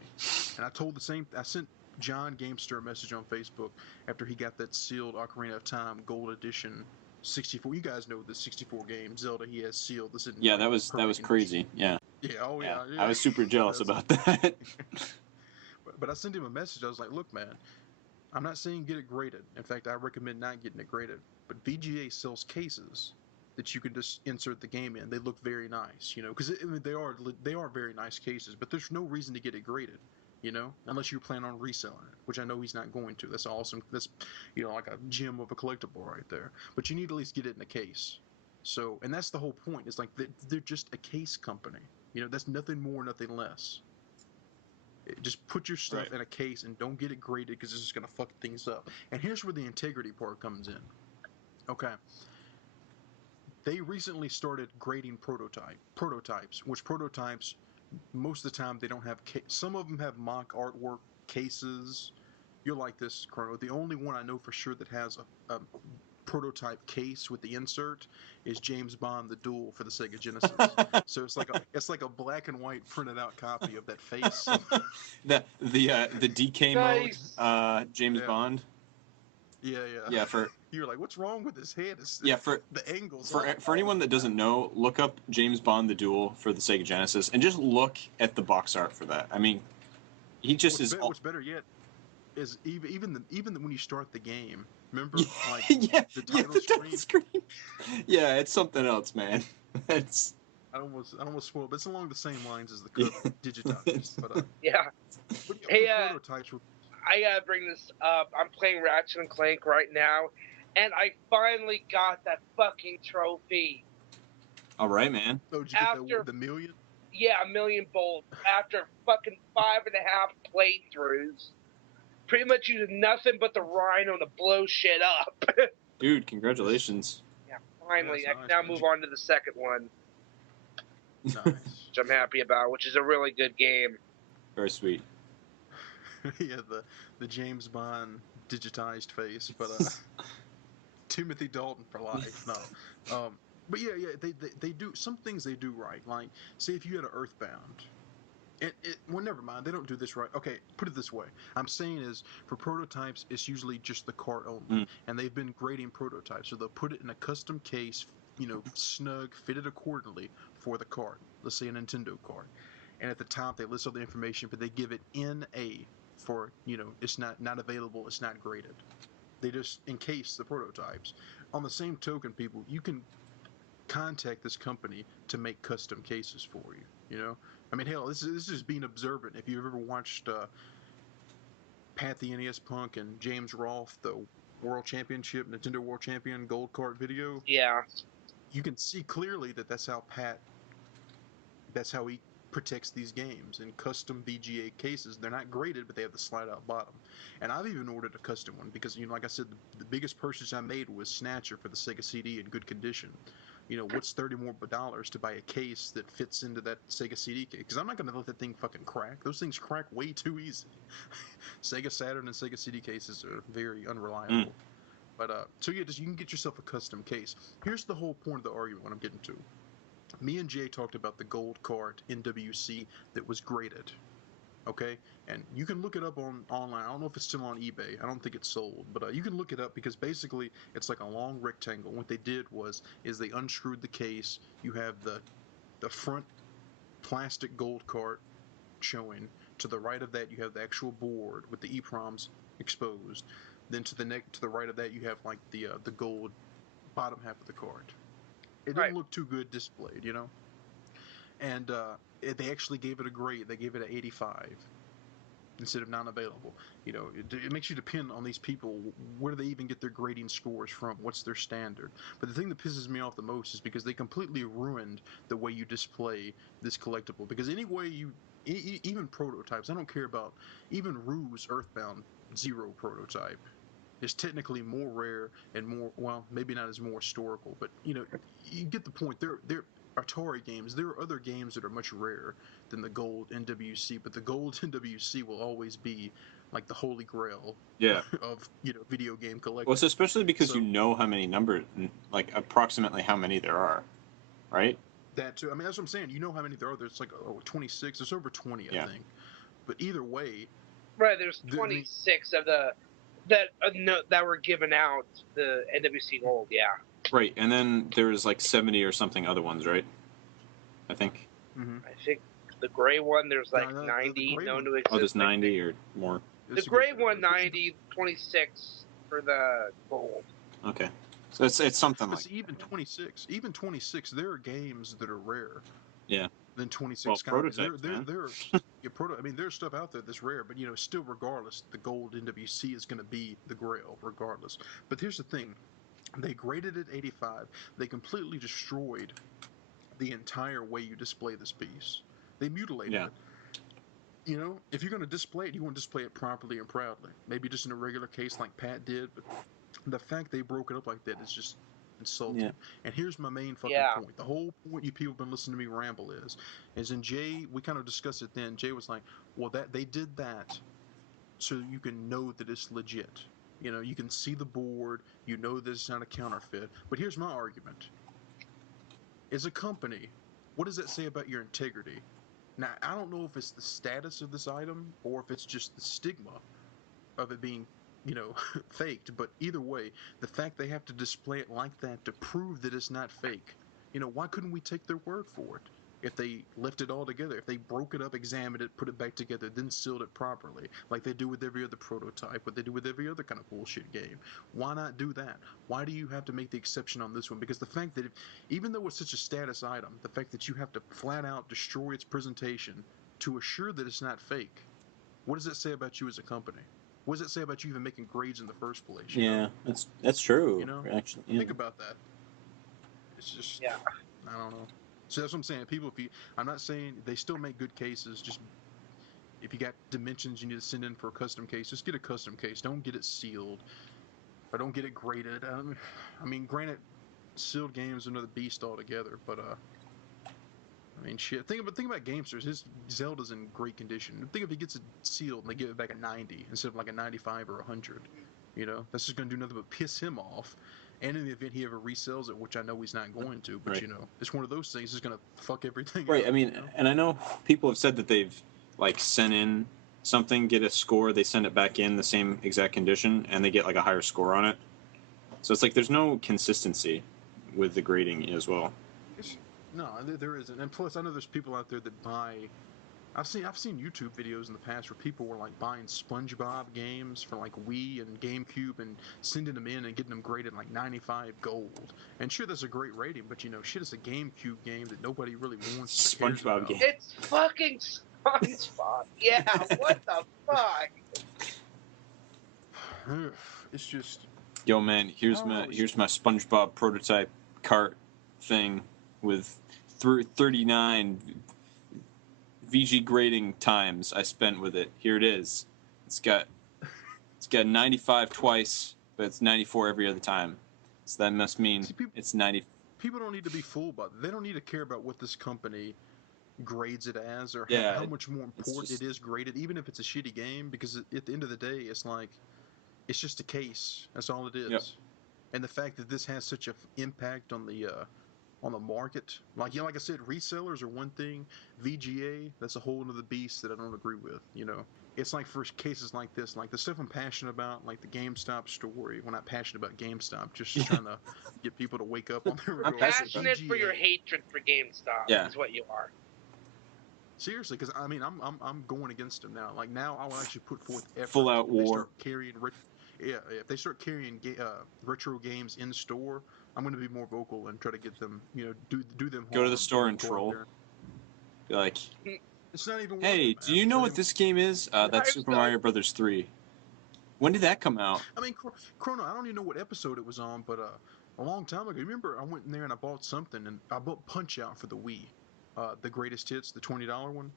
And I sent John Gamestop a message on Facebook after he got that sealed Ocarina of Time Gold Edition 64. You guys know the 64 game Zelda he has sealed. This isn't that was crazy. Yeah. Yeah. Oh yeah. I was super jealous about that. But I sent him a message. I was like, look, man, I'm not saying get it graded. In fact, I recommend not getting it graded. But VGA sells cases that you can just insert the game in. They look very nice, because they are very nice cases. But there's no reason to get it graded. Unless you plan on reselling it, which I know he's not going to. That's awesome. That's, like a gem of a collectible right there. But you need to at least get it in a case. So, and that's the whole point. It's like they're just a case company. That's nothing more, nothing less. Just put your stuff in a case and don't get it graded because it's just going to fuck things up. And here's where the integrity part comes in. Okay. They recently started grading prototypes, which prototypes, most of the time they don't have some of them have mock artwork cases. You'll like this, Crono. The only one I know for sure that has a prototype case with the insert is James Bond: The Duel for the Sega Genesis. So it's like a black and white printed out copy of that face. the DK mode James Bond. Yeah. You're like, what's wrong with his head? For the angles. For anyone that doesn't know, look up James Bond: The Duel for the Sega Genesis and just look at the box art for that. I mean, he just What's better yet is even when you start the game. Remember, the title screen. Yeah, it's something else, man. It's. I almost spoiled, but it's along the same lines as the digitized. But yeah. Hey, prototypes were. I gotta bring this up. I'm playing Ratchet and Clank right now, and I finally got that fucking trophy. All right, man. Oh, did you get the million? Yeah, 1,000,000 bolts after fucking 5.5 playthroughs. Pretty much using nothing but the rhino to blow shit up. Dude, congratulations. Yeah, finally. I can now move on to the second one. Nice. Which I'm happy about, which is a really good game. Very sweet. Yeah, the James Bond digitized face, but Timothy Dalton for life. No. But yeah, they do some things they do right. Like, say if you had an Earthbound. Well, never mind. They don't do this right. Okay, put it this way. I'm saying is, for prototypes, it's usually just the cart only. And they've been grading prototypes. So they'll put it in a custom case, snug, fitted accordingly for the cart. Let's say a Nintendo cart. And at the top, they list all the information, but they give it NA for, it's not available, it's not graded. They just encase the prototypes. On the same token, people, you can contact this company to make custom cases for you, I mean, hell, this is just being observant. If you've ever watched Pat the NES Punk and James Rolfe, the World Championship, Nintendo World Champion Gold Cart video, yeah, you can see clearly that that's how Pat That's how he protects these games in custom VGA cases. They're not graded, but they have the slide out bottom. And I've even ordered a custom one because, you know, like I said, the biggest purchase I made was Snatcher for the Sega CD in good condition. You know, what's $30 more to buy a case that fits into that Sega CD case? Because I'm not going to let that thing fucking crack. Those things crack way too easy. Sega Saturn and Sega CD cases are very unreliable. But, so yeah, just you can get yourself a custom case. Here's the whole point of the argument I'm getting to. Me and Jay talked about the gold cart NWC that was graded. Okay, and you can look it up online. I don't know if it's still on eBay. I don't think it's sold, but you can look it up because basically it's like a long rectangle. What they did is they unscrewed the case. You have the front plastic gold cart showing. To the right of that, you have the actual board with the EPROMs exposed. Then to the right of that, you have like the gold bottom half of the cart. It didn't look too good displayed, you know. And they actually gave it a grade. They gave it an 85 instead of non-available. You know, it makes you depend on these people. Where do they even get their grading scores from? What's their standard? But the thing that pisses me off the most is because they completely ruined the way you display this collectible. Because any way even prototypes, I don't care about, even Rue's Earthbound Zero prototype is technically more rare and more, well, maybe not as more historical, but, you know, you get the point. They're Atari games. There are other games that are much rarer than the gold NWC, but the gold NWC will always be like the holy grail of, you know, video game collecting. Well, it's especially because you know how many like approximately how many there are, right? That too. I mean, that's what I'm saying. You know how many there are. There's like 26. There's over 20, I think. But either way, right? There's 26 of that were given out, the NWC gold. Yeah. Right, and then there's like 70 or something other ones, right? I think. Mm-hmm. I think the gray one, there's like 90 known to exist. Oh, there's 90 or more. The gray one, 90, 26 for the gold. Okay. So it's something like even 26. Even 26, there are games that are rare. Yeah. Than 26 well, prototypes, I mean, there's stuff out there that's rare, but, you know, still regardless, the gold NWC is going to be the grail regardless. But here's the thing. They graded it 85. They completely destroyed the entire way you display this piece. They mutilated it. You know, if you're going to display it, you want to display it properly and proudly. Maybe just in a regular case like Pat did, but the fact they broke it up like that is just insulting. Yeah. And here's my main fucking point. The whole point you people have been listening to me ramble is in Jay, we kind of discussed it then. Jay was like, well, that they did that so you can know that it's legit. You know, you can see the board, you know that it's not a counterfeit. But here's my argument. As a company, what does that say about your integrity? Now, I don't know if it's the status of this item or if it's just the stigma of it being, you know, faked. But either way, the fact they have to display it like that to prove that it's not fake, you know, why couldn't we take their word for it? If they left it all together, if they broke it up, examined it, put it back together, then sealed it properly, like they do with every other prototype, what they do with every other kind of bullshit game. Why not do that? Why do you have to make the exception on this one? Because the fact that even though it's such a status item, the fact that you have to flat out destroy its presentation to assure that it's not fake, what does that say about you as a company? What does it say about you even making grades in the first place? Yeah, that's true. You know, actually, think about that. It's just, I don't know. So that's what I'm saying. People, I'm not saying they still make good cases. Just if you got dimensions you need to send in for a custom case, just get a custom case. Don't get it sealed, or don't get it graded. I mean, granted, sealed games are another beast altogether. But I mean, shit. Think about Gamesters. His Zelda's in great condition. Think if he gets it sealed and they give it back a 90 instead of like a 95 or 100. You know, that's just gonna do nothing but piss him off. And in the event he ever resells it, which I know he's not going to, but you know, it's one of those things that's going to fuck everything up. I mean, you know? And I know people have said that they've like sent in something, get a score, they send it back in the same exact condition, and they get like a higher score on it. So it's like there's no consistency with the grading as well. No, there isn't. And plus, I know there's people out there that buy. I've seen YouTube videos in the past where people were like buying SpongeBob games for like Wii and GameCube and sending them in and getting them graded like 95 gold. And sure, that's a great rating, but you know, shit, it's a GameCube game that nobody really wants. SpongeBob game. It's fucking SpongeBob. Yeah, what the fuck? It's just. Yo, man, here's my SpongeBob prototype cart thing with 39 VG grading times I spent with it. Here it is. It's got 95 twice, but it's 94 every other time. So that must mean it's 90. People don't need to be fooled by it. They don't need to care about what this company grades it as or how much more important it is graded, even if it's a shitty game, because at the end of the day, it's like, it's just a case. That's all it is. Yep. And the fact that this has such an impact on the market, like I said, resellers are one thing. VGA, that's a whole other beast that I don't agree with. It's like for cases like this, like the stuff I'm passionate about, like the GameStop story. We're not passionate about GameStop, just trying to get people to wake up on their I'm passionate for your hatred for GameStop. Yeah, is what you are. Seriously, because I mean, I'm going against them now. Like now, I will actually put forth effort. Full out war. If they start carrying retro games in store, I'm going to be more vocal and try to get them, do them. Go to the store and troll. Be like, it's not even. Hey, do you know what this game is? That's Super Mario Brothers 3. When did that come out? I mean, Chrono, I don't even know what episode it was on, but a long time ago. Remember, I went in there and I bought something, and I bought Punch-Out for the Wii, the greatest hits, the $20 one.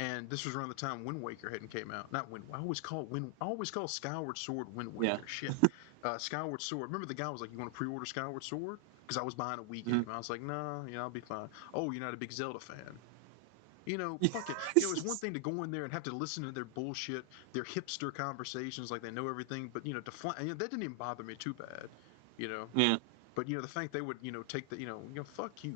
And this was around the time Wind Waker hadn't came out. Not Wind. I always call Skyward Sword Wind Waker. Yeah. Shit. Skyward Sword. Remember the guy was like, "You want to pre-order Skyward Sword?" Because I was buying a Wii game. I was like, "Nah, I'll be fine." Oh, you're not a big Zelda fan. Fuck it. It's one thing to go in there and have to listen to their bullshit, their hipster conversations, like they know everything. But that didn't even bother me too bad. Yeah. But the fact they would take the fuck you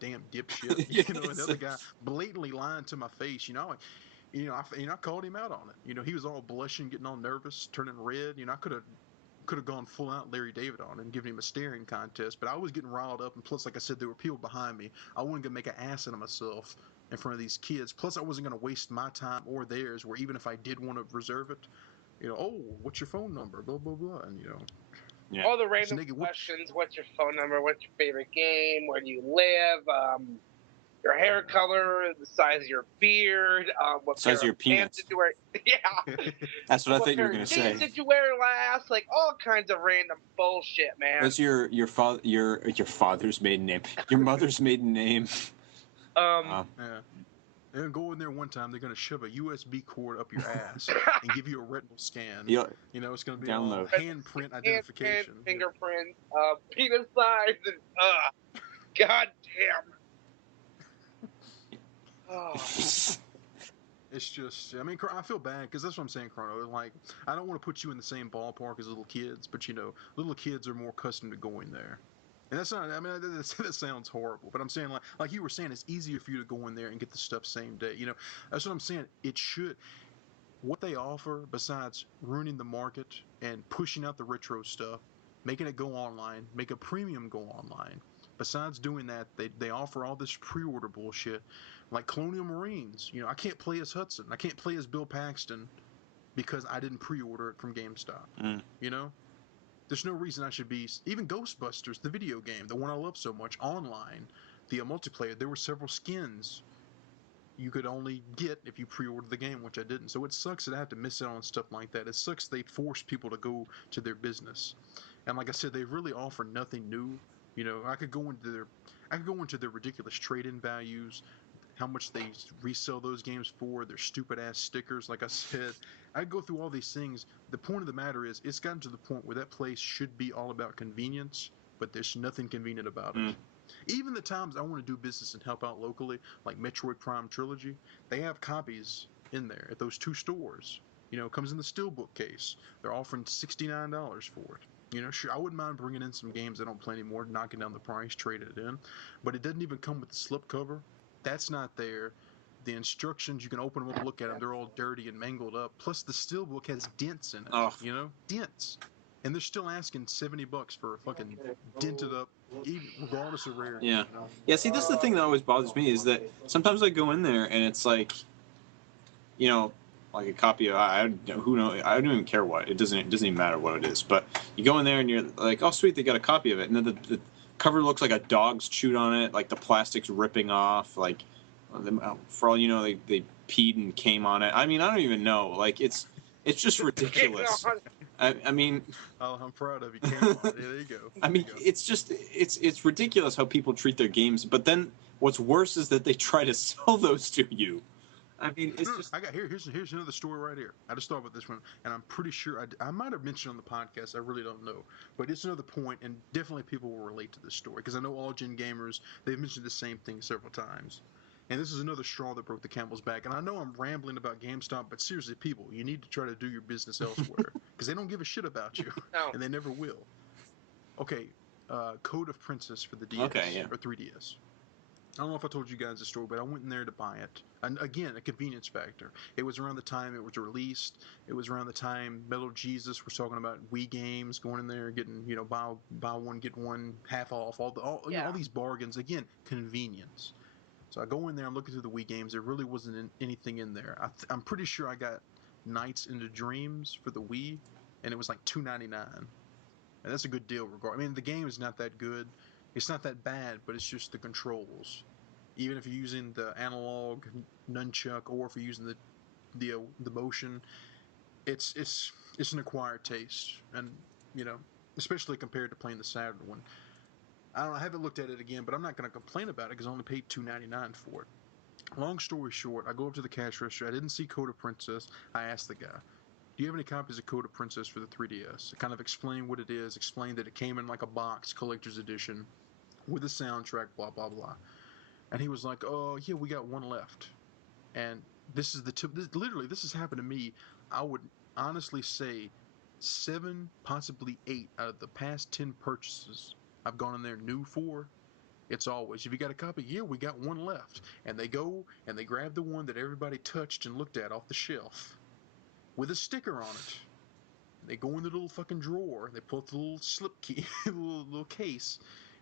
damn dipshit. Another guy blatantly lying to my face. I called him out on it. He was all blushing, getting all nervous, turning red. I could have gone full out Larry David on and given him a staring contest, but I was getting riled up, and plus, like I said, there were people behind me. I wasn't gonna make an ass out of myself in front of these kids. Plus, I wasn't gonna waste my time or theirs. Where even if I did want to reserve it, oh, what's your phone number? Blah blah blah, and Yeah. All the random questions. What's your phone number? What's your favorite game? Where do you live? Your hair color, the size of your beard, what size of your penis. Did you wear? Yeah. That's what I thought you were gonna say. Did you wear last? Like all kinds of random bullshit, man. What's your father's maiden name? Your mother's maiden name. Yeah. And go in there one time, they're going to shove a USB cord up your ass and give you a retinal scan. It's going to be all handprint identification. Fingerprint, penis size, and god damn. Oh. It's just, I mean, I feel bad because that's what I'm saying, Chrono. Like, I don't want to put you in the same ballpark as little kids, but little kids are more accustomed to going there. And that's not, I mean, that sounds horrible, but I'm saying, like you were saying, it's easier for you to go in there and get the stuff same day. That's what I'm saying. It should, what they offer, besides ruining the market and pushing out the retro stuff, making it go online, make a premium go online. Besides doing that, they offer all this pre-order bullshit, like Colonial Marines. I can't play as Hudson. I can't play as Bill Paxton because I didn't pre-order it from GameStop. There's no reason I should be. Even Ghostbusters, the video game, the one I love so much, online, the multiplayer, there were several skins you could only get if you pre-ordered the game, which I didn't. So it sucks that I have to miss out on stuff like that. It sucks they force people to go to their business. And like I said, they really offer nothing new. I could go into their ridiculous trade-in values, how much they resell those games for, their stupid ass stickers. Like I said, I go through all these things. The point of the matter is, it's gotten to the point where that place should be all about convenience, but there's nothing convenient about it. Even the times I want to do business and help out locally, like Metroid Prime Trilogy, they have copies in there at those two stores. It comes in the steelbook case. They're offering $69 for it. Sure, I wouldn't mind bringing in some games I don't play anymore, knocking down the price, trading it in, but it doesn't even come with the slipcover. That's not there. The instructions, you can open them up and look at them. They're all dirty and mangled up. Plus, the steelbook has dents in it. Dents. And they're still asking $70 for a fucking dented up, regardless of rarity. Yeah. See, this is the thing that always bothers me is that sometimes I go in there and it's like, like a copy of who knows? I don't even care what. It doesn't even matter what it is. But you go in there and you're like, oh sweet, they got a copy of it, and then the cover looks like a dog's chewed on it, like the plastic's ripping off, like for all you know, they peed and came on it. I mean, I don't even know. Like it's just ridiculous. I mean, oh, I'm proud of you. Came on it. Yeah, there you go. I mean, it's just it's ridiculous how people treat their games. But then what's worse is that they try to sell those to you. I mean, it's just. Here's another story right here. I just thought about this one, and I'm pretty sure I might have mentioned on the podcast. I really don't know, but it's another point, and definitely people will relate to this story because I know all Gen gamers, they've mentioned the same thing several times. And this is another straw that broke the camel's back. And I know I'm rambling about GameStop, but seriously, people, you need to try to do your business elsewhere because they don't give a shit about you, and they never will. Okay, Code of Princess for the DS or 3DS. I don't know if I told you guys the story, but I went in there to buy it. And again, a convenience factor. It was around the time it was released. It was around the time Metal Jesus was talking about Wii games, going in there, getting, buy one, get one half off, all these bargains. Again, convenience. So I go in there, I'm looking through the Wii games. There really wasn't anything in there. I'm pretty sure I got Nights into Dreams for the Wii, and it was like $2.99. And that's a good deal. I mean, the game is not that good. It's not that bad, but it's just the controls. Even if you're using the analog nunchuck or if you're using the motion, it's an acquired taste, and especially compared to playing the Saturn one. I haven't looked at it again, but I'm not going to complain about it because I only paid $2.99 for it. Long story short, I go up to the cash register. I didn't see Code of Princess. I asked the guy, do you have any copies of Code of Princess for the 3DS? I kind of explained what it is, explained that it came in like a box, collector's edition, with a soundtrack, blah, blah, blah. And he was like, oh, yeah, we got one left. And this is literally, this has happened to me. I would honestly say 7, possibly 8 out of the past 10 purchases I've gone in there new for. It's always, if you got a copy, yeah, we got one left. And they go and they grab the one that everybody touched and looked at off the shelf with a sticker on it. They go in the little fucking drawer, they pull out the little slip key, little case,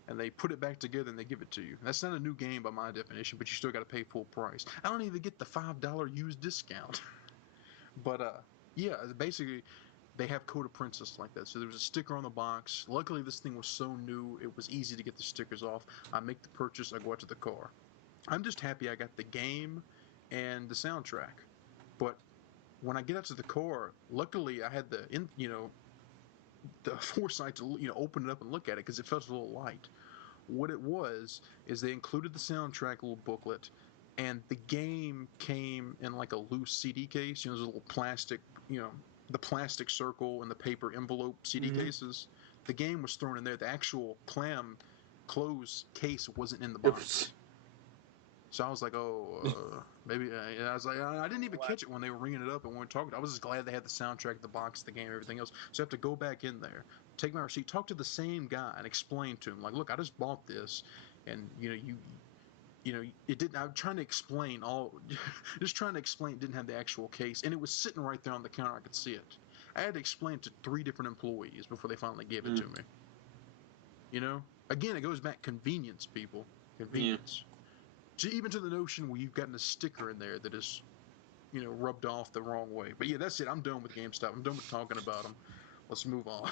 and they put it back together and they give it to you. That's not a new game by my definition, but you still got to pay full price. I don't even get the $5 used discount. But yeah, basically they have Code of Princess like that. So there was a sticker on the box. Luckily this thing was so new, it was easy to get the stickers off. I make the purchase, I go out to the car. I'm just happy I got the game and the soundtrack. But when I get out to the car, luckily I had the foresight to open it up and look at it because it felt a little light. What it was is they included the soundtrack little booklet, and the game came in like a loose CD case. Those little plastic, the plastic circle and the paper envelope CD cases. The game was thrown in there. The actual clam closed case wasn't in the box. So I was like, maybe. I was like, I didn't even catch it when they were ringing it up and we were talking. I was just glad they had the soundtrack, the box, the game, everything else. So I have to go back in there, take my receipt, talk to the same guy, and explain to him, like, look, I just bought this, and it didn't. I'm trying to explain it didn't have the actual case, and it was sitting right there on the counter. I could see it. I had to explain it to 3 different employees before they finally gave it to me. Again, it goes back convenience, people. Convenience. Even to the notion where you've gotten a sticker in there that is, rubbed off the wrong way. But yeah, that's it. I'm done with GameStop. I'm done with talking about them. Let's move on.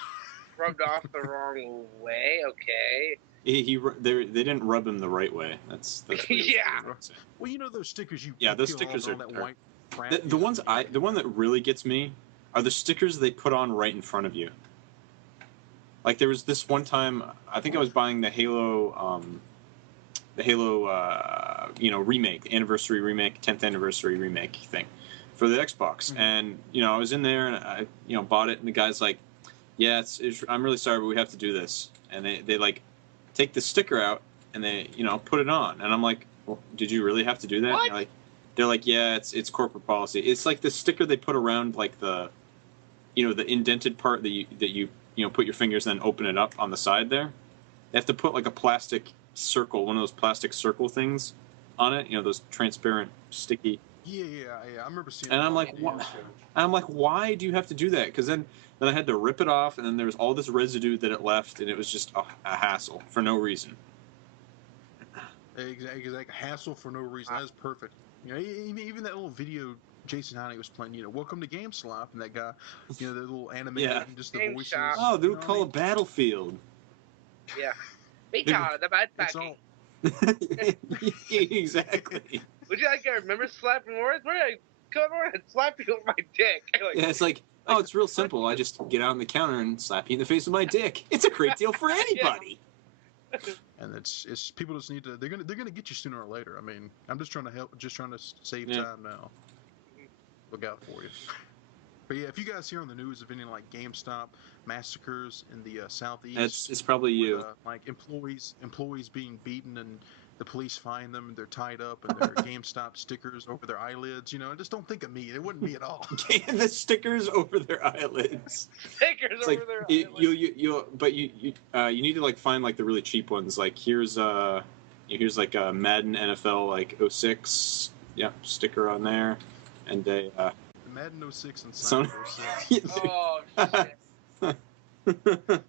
Rubbed off the wrong way, okay. They didn't rub him the right way. That's yeah. Well, those stickers those stickers are that white crap. The one that really gets me are the stickers they put on right in front of you. Like there was this one time, I think I was buying the Halo remake, anniversary remake, 10th anniversary remake thing for the Xbox. And, I was in there and I, bought it, and the guy's like, yeah, I'm really sorry, but we have to do this. And they like take the sticker out and they, put it on. And I'm like, well, did you really have to do that? What? They're like, yeah, it's corporate policy. It's like the sticker they put around like the indented part that you put your fingers and then open it up on the side there. They have to put like a plastic circle, one of those plastic circle things on it, those transparent, sticky. Yeah, I remember seeing. And I'm like, what? I'm like, why do you have to do that? Because then I had to rip it off, and then there was all this residue that it left, and it was just a hassle for no reason. Exactly, hassle for no reason. That is perfect. Even that little video Jason Honey was playing, welcome to GameSlop, and that guy, the little animated, and just the voices. Oh, they would call it Battlefield. Yeah. We call it the bad packing. Exactly. Would you like to remember slapping words? Where I come over and slap you with my dick? Yeah, it's like, it's real simple. I just get out on the counter and slap you in the face with my dick. It's a great deal for anybody. And it's people just need to. They're gonna get you sooner or later. I mean, I'm just trying to help, just trying to save time now. Look out for you. But yeah, if you guys hear on the news of any like GameStop massacres in the southeast, it's probably you. Like employees being beaten and the police find them and they're tied up and their GameStop stickers over their eyelids. Just don't think of me. It wasn't me at all. The stickers over their eyelids. Stickers it's over like, their eyelids. But you need to like find like the really cheap ones. Like here's like a Madden NFL like 06, sticker on there, and a. Madden 06 and Sonic 06. Oh, shit.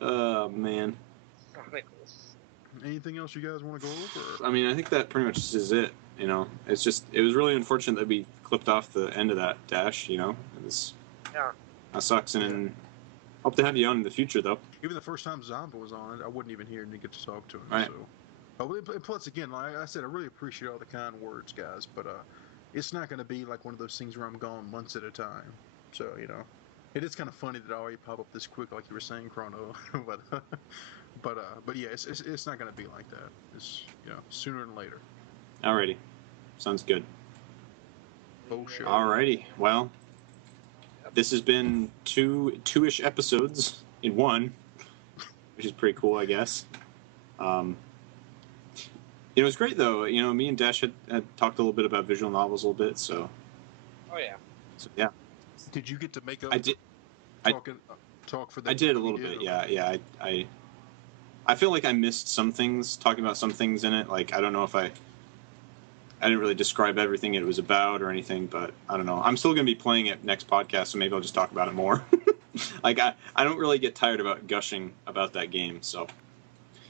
Oh, man. Anything else you guys want to go over? I mean, I think that pretty much is it. It's just, it was really unfortunate that we clipped off the end of that dash, That sucks, and hope to have you on in the future, though. Even the first time Zombo was on it, I wasn't even here and get to talk to him. Right. So. Plus, again, like I said, I really appreciate all the kind words, guys, but it's not going to be like one of those things where I'm gone months at a time. So, it is kind of funny that I already pop up this quick, like you were saying, Chrono. but yeah, it's not going to be like that. It's sooner than later. Alrighty, sounds good. Oh, sure. Alrighty, well, this has been two-ish episodes in one, which is pretty cool, I guess. It was great, though. Me and Dash had talked a little bit about visual novels a little bit, so... Oh, yeah. So, yeah. Did you get to make up... I did. Talk for that? I did a little bit, yeah. I feel like I missed some things, talking about some things in it. Like, I don't know if I didn't really describe everything it was about or anything, but I don't know. I'm still going to be playing it next podcast, so maybe I'll just talk about it more. Like, I don't really get tired about gushing about that game, so...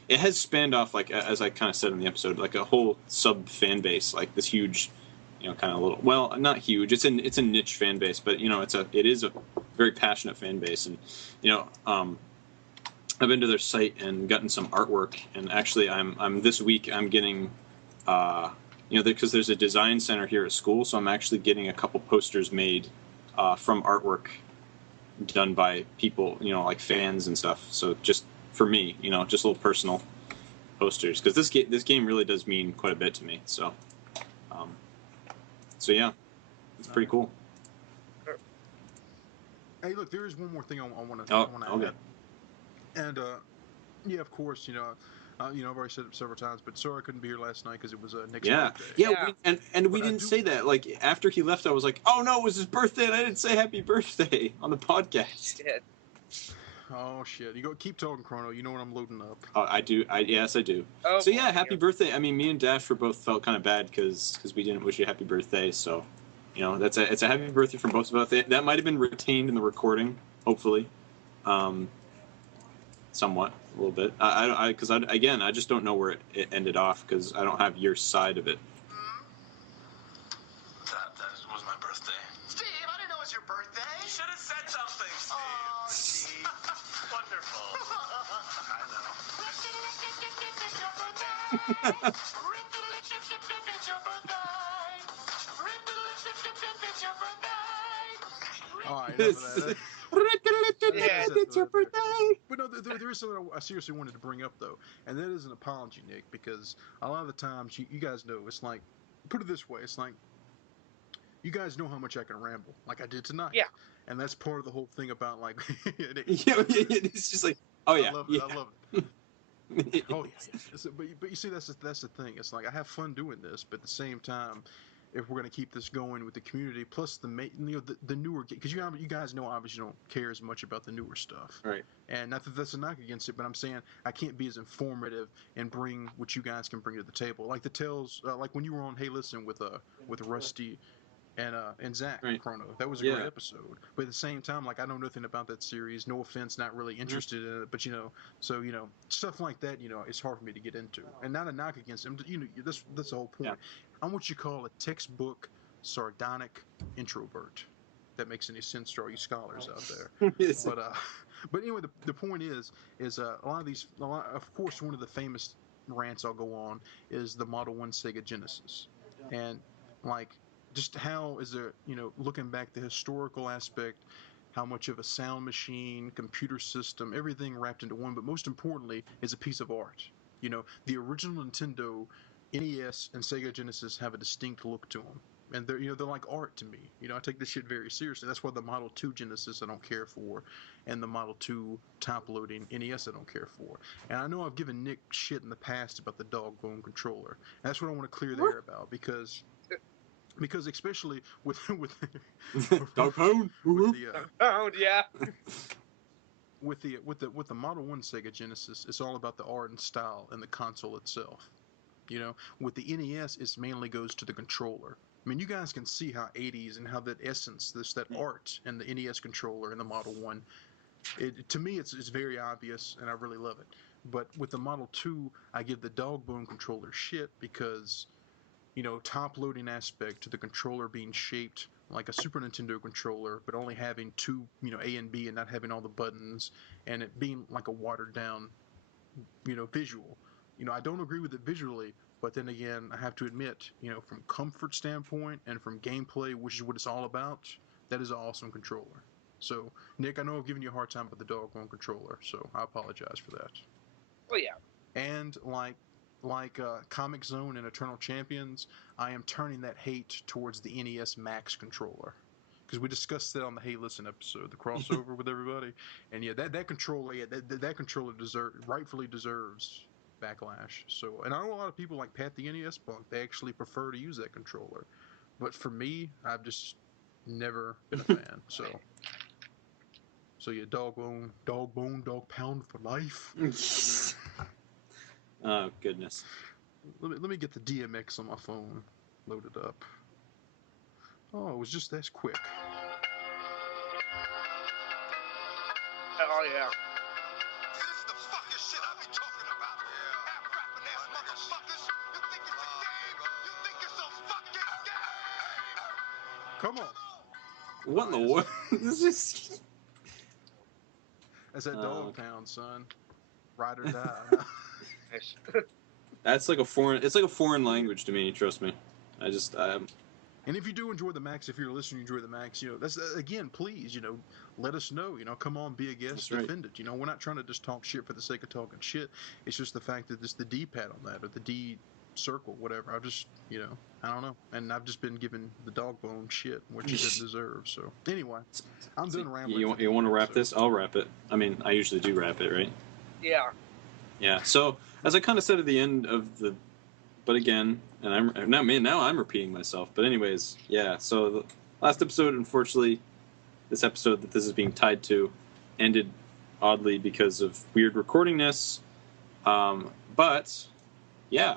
It has spanned off, like, as I kind of said in the episode, like a whole sub-fan base, like this huge, kind of little... Well, not huge. It's a niche fan base, but, it is a very passionate fan base. And, I've been to their site and gotten some artwork. And actually, I'm this week, I'm getting... because there's a design center here at school, so I'm actually getting a couple posters made from artwork done by people, like fans and stuff. So just for me, just little personal posters, because this game really does mean quite a bit to me. So, yeah, it's pretty cool. Hey, look, there is one more thing I want to okay. add. And yeah, of course, I've already said it several times, but sorry I couldn't be here last night because it was next birthday. Yeah. We didn't say that. Like, after he left, I was like, oh no, it was his birthday, and I didn't say happy birthday on the podcast. Shit. Oh shit! You keep talking, Chrono. You know what I'm loading up. I do. Yes, I do. Oh, so yeah, happy birthday. I mean, me and Dash both felt kind of bad because we didn't wish you happy birthday. So, it's a happy birthday from both of us. That might have been retained in the recording, hopefully, somewhat, a little bit. Because I just don't know where it ended off because I don't have your side of it. That was my birthday. Steve, I didn't know it was your birthday. You should have said something, Steve. Oh, Steve. Wonderful. I know. All right, enough of that. It's your birthday. But no, there is something I seriously wanted to bring up, though, and that is an apology, Nick, because a lot of the times, you guys know, it's like, put it this way, it's like, you guys know how much I can ramble, like I did tonight. Yeah. And that's part of the whole thing about, like... It's just like, oh yeah. I love it. Oh yeah. But you see, that's the thing. It's like, I have fun doing this, but at the same time, if we're going to keep this going with the community, plus the newer, because you guys know, obviously, you don't care as much about the newer stuff, right? And not that that's a knock against it, but I'm saying I can't be as informative and bring what you guys can bring to the table, like the tales, like when you were on Hey Listen with Rusty and Zach, right. Chrono. That was a great episode. But at the same time, like, I know nothing about that series. No offense, not really interested in it. But so stuff like that. It's hard for me to get into. And not a knock against him. That's the whole point. Yeah. I'm what you call a textbook sardonic introvert. That makes any sense to all you scholars out there. But anyway, the point is of course, one of the famous rants I'll go on is the Model 1 Sega Genesis, and like. Just how is there, looking back, the historical aspect how much of a sound machine, computer system, everything wrapped into one, but most importantly, is a piece of art. You know, the original Nintendo, NES, and Sega Genesis have a distinct look to them. And they're like art to me. You know, I take this shit very seriously. That's why the Model 2 Genesis I don't care for, and the Model 2 top-loading NES I don't care for. And I know I've given Nick shit in the past about the dog bone controller. And that's what I want to clear the air about, because especially with dog bone, yeah. With the Model 1 Sega Genesis, it's all about the art and style and the console itself. You know, with the NES, it mainly goes to the controller. I mean, you guys can see how 80s and how that essence, that art and the NES controller and the Model 1, to me, it's very obvious, and I really love it. But with the Model 2, I give the dog bone controller shit because, you know, top-loading aspect to the controller being shaped like a Super Nintendo controller, but only having two, you know, A and B, and not having all the buttons, and it being like a watered-down, you know, visual. You know, I don't agree with it visually, but then again, I have to admit, you know, from comfort standpoint and from gameplay, which is what it's all about, that is an awesome controller. So, Nick, I know I've given you a hard time with the doggone controller, so I apologize for that. Oh yeah. And like Comic Zone and Eternal Champions, I am turning that hate towards the NES Max controller. Because we discussed that on the Hey Listen episode, the crossover with everybody. And yeah, that controller, that controller rightfully deserves backlash. So, and I know a lot of people like Pat the NES Punk, they actually prefer to use that controller. But for me, I've just never been a fan. So yeah, dog pound for life. Oh goodness. Let me get the DMX on my phone loaded up. Oh, it was just that quick. Oh yeah. This is the fucking shit I be talking about. Yeah. Half-rapping ass motherfuckers. You think it's a game? You think it's a fucking game? Come on. What in the world? This is. That's that dog pound, son. Ride or die. That's like a foreign. It's like a foreign language to me. Trust me. And if you do enjoy the Max, if you're listening, you enjoy the Max, you know, that's again, please, you know, let us know. You know, come on, be a guest, defend it. You know, we're not trying to just talk shit for the sake of talking shit. It's just the fact that it's the D-pad on that or the D circle, whatever. I've just, you know, I don't know, and I've just been given the dog bone shit, which it didn't deserve. So anyway, I'm done rambling. You want to wrap this? I'll wrap it. I mean, I usually do wrap it, right? Yeah. Yeah. So as I kind of said at the end of the. But again, and now I'm repeating myself. But anyways, yeah. So the last episode, unfortunately, this episode that this is being tied to, ended oddly because of weird recordingness. But yeah,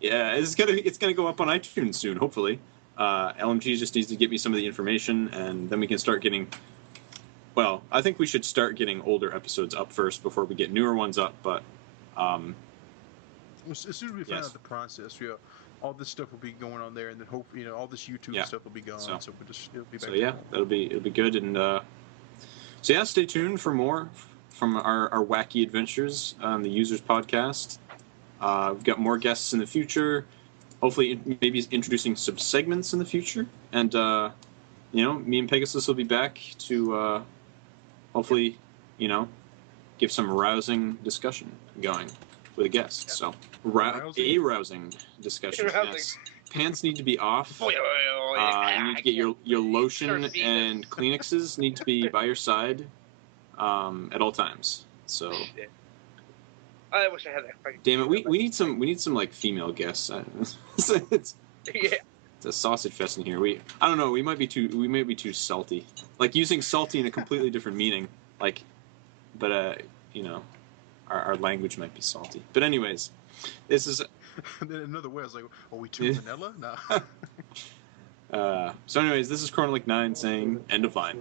yeah, it's gonna go up on iTunes soon, hopefully. LMG just needs to get me some of the information, and then we can start getting. Well, I think we should start getting older episodes up first before we get newer ones up. But as soon as we find out the process, you know, all this stuff will be going on there, and then hope you know all this YouTube stuff will be gone. So it'll be back. So yeah, it'll be good, and so yeah, stay tuned for more from our wacky adventures on the Users Podcast. We've got more guests in the future. Hopefully, maybe introducing some segments in the future, and you know, me and Pegasus will be back to hopefully, you know, give some rousing discussion going with a guest. So a rousing discussion. Yes. Pants need to be off. You need to get your lotion and Kleenexes need to be by your side at all times. So I wish I had that. Damn it, we need some like female guests. It's a sausage fest in here. I don't know. We might be too salty. Like using salty in a completely different meaning. Like, but you know. Our language might be salty. But anyways, this is... Another way, I was like, are we too vanilla? No. So anyways, this is Chronologically 9 saying, end of line.